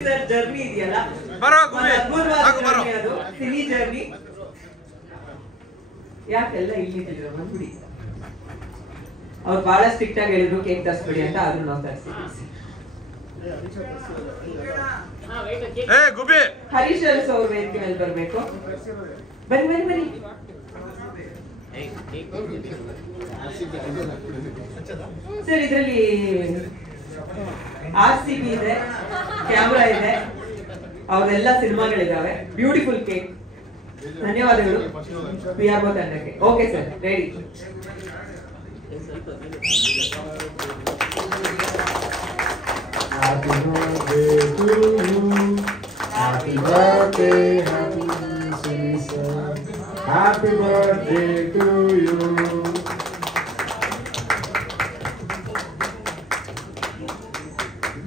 Journey ಇದೆಯಲ್ಲ ಅದು cine journey ಯಾಕೆಲ್ಲ ಇಲ್ಲಿದ್ರು ಬಂದ್ಬಿಡಿ ಅವ್ರು ಬಹಳ ಸ್ಟ್ರಿಕ್ಟ್ ಆಗಿ ಹೇಳಿದ್ರು ಕೇಕ್ ತರಿಸ್ಬಿಡಿ ಅಂತ ಆದ್ರೂ ನಾವು ತರಿಸಿದ್ವಿ ಹರೀಶ್ ಅರಸ್ ಅವ್ರ ವೇದಿಕೆ ಮೇಲೆ ಬರ್ಬೇಕು ಬನ್ನಿ ಬನ್ನಿ ಬನ್ನಿ ಸರ್ ಇದರಲ್ಲಿ RCB ಇದೆ ಕ್ಯಾಮ್ರಾ ಇದೆ ಅವರೆಲ್ಲ ಸಿನಿಮಾಗಳಿದಾವೆ ಬ್ಯೂಟಿಫುಲ್ ಕೇಕ್ ಧನ್ಯವಾದಗಳು ಪಿಯಾಗೋ ತಂಡಕ್ಕೆ okay sir ready Happy birthday, happy birthday to you.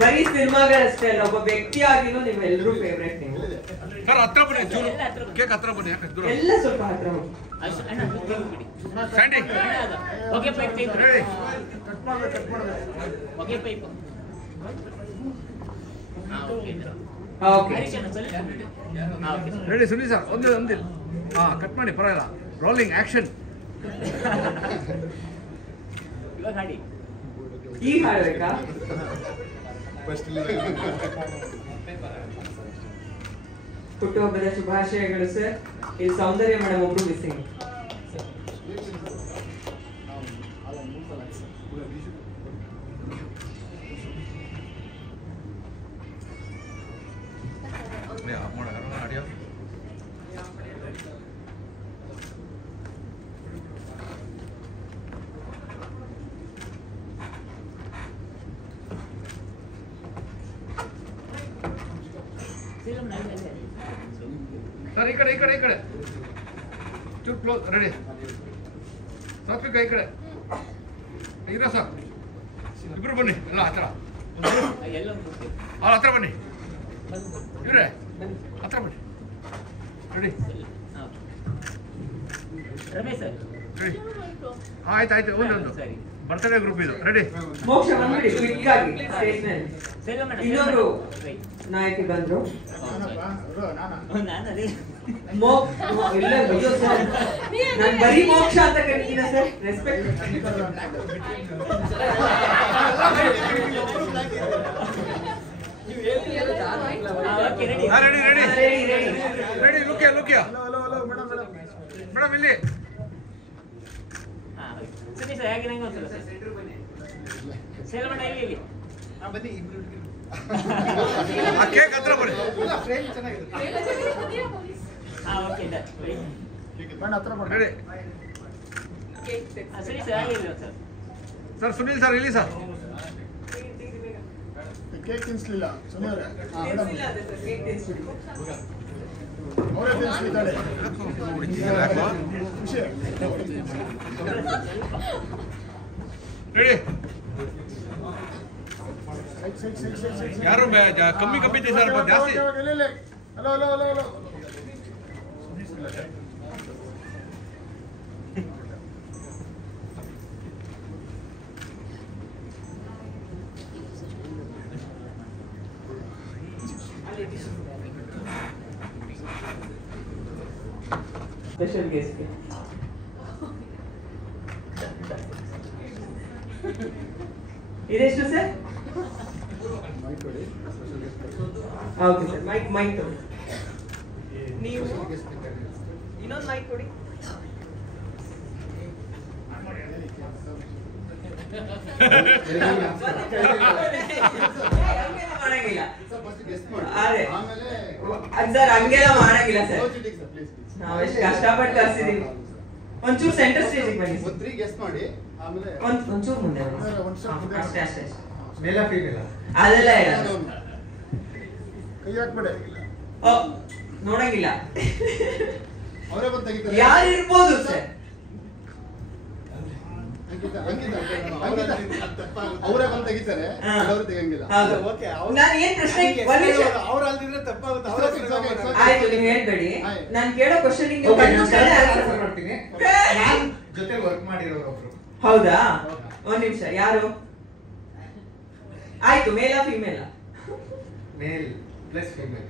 ಬರೀ ಸಿನಿಮಾಗಳಷ್ಟೇ ಅಲ್ಲ ಒಬ್ಬ ವ್ಯಕ್ತಿಯಾಗಿನೂ ನೀವೆಲ್ಲರೂ ಫೇವರೇಟ್ ನೀವು ಸರ್ ಹತ್ರ ಬನ್ನಿ ಚೂರು ಕೇಕ್ ಹತ್ರ ಬನ್ನಿ ಯಾಕೆ ದೂರ ಎಲ್ಲ ಸ್ವಲ್ಪ ಹತ್ರ ಹೋಗಿ ಸ್ಟ್ಯಾಂಡಿ ಓಕೆ ಪೈಪ್ ರೆಡಿ ಕಟ್ ಮಾಡ್ಬೇಕು okay pipe okay ready Suni sir ಒಂದಿಲ್ಲ ಕಟ್ ಮಾಡಿ ಪರವಾಗಿಲ್ಲ ರೋಲಿಂಗ್ ಆಕ್ಷನ್ ಇವಾಗ ಹಾಡಿ ಈಗ ಹಾಡ್ಬೇಕಾ ಹುಟ್ಟುಹಬ್ಬದ ಶುಭಾಶಯಗಳು ಸರ್ ಇಲ್ಲಿ ಸೌಂದರ್ಯ ಮೇಡಮ್ ಒಬ್ರು ಮಿಸ್ಸಿಂಗ್ ಸರ್ ಈ ಕಡೆ ಚೂರು ಕ್ಲೋಸ್ ರೆಡಿ ಸಾತ್ವಿಕ ಈ ಕಡೆ ಇರೋ ಸರ್ ಇಬ್ರು ಬನ್ನಿ ಎಲ್ಲ ಹತ್ರ ಅವ್ರ ಹತ್ರ ಬನ್ನಿ ಇವ್ರೆ ಹತ್ರ ಬನ್ನಿ ರೆಡಿ ರಮೇಶ್ ಸರ್ ರೆಡಿ ಆಯ್ತು ಒಂದೊಂದು ಬರ್ತಡೇ ಗ್ರೂಪ್ ಇದು ರೆಡಿ ಮೋಕ್ಷ ಬಂದ್ಬಿಡಿ ಕ್ವಿಕ್ ಆಗಿ ಸ್ಟೇಜ್ ಮೇಲೆ ಇನ್ನೊಂದು ನಾಯಕಿ ಬಂದ್ರು ಇಲ್ಲ ಅಯ್ಯೋ ಸರ್ ನಾನು ಬರೀ ಮೋಕ್ಷ ಅಂತ ಕರೀತೀನ ಸರ್ ರೆಸ್ಪೆಕ್ಟ್ ರೆಡಿ ಲುಕ್ಯ ಮೇಡಮ್ ಇಲ್ಲಿ ಸುನಿ ಸರ್ ಹೇಗೆ ನಂಗೆ ಒಂದ್ಸಲ ಸೇಲಮಣ್ಣ ಇಲ್ಲಿ ಆ ಕೇಕ್ ಹತ್ರ ಬನ್ನಿ ಓಕೆ ರೆಡಿ ಸುನಿ ಸರ್ ಹೇಗೆ ಇಲ್ಲಿ ಸರ್ ಸರ್ ಸುನಿಲ್ ಸರ್ ಇಲ್ಲಿ ಸರ್ ಕೇಕ್ ತಿನ್ಸ್ಲಿಲ್ಲ ಸುಮ್ಮನೆ ಅವರೇ ತಿನ್ಸ್ಲಿದ್ದಾರೆ ಖುಷಿ ರೆಡಿ ಯಾರು ಕಮ್ಮಿ ಸರ್ ಜಾಸ್ತಿ ಹಲೋ ಸ್ಪೆಷಲ್ ಗೆಸ್ಟ್ ಇದೆಷ್ಟು ಸರ್ ಓಕೆ ಸರ್ ಮೈಕ್ ತಗೊಳ್ಳಿ ನೀವು ಇನ್ನೊಂದು ಮೈಕ್ ಕೊಡಿ ಮಾಡಂಗಿಲ್ಲ ಅದೇ ಸರ್ ಹಂಗೆಲ್ಲ ಮಾಡಂಗಿಲ್ಲ ಸರ್ ನಾವು ಎಷ್ಟು ಕಷ್ಟಪಟ್ಟು ತರಿಸಿದೀವಿ ಒಂಚೂರು ಸೆಂಟರ್ ಸ್ಟೇಜಿಗೆ ಬನ್ನಿ ಒಂಚೂರು ಮುಂದೆ ಅಷ್ಟೇ ಮೇಲ ಫೀಮೇಲ ಅದೆಲ್ಲ ಹೇಳಲ್ಲ ಕೈ ಹಾಕ್ಬೇಡಿ ನೋಡಂಗಿಲ್ಲ ಅವರೇ ಬಂದು ತೆಗಿತಾರೆ ಯಾರು ಇರ್ಬೋದು ಸರ್ ಅವರೇ ಬಂದು ತೆಗಿತಾರೆ ಅವರು ತೆಗಿಯಂಗಿಲ್ಲ ನಾನು ಏನ್ ಪ್ರಶ್ನೆ ಅವ್ರು ಅಲ್ದಿದ್ರೆ ತಪ್ಪಾಗುತ್ತೆ ಆಯ್ತು ನೀವು ಹೇಳ್ಬೇಡಿ ನಾನು ಕೇಳೋ ಕ್ವಶನ್ ಮಾಡ್ತೀನಿ ಜೊತೆ ವರ್ಕ್ ಮಾಡಿರೋರು ಒಬ್ರು ಹೌದಾ ಒಂದ್ ನಿಮಿಷ ಯಾರು ಆಯ್ತು ಮೇಲಾ ಫಿಮೇಲಾ ಮೇಲ್ ಪ್ಲಸ್ ಫೀಮೇಲ್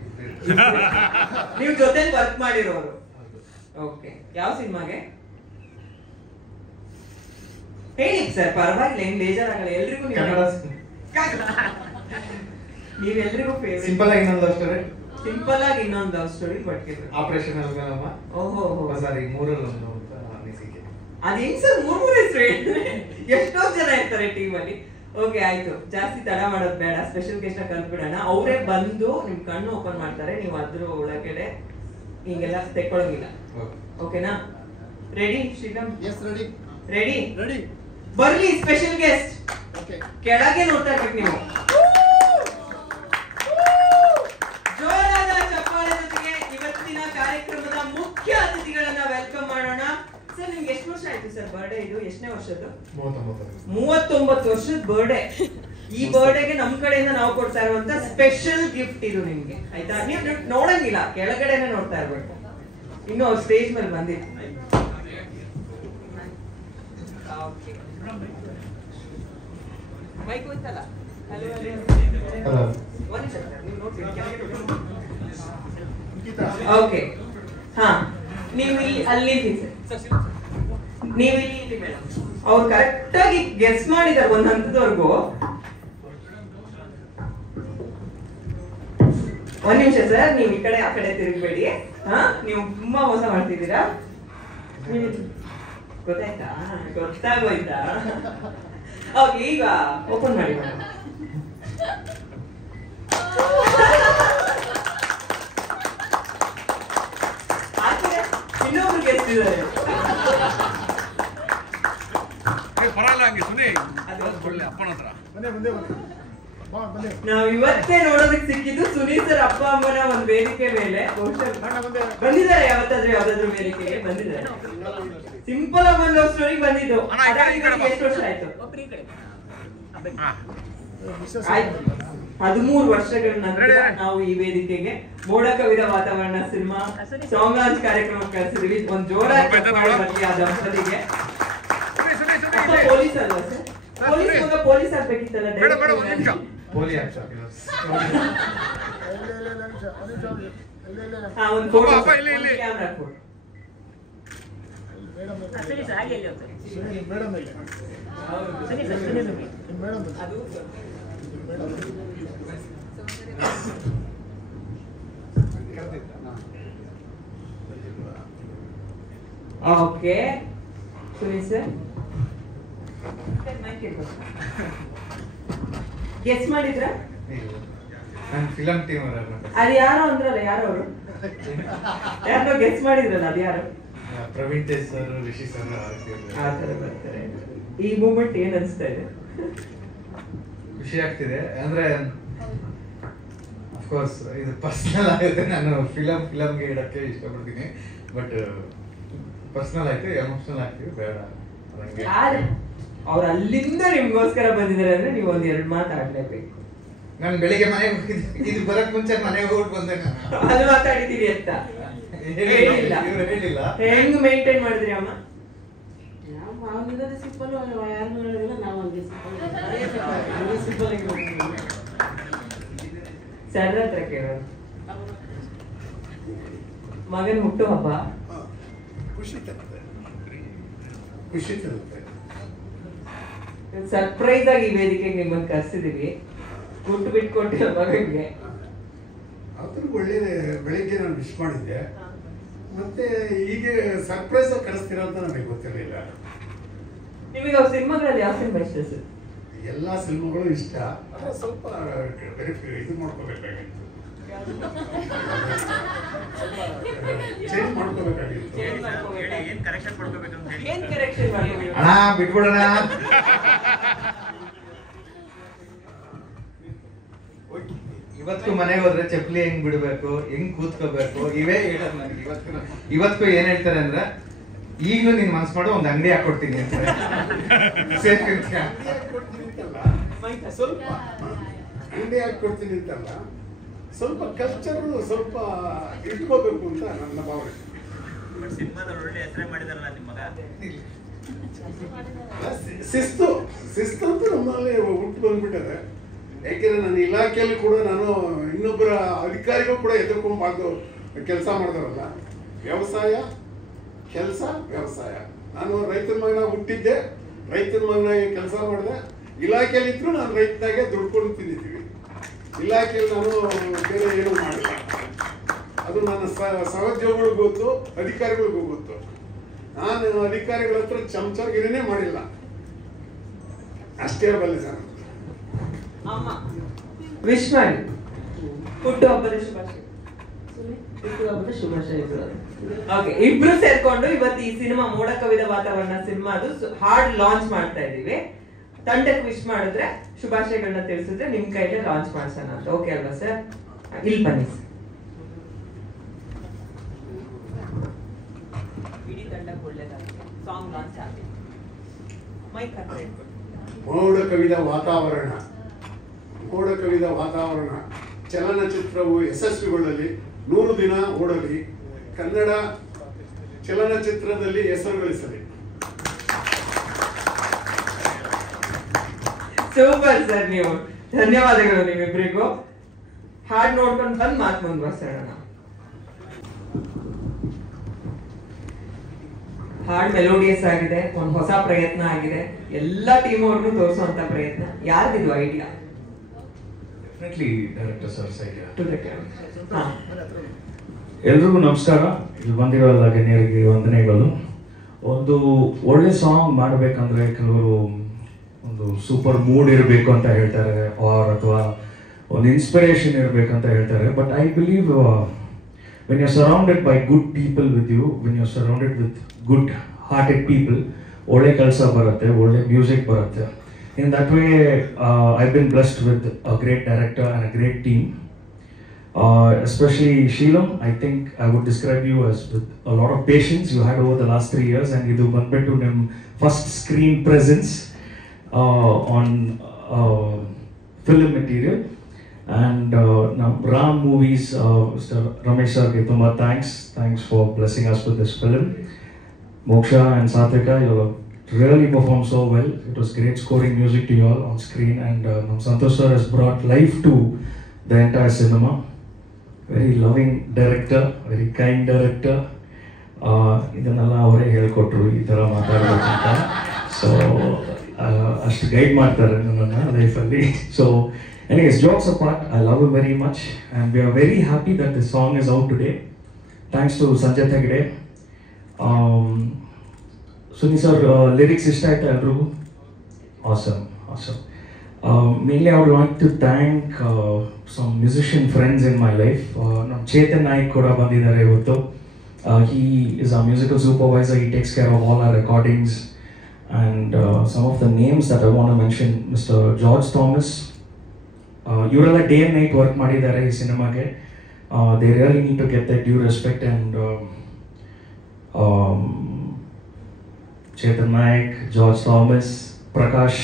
ನೀವು ಜೊತೆ ವರ್ಕ್ ಮಾಡಿರೋರು. ಓಕೆ, ಯಾವ ಸಿನಿಮಾಗೆ ಹೇಳಿ ಸರ್, ಪರವಾಗಿಲ್ಲ, ಏನ್ ಬೇಜಾರಾಗಲ್ಲ. ಎಲ್ರಿಗೂ ನೀವೆಲ್ರಿಗೂ ಸಿಂಪಲ್ ಆಗಿ ಇನ್ನೊಂದು ಲವ್ ಸ್ಟೋರಿ. ಸಿಂಪಲ್ ಆಗಿ ಇನ್ನೊಂದು ಲವ್ ಸ್ಟೋರಿ ಬಟ್ ಆಪರೇಷನ್ ಅಲ್ಗಮ್ಮ. ಓಹೋ ಸಾರಿ, ಮೂರಲ್ಲಿ ಒಂದು ಅಂತ ಅನಿಸಿಕೆ. ಅದೇನ್ ಸರ್ ಮೂರ್ ಹೆಸರು ಎಷ್ಟೋ ಜನ ಇರ್ತಾರೆ ಟೀಮ್ ಅಲ್ಲಿ. ಓಕೆ ಆಯ್ತು, ಜಾಸ್ತಿ ತಡ ಮಾಡೋದು ಬೇಡ, ಸ್ಪೆಷಲ್ ಗೆಸ್ಟ್ ಕಲ್ತ್ಬಿಡೋಣ. ಅವರೇ ಬಂದು ನಿಮ್ ಕಣ್ಣು ಓಪನ್ ಮಾಡ್ತಾರೆ, ನೀವು ಅದ್ರ ಒಳಗಡೆ ಹಿಂಗೆಲ್ಲ ತೆಕ್ಕೊಳಂಗಿಲ್ಲ. ಓಕೆನಾ? Ready Shriram? Yes ready. Ready ready. ಬರ್ಲಿ ಸ್ಪೆಷಲ್ ಗೆಸ್ಟ್. ಓಕೆ, ಕೆಳಗೆ ನೋಡ್ತಾ ಇರ್ಬೇಕು ನೀವು. ಜೋರಾದ ಚಪ್ಪಾಳೆ ಜೊತೆಗೆ ಇವತ್ತಿನ ಕಾರ್ಯಕ್ರಮದ ಮುಖ್ಯ ಅತಿಥಿಗಳನ್ನ ವೆಲ್ಕಮ್ ಮಾಡೋಣ. ಸರ್, ನಿಮ್ಗೆ ಎಷ್ಟು ವರ್ಷ ಆಯ್ತು ಸರ್ ಬರ್ಡೇ? ಇದು ಎಷ್ಟನೇ ವರ್ಷದ್ದು? 39 ವರ್ಷದ ಬರ್ಡೇ. ಈ ಬರ್ಡೇಗೆ ನಮ್ ಕಡೆಯಿಂದ ನಾವು ಕೊಡ್ತಾ ಇರುವಂತ ಸ್ಪೆಷಲ್ ಗಿಫ್ಟ್ ಇದು ನಿಮ್ಗೆ, ಆಯ್ತಾ? ನೀವು ನೋಡಂಗಿಲ್ಲ, ಕೆಳಗಡೆನೆ ನೋಡ್ತಾ ಇರ್ಬೇಕು. ಇನ್ನು ಅವ್ರು ಸ್ಟೇಜ್ ಮೇಲೆ ಬಂದಿಲ್ಲ. ಮೈಕ್ ಹೋಯ್ತಲ್ಲ? ಓಕೆ, ಹಾ, ನೀವು ಇಲ್ಲಿ ಅಲ್ಲಿ ನೀವು ಇಲ್ಲಿ ಮೇಡಮ್. ಅವ್ರು ಕರೆಕ್ಟ್ ಆಗಿ ಗೆಸ್ ಮಾಡಿದಾರೆ ಒಂದ್ ಹಂತದವರೆಗೂ. ಒಂದ್ ನಿಮಿಷ ಸರ್, ನೀವು ಈ ಕಡೆ ಆ ಕಡೆ ತಿರುಗಬೇಡಿ. ಹಾ, ನೀವು ತುಂಬಾ ಮೋಸ ಮಾಡ್ತಿದ್ದೀರಾ. ಗೊತ್ತಾಯ್ತಾ? ಗೊತ್ತಾಗೋಯ್ತಾ? ಓಕೆ, ಈಗ ಓಪನ್ ಮಾಡಿ ಮೇಡಮ್. ಇನ್ನೊಬ್ರು ಗೆಸ್ಟ್ ಇದ್ದಾರೆ. ಪರವಾಗಿಲ್ಲ, ಹಂಗೆ ಸುನಿ ಒಳ್ಳೆ ಅಪ್ಪನ ಹತ್ರ ನಾವ್ ಇವತ್ತೇ ನೋಡೋದಕ್ಕೆ ಸಿಕ್ಕಿದ್ದು ಸುನಿ ಸರ್ ಅಪ್ಪ ಅಮ್ಮನ ಒಂದ್ ವೇದಿಕೆ ಮೇಲೆ. ಬಂದಿದ್ದಾರೆ, ಯಾವ್ದಾದ್ರು ವೇದಿಕೆಗೆ ಬಂದಿದ್ದಾರೆ. ಸಿಂಪಲ್ ಆಗಿ ಒಂದು ಲವ್ ಸ್ಟೋರಿ ಬಂದಿದ್ದು. ಎಷ್ಟು ವರ್ಷ ಆಯ್ತು? 13 ವರ್ಷಗಳ ನಂತರ ನಾವು ಈ ವೇದಿಕೆಗೆ ಮೋಡ ಕವಿದ ವಾತಾವರಣ ಸಿನಿಮಾ ಸಾಂಗ್ ಲಾಂಚ್ ಕಾರ್ಯಕ್ರಮಕ್ಕೆ ಕರೆಸಿದ್ವಿ. ಒಂದ್ ಜೋರಾಗಿ ಬರ್ಲಿ ಆ ದಂಪತಿಗೆ. ಪೊಲೀಸ್ ಅಲ್ವಾ ಸರ್? ಪೊಲೀಸ್ ಆಗ್ಬೇಕಿತ್ತಲ್ಲ. ಒಂದು ಫೋಟೋ ಕ್ಯಾಮ್ರಾ ಕೊಡು. ಸರಿ ಸರ್, ಹಾಗೆ ಅದು ಓಕೆ, ಸುನಿ ಸರ್ ಗೆಸ್ ಮಾಡಿದ್ರ? ಫಿಲಂ ಟೀಮ್ ಅದು ಯಾರೋ ಅಂದ್ರಲ್ಲ, ಯಾರು ಅವರು? ಯಾರೋ ಗೆಸ್ ಮಾಡಿದ್ರಲ್ಲ, ಅದು ಯಾರು? ಪ್ರವೀಣ್ ತೇಜ್ ಸರ್, ರಿಷಿ ಸರ್ ಆ ತರ ಬರ್ತಾರೆ. ಈ ಮೂಮೆಂಟ್ ಏನ್ ಅನ್ಸ್ತಾ ಇದೆ? ಖುಷಿ ಆಗ್ತಿದೆ. ಅಂದ್ರೆ ಅಫ್ಕೋರ್ಸ್ ಇದು ಪರ್ಸನಲ್ ಆಗುತ್ತೆ, ನಾನು ಫಿಲಮ್ಗೆ ಇಡಕ್ಕೆ ಇಷ್ಟಪಡ್ತೀನಿ. ಬಟ್ ಪರ್ಸನಲ್ ಆಯ್ತು, ಎಮೋಷನಲ್ ಆಗ್ತೀವಿ, ಬೇಡ. ಅವ್ರು ಅಲ್ಲಿಂದ ನಿಮ್ಗೋಸ್ಕರ ಬಂದಿದ್ದಾರೆ ಅಂದ್ರೆ ನೀವು ಒಂದ್ 2 ಮಾತಾಡ್ಲೇಬೇಕು. ನಾನು ಬೆಳಿಗ್ಗೆ ಮನೆಗೆ ಹೋಗಿದ್ದೆ, ಇದು ಬರಕ್ ಮುಂಚೆ ಮನೆಗೆ ಹೋಗ್ಬಿಟ್ಟು ಬಂದೆ. ನಾನು ಅಲ್ಲಿ ಮಾತಾಡಿದೀವಿ ಅಂತ ಹೇಳಿಲ್ಲ. ಹೆಂಗ್ ಮೇಂಟೈನ್ ಮಾಡಿದ್ರಿ ಅಮ್ಮ? ಸರ್ ಹತ್ರ ಕೇಳೋದು. ಮಗನ ಹುಟ್ಟು ಹಬ್ಬ ಖುಷಿ ತರುತ್ತೆ. ಸರ್ಪ್ರೈಸ್ ಆಗಿ ಈ ವೇದಿಕೆಗೆ ನಿಮ್ಮನ್ನು ಕರ್ಸಿದೀವಿ. ಗುಟ್ಟು ಬಿಟ್ಕೊಟ್ಟಿಲ್ಲ ಮಗನಿಗೆ. ಅದ್ರ ಒಳ್ಳೆ ಬೆಳಿಗ್ಗೆ ನಾನು ವಿಶ್ ಮಾಡಿದ್ದೆ, ಮತ್ತೆ ಈಗ ಸರ್ಪ್ರೈಸ್ ಕಳಿಸ್ತೀರಾ ಅಂತ ನನಗೆ ಗೊತ್ತಿರಲಿಲ್ಲ. ನಿಮಗೆ ಅವ್ರ ಸಿನಿಮಾಗಳಲ್ಲಿ ಯಾವ ಸಿನಿಮಾ ಇಷ್ಟ ಸರ್? ಎಲ್ಲ ಸಿನಿಮಾಗಳು ಇಷ್ಟ, ಆದರೆ ಸ್ವಲ್ಪ ಇದು ಮಾಡ್ಕೋಬೇಕಾಗಿತ್ತು, ಚೇಂಜ್ ಮಾಡ್ಕೋಬೇಕಾಗಿತ್ತು. ಏನ್ ಕರೆಕ್ಷನ್ ಮಾಡ್ಕೋಬೇಕು? ಅಣ್ಣ ಬಿಟ್ಬಿಡೋಣ. ಇವತ್ತು ಮನೆಗೆ ಹೋದ್ರೆ ಚಪ್ಪಲಿ ಹೆಂಗ್ ಬಿಡ್ಬೇಕು, ಹೆಂಗ್ ಕೂತ್ಕೋಬೇಕು, ಇವೇ ಹೇಳೋದು ನನಗೆ. ಇವತ್ತು ಏನ್ ಹೇಳ್ತಾರೆ ಅಂದ್ರೆ, ಈಗಲೂ ನೀನ್ ಮನ್ಸ್ ಮಾಡು ಒಂದ್ ಅಂಗಡಿ ಹಾಕೊಡ್ತೀನಿ ಅಂತ. ಸ್ವಲ್ಪ ಅಂಗಡಿ ಹಾಕೊಡ್ತೀನಿ ಅಂತಲ್ಲ, ಸ್ವಲ್ಪ ಕಲ್ಚರ್ ಸ್ವಲ್ಪ ಇಟ್ಕೋಬೇಕು ಅಂತ ನನ್ನ ಭಾವನೆ. ಶಿಸ್ತು ಅಂತೂ ನಮ್ಮಲ್ಲಿ ಹುಟ್ಟು ಬಂದ್ಬಿಟ್ಟಿದೆ. ಯಾಕೆಂದರೆ ನನ್ನ ಇಲಾಖೆಯಲ್ಲಿ ಕೂಡ ನಾನು ಇನ್ನೊಬ್ಬರ ಅಧಿಕಾರಿಗೂ ಕೂಡ ಎದುರ್ಕೊಂಬಾರ್ದು ಕೆಲಸ ಮಾಡಿದವರಲ್ಲ. ವ್ಯವಸಾಯ ಕೆಲಸ ವ್ಯವಸಾಯ. ನಾನು ರೈತನ ಮಗನ ಹುಟ್ಟಿದ್ದೆ, ರೈತನ ಮಗನಾಗಿ ಕೆಲಸ ಮಾಡಿದೆ. ಇಲಾಖೆಯಲ್ಲಿದ್ದರೂ ನಾನು ರೈತನಾಗೆ ದುಡ್ಕೊಂಡು ತಿಂದಿದ್ದೀವಿ. ಇಲಾಖೆಯಲ್ಲಿ ನಾನು ಬೇರೆ ಏನೂ ಮಾಡಿಲ್ಲ. ಅದು ನನ್ನ ಸಹೋದ್ಯೋಗಿಗಳಿಗೂ ಗೊತ್ತು, ಅಧಿಕಾರಿಗಳಿಗೂ ಗೊತ್ತು. ನಾನು ಅಧಿಕಾರಿಗಳ ಹತ್ರ ಚಮಚಗಿರಿನೇ ಮಾಡಿಲ್ಲ. ಅಷ್ಟೇ ಬಲ್ಲೆ ನಾನು. ಅಮ್ಮ ವಿಶ್ ಮಾಡಿ. ಹುಟ್ಟುಹಬ್ಬದ ಶುಭಾಶಯಗಳು. ಓಕೆ, ಇಬ್ರು ಸೇರ್ಕೊಂಡು ಇವತ್ತು ಈ ಸಿನಿಮಾ ಮೋಡ ಕವಿದ ವಾತಾವರಣ ಸಿನಿಮಾದು ಹಾರ್ಡ್ ಲಾಂಚ್ ಮಾಡ್ತಾ ಇದೀವಿ. ತಂಡಕ್ಕೆ ವಿಶ್ ಮಾಡಿದ್ರೆ ಶುಭಾಶಯಗಳನ್ನ ತಿಳಿಸಿದ್ರೆ ನಿಮ್ ಕೈಲೇ ಲಾಂಚ್ ಮಾಡ್ಸೋಣ ಅಂತ. ಓಕೆ ಅಲ್ವಾ ಸರ್? ಇಲ್ಲಿ ಬನ್ನಿ ಸರ್. ಇಡೀ ತಂಡಕ್ಕೆ ಒಳ್ಳೇದಾಗುತ್ತೆ. ಸಾಂಗ್ ಲಾಂಚ್ ಆಗಿದೆ. ಮೈಕ್ ಹತ್ರ ಇಟ್ಕೊಂಡು. ಮೋಡ ಕವಿದ ವಾತಾವರಣ, ಮೋಡ ಕವಿದ ವಾತಾವರಣ ಚಲನಚಿತ್ರವು ಯಶಸ್ವಿಗೊಳ್ಳಲಿ, 100 ದಿನ ಓಡಲಿ, ಕನ್ನಡ ಚಲನಚಿತ್ರದಲ್ಲಿ ಹೆಸರು ಗಳಿಸಲಿ. ಸೂಪರ್ ಸರ್, ನೀವು ಧನ್ಯವಾದಗಳು ನಿಮ್ಮಿಬ್ಬರಿಗೂ. ಹಾಡ್ ನೋಡ್ಕೊಂಡು ಬಂದು ಮಾತು ಮುಂದುವರ್ಸೋಣ. ಹಾಡ್ ಮೆಲೋಡಿಯಸ್ ಆಗಿದೆ, ಒಂದು ಹೊಸ ಪ್ರಯತ್ನ ಆಗಿದೆ, ಎಲ್ಲಾ ಟೀಮ್ ಅವ್ರಿಗೂ ತೋರಿಸುವಂತ ಪ್ರಯತ್ನ. ಯಾರ್ದಿದು idea? Definitely director sir's idea. ಎಲ್ರಿಗೂ ನಮಸ್ಕಾರ. ಇಲ್ಲಿ ಬಂದಿರೋ ಎಲ್ಲ ಗಣ್ಯರಿಗೆ ವಂದನೆಗಳು. ಒಂದು ಒಳ್ಳೆ ಸಾಂಗ್ ಮಾಡಬೇಕಂದ್ರೆ ಕೆಲವರು ಒಂದು ಸೂಪರ್ ಮೂಡ್ ಇರಬೇಕು ಅಂತ ಹೇಳ್ತಾರೆ, ಅಥವಾ ಒಂದು ಇನ್ಸ್ಪಿರೇಷನ್ ಇರಬೇಕಂತ ಹೇಳ್ತಾರೆ. But I believe when you are surrounded by good people with you, when you are surrounded with good hearted people, ಒಳ್ಳೆ ಕೆಲಸ ಬರುತ್ತೆ, ಒಳ್ಳೆ ಮ್ಯೂಸಿಕ್ ಬರುತ್ತೆ. In that way, I've been blessed with a great director and a great team. Especially Sheelam, I think I would describe you as with a lot of patience you had over the last 3 years, and idu banbettu nim first screen presence on film material. And now Ram Movies, Mr. Ramesh sir, tumma thanks for blessing us with this film. Moksha and Satvika, you really performed so well. It was great scoring music to you all on screen, and Santosh sir has brought life to the entire cinema. Very loving director, very kind director. ಇದನ್ನೆಲ್ಲ ಅವರೇ ಹೇಳ್ಕೊಟ್ರು ಈ ಥರ ಮಾತಾಡಬೇಕಂತ. So ಅಷ್ಟು guide ಮಾಡ್ತಾರೆ ನನ್ನನ್ನು ಲೈಫಲ್ಲಿ. So anyways, jokes apart, I love him very much, and we are very happy that this song is out today. Thanks to Sanjay Thegde. Suni sir, lyrics ಇಷ್ಟ ಆಯ್ತಾ ಎಲ್ರಿಗೂ? Awesome. Mainly I would like to thank some musician friends in my life. Nam Chetan Naik kuda bandidare ಇವತ್ತು. He is our musical supervisor. He takes care of all our recordings. And some of the names that I want to mention, Mr. George Thomas. ಇವರೆಲ್ಲ day and night work ಮಾಡಿದ್ದಾರೆ ಈ ಸಿನಿಮಾಗೆ. They really need to get their due respect. And Chetan Naik, George Thomas, Prakash,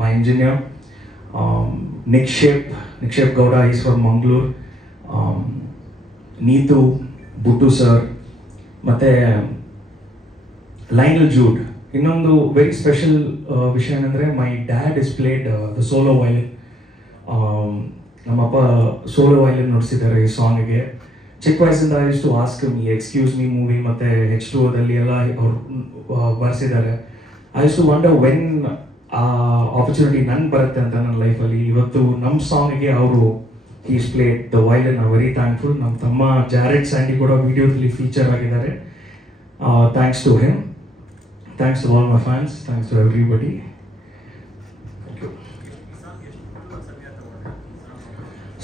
my engineer, Nikshep Gowda, he's from Mangalore, Neetu, Buttu sir, ಮತ್ತೆ Lionel Jude. ಇನ್ನೊಂದು very special ವಿಷಯ ಏನಂದರೆ, my dad is played the solo violin. ನಮ್ಮಪ್ಪ solo violin ನುಡಿಸಿದ್ದಾರೆ ಈ ಸಾಂಗಿಗೆ. ಚಿಕ್ಕ ವಯಸ್ಸಿಂದ I use to ask me, excuse me movie ಮತ್ತು H2O ಎಲ್ಲ ಅವ್ರು ಬರ್ಸಿದ್ದಾರೆ. I use to wonder when ಆ ಆಪರ್ಚುನಿಟಿ ನಂಗೆ ಬರುತ್ತೆ ಅಂತ ನನ್ನ ಲೈಫಲ್ಲಿ. ಇವತ್ತು ನಮ್ಮ ಸಾಂಗಿಗೆ ಅವರು is played the violin. I very thankful. ನಮ್ಮ ತಮ್ಮ ಜಾರೆಡ್ ಸ್ಯಾಂಡಿ ಕೂಡ ವಿಡಿಯೋದಲ್ಲಿ ಫೀಚರ್ ಆಗಿದ್ದಾರೆ. Thanks to him, thanks to all my fans, thanks to everybody.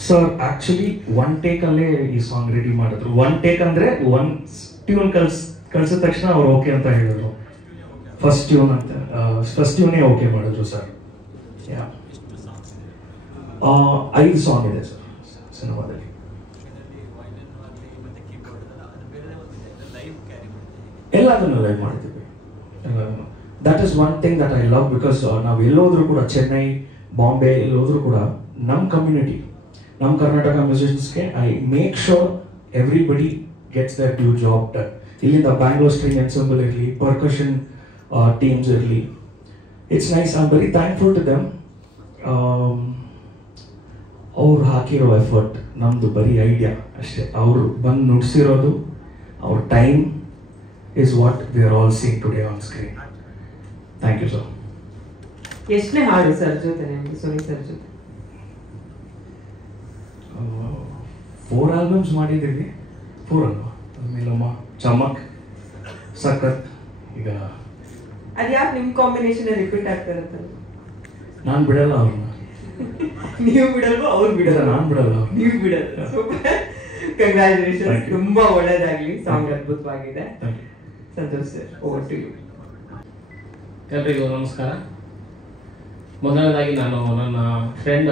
Sir actually one ಟೇಕಲ್ಲೇ ಈ ಸಾಂಗ್ ರೆಡಿ ಮಾಡಿದ್ರು. ಒನ್ ಟೇಕ್ ಅಂದರೆ ಒನ್ ಟ್ಯೂನ್ ಕಳ್ಸಿದ ತಕ್ಷಣ ಅವ್ರು ಓಕೆ ಅಂತ ಹೇಳಿದ್ರು. ಫಸ್ಟ್ ಟ್ಯೂನೇ ಓಕೆ ಮಾಡಿದ್ರು ಸರ್. 5 ಸಾಂಗ್ ಇದೆ ಸರ್ ಸಿನಿಮಾದಲ್ಲಿ. ಎಲ್ಲದನ್ನು ಲೈವ್ ಮಾಡ್ತೀವಿ. That is one thing that I love, because ನಾವು ಎಲ್ಲೋದ್ರೂ ಕೂಡ, ಚೆನ್ನೈ, ಬಾಂಬೆ ಎಲ್ಲೋದ್ರೂ ಕೂಡ ನಮ್ಮ ಕಮ್ಯುನಿಟಿ, ನಮ್ಮ ಕರ್ನಾಟಕ ಮ್ಯೂಸಿಷಿಯನ್ಸ್ಗೆ I make sure everybody gets their due job done. ಇಲ್ಲಿಂದ ಬ್ಯಾಂಗ್ಳೂರ್ ಸ್ಟ್ರಿಂಗ್ ಎನ್ಸೆಂಬಲ್ ಇರಲಿ, ಪರ್ಕಷನ್ ಟೀಮ್ಸ್ ಇರಲಿ, it's nice. I am very thankful to them. ಅವ್ರು ಹಾಕಿರೋ ಎಫರ್ಟ್, ನಮ್ಮದು ಬರೀ ಐಡಿಯಾ ಅಷ್ಟೇ. ಅವರು ಬಂದು ನುಡಿಸಿರೋದು, ಅವ್ರ time is what we are all seeing today on screen. Thank you, sir. ಎಷ್ಟನೇ ಹಾಡು ಸರ್ ಜೊತೆ ನಿಮ್ಗೆ, ಸುನಿ ಸರ್ ಜೊತೆ? 4 ಆಲ್ಬಮ್ಸ್ ಮಾಡಿದ್ದೀವಿ. 4 ಅಲ್ವಾ? ಮೇಲಮ್ಮ, ಚಮಕ್, ಸಖತ್. ಈಗ ಅದು ಯಾಕೆ ನಿಮ್ಮ ಕಾಂಬಿನೇಷನ್ ರಿಪೀಟ್ ಆಗ್ತಾ ಇರುತ್ತಲ್ಲ? ನಾನು ಬಿಡಲ್ಲ ಅವ್ರನ್ನ. ನೀವು ಬಿಡಲ್ವಾ? ಅವ್ರು ಬಿಡಲ್ಲ? ನಾನು ಬಿಡಲ್ಲ. ನೀವು ಬಿಡಲ್ಲ. Super, congratulations. ತುಂಬಾ ಒಳ್ಳೇದಾಗ್ಲಿ. ಸಾಂಗ್ ಅದ್ಭುತವಾಗಿದೆ. Santosh sir, over to you. ಎಲ್ರಿಗೂ ನಮಸ್ಕಾರ. ಮೊದಲನೇದಾಗಿ ನಾನು ನನ್ನ ಫ್ರೆಂಡ್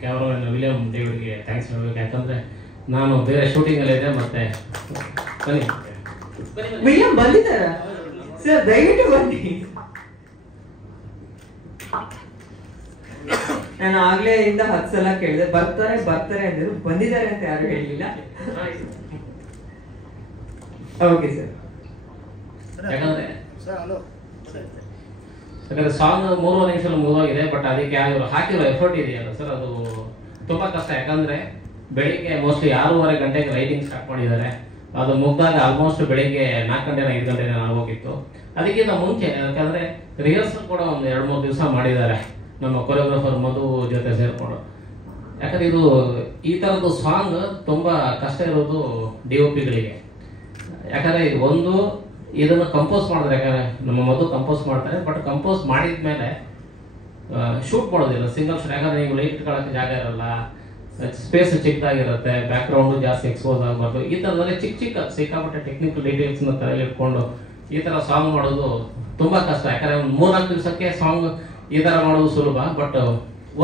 ಕ್ಯಾಮ್ರಾಮನ್ ವಿಲಿಯಂ ಡೇವಿಡ್ಗೆ ಥ್ಯಾಂಕ್ಸ್ ಹೇಳಬೇಕು. ಯಾಕಂದರೆ ನಾನು ಬೇರೆ ಶೂಟಿಂಗಲ್ಲಿದ್ದೆ. ಮತ್ತೆ ಬನ್ನಿ ವಿಲಿಯಂ ಬಂದಿದ್ದಾರಾ ಸರ್? ದಯವಿಟ್ಟು ಬನ್ನಿ. ನಾನು ಆಗ್ಲೇ ಇಂದ 10 ಸಲ ಕೇಳಿದೆ, ಬರ್ತಾರೆ ಬರ್ತಾರೆ ಅಂದರು, ಬಂದಿದ್ದಾರೆ ಅಂತ ಯಾರು ಹೇಳಲಿಲ್ಲ. Okay sir. ಯಾಕಂದರೆ ಸಾಂಗ್ 3 ನಿಮಿಷದಲ್ಲಿ ಮುಗಿದೋಗಿದೆ. ಬಟ್ ಅದಕ್ಕೆ ಅವರು ಹಾಕಿರೋ ಎಫರ್ಟ್ ಇದೆಯಲ್ಲ ಸರ್, ಅದು ತುಂಬ ಕಷ್ಟ. ಯಾಕಂದರೆ ಬೆಳಿಗ್ಗೆ ಮೋಸ್ಟ್ಲಿ 6:30 ಗಂಟೆಗೆ ಲೈಟಿಂಗ್ ಸ್ಟಾರ್ಟ್ ಮಾಡಿದ್ದಾರೆ. ಅದು ಮುಗ್ದಾಗ ಆಲ್ಮೋಸ್ಟ್ ಬೆಳಿಗ್ಗೆ 4 ಗಂಟೆ 5 ಗಂಟೆ ಆಗೋಗಿತ್ತು. ಅದಕ್ಕಿಂತ ಮುಂಚೆ ಯಾಕಂದರೆ ರಿಹರ್ಸಲ್ ಕೂಡ ಒಂದು 2-3 ದಿವಸ ಮಾಡಿದ್ದಾರೆ ನಮ್ಮ ಕೊರಿಯೋಗ್ರಾಫರ್ ಮಧು ಜೊತೆ ಸೇರಿಕೊಂಡು. ಯಾಕಂದರೆ ಇದು ಈ ಥರದ್ದು ಸಾಂಗ್ ತುಂಬ ಕಷ್ಟ ಇರೋದು DOPಗಳಿಗೆ. ಯಾಕಂದರೆ ಒಂದು ಇದನ್ನು ಕಂಪೋಸ್ ಮಾಡಿದ್ರೆ, ಯಾಕಂದರೆ ನಮ್ಮ ಮಧು ಕಂಪೋಸ್ ಮಾಡ್ತಾರೆ, ಬಟ್ ಕಂಪೋಸ್ ಮಾಡಿದ ಮೇಲೆ ಶೂಟ್ ಮಾಡೋದಿಲ್ಲ ಸಿಂಗಲ್ ಶಾಟ್. ಯಾಕಂದರೆ ನೀವು ಲೈಟ್ ಇಟ್ಕೊಳ್ಳೋಕ್ಕೆ ಜಾಗ ಇರಲ್ಲ, ಸ್ಪೇಸ್ ಚಿಕ್ಕದಾಗಿರುತ್ತೆ, ಬ್ಯಾಕ್ಗ್ರೌಂಡು ಜಾಸ್ತಿ ಎಕ್ಸ್ಪೋಸ್ ಆಗಬಾರ್ದು. ಈ ಥರದಲ್ಲಿ ಚಿಕ್ಕ ಸಿಕ್ಕಾಪಟ್ಟೆ ಟೆಕ್ನಿಕಲ್ ಡೀಟೇಲ್ಸ್ನ ತಲೆಯಲ್ಲಿ ಇಟ್ಕೊಂಡು ಈ ಥರ ಸಾಂಗ್ ಮಾಡೋದು ತುಂಬ ಕಷ್ಟ. ಯಾಕಂದರೆ ಒಂದು 3-4 ದಿವಸಕ್ಕೆ ಸಾಂಗ್ ಈ ಥರ ಮಾಡೋದು ಸುಲಭ. ಬಟ್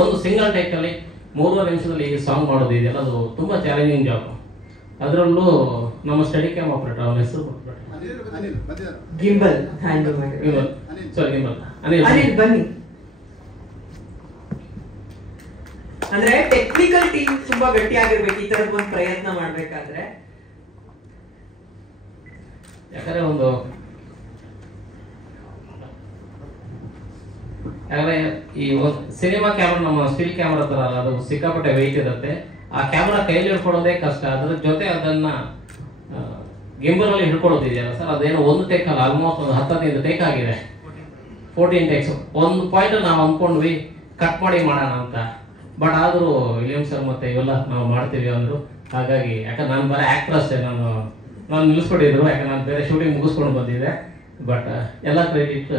ಒಂದು ಸಿಂಗಲ್ ಟೇಕಲ್ಲಿ 3 ನಿಮಿಷದಲ್ಲಿ ಈ ಸಾಂಗ್ ಮಾಡೋದು ಇದೆಯಲ್ಲ, ಅದು ತುಂಬ ಚಾಲೆಂಜಿಂಗ್ ಜಾಬ್. ಅದರಲ್ಲೂ ನಮ್ಮ ಸ್ಟಡಿ ಕ್ಯಾಮ್ ಆಪರೇಟರ್, ಅವನ ಹೆಸರು ಗಿಂಬಲ್ ಹ್ಯಾಂಡಲ್ ಮಾಡಿ. ಸಾರಿ ಗಿಂಬಲ್ ಅನಿಲ್ ಬನ್ನಿ. ಅಂದ್ರೆ ಟೆಕ್ನಿಕಲ್ ಟೀಮ್ ತುಂಬಾ ಗಟ್ಟಿಯಾಗಿರ್ಬೇಕು ಈ ತರದ ಒಂದು ಪ್ರಯತ್ನ ಮಾಡ್ಬೇಕಾದ್ರೆ. ಯಾಕಂದ್ರೆ ಒಂದು ಈ ಸಿನಿಮಾ ಕ್ಯಾಮ್ರಾ ನಮ್ಮ ಸ್ಟಿಲ್ ಕ್ಯಾಮ್ರಾ ತರ ಅಲ್ಲ, ಅದು ಸಿಕ್ಕಾಪಟ್ಟೆ ವೆಯ್ಟ್ ಇರುತ್ತೆ. ಆ ಕ್ಯಾಮ್ರಾ ಕೈಯಲ್ಲಿ ಹಿಡ್ಕೊಳ್ಳೋದೇ ಕಷ್ಟ. ಅದ್ರ ಜೊತೆ ಅದನ್ನ ಗಿಂಬಲ್ ಅಲ್ಲಿ ಹಿಡ್ಕೊಳ್ಳೋದಿದೆಯಲ್ಲ ಸರ್, ಅದೇನೋ ಒಂದು ಟೇಕ್ ಅಲ್ಲ, ಆಲ್ಮೋಸ್ಟ್ ಒಂದು 10-15 ಟೇಕ್ ಆಗಿದೆ, 14 ಟೇಕ್ಸ್. ಒಂದು ಪಾಯಿಂಟ್ ನಾವು ಅಂದ್ಕೊಂಡ್ವಿ ಕಟ್ ಮಾಡಿ ಮಾಡೋಣ ಅಂತ. ಬಟ್ ಆದರೂ ವಿಲಿಯಂ ಸರ್ ಮತ್ತೆ ಇವೆಲ್ಲ ನಾವು ಮಾಡ್ತೀವಿ ಅಂದರು. ಹಾಗಾಗಿ ಯಾಕಂದ್ರೆ ನಾನು ಬರೀ ಆ್ಯಕ್ಟರ್ ಅಷ್ಟೇ, ನಾನು ನಿಲ್ಲಿಸ್ಕೊಂಡಿದ್ರು. ಯಾಕಂದ್ರೆ ನಾನು ಬೇರೆ ಶೂಟಿಂಗ್ ಮುಗಿಸ್ಕೊಂಡು ಬಂದಿದ್ದೆ. ಬಟ್ ಎಲ್ಲ ಕ್ರೆಡಿಟ್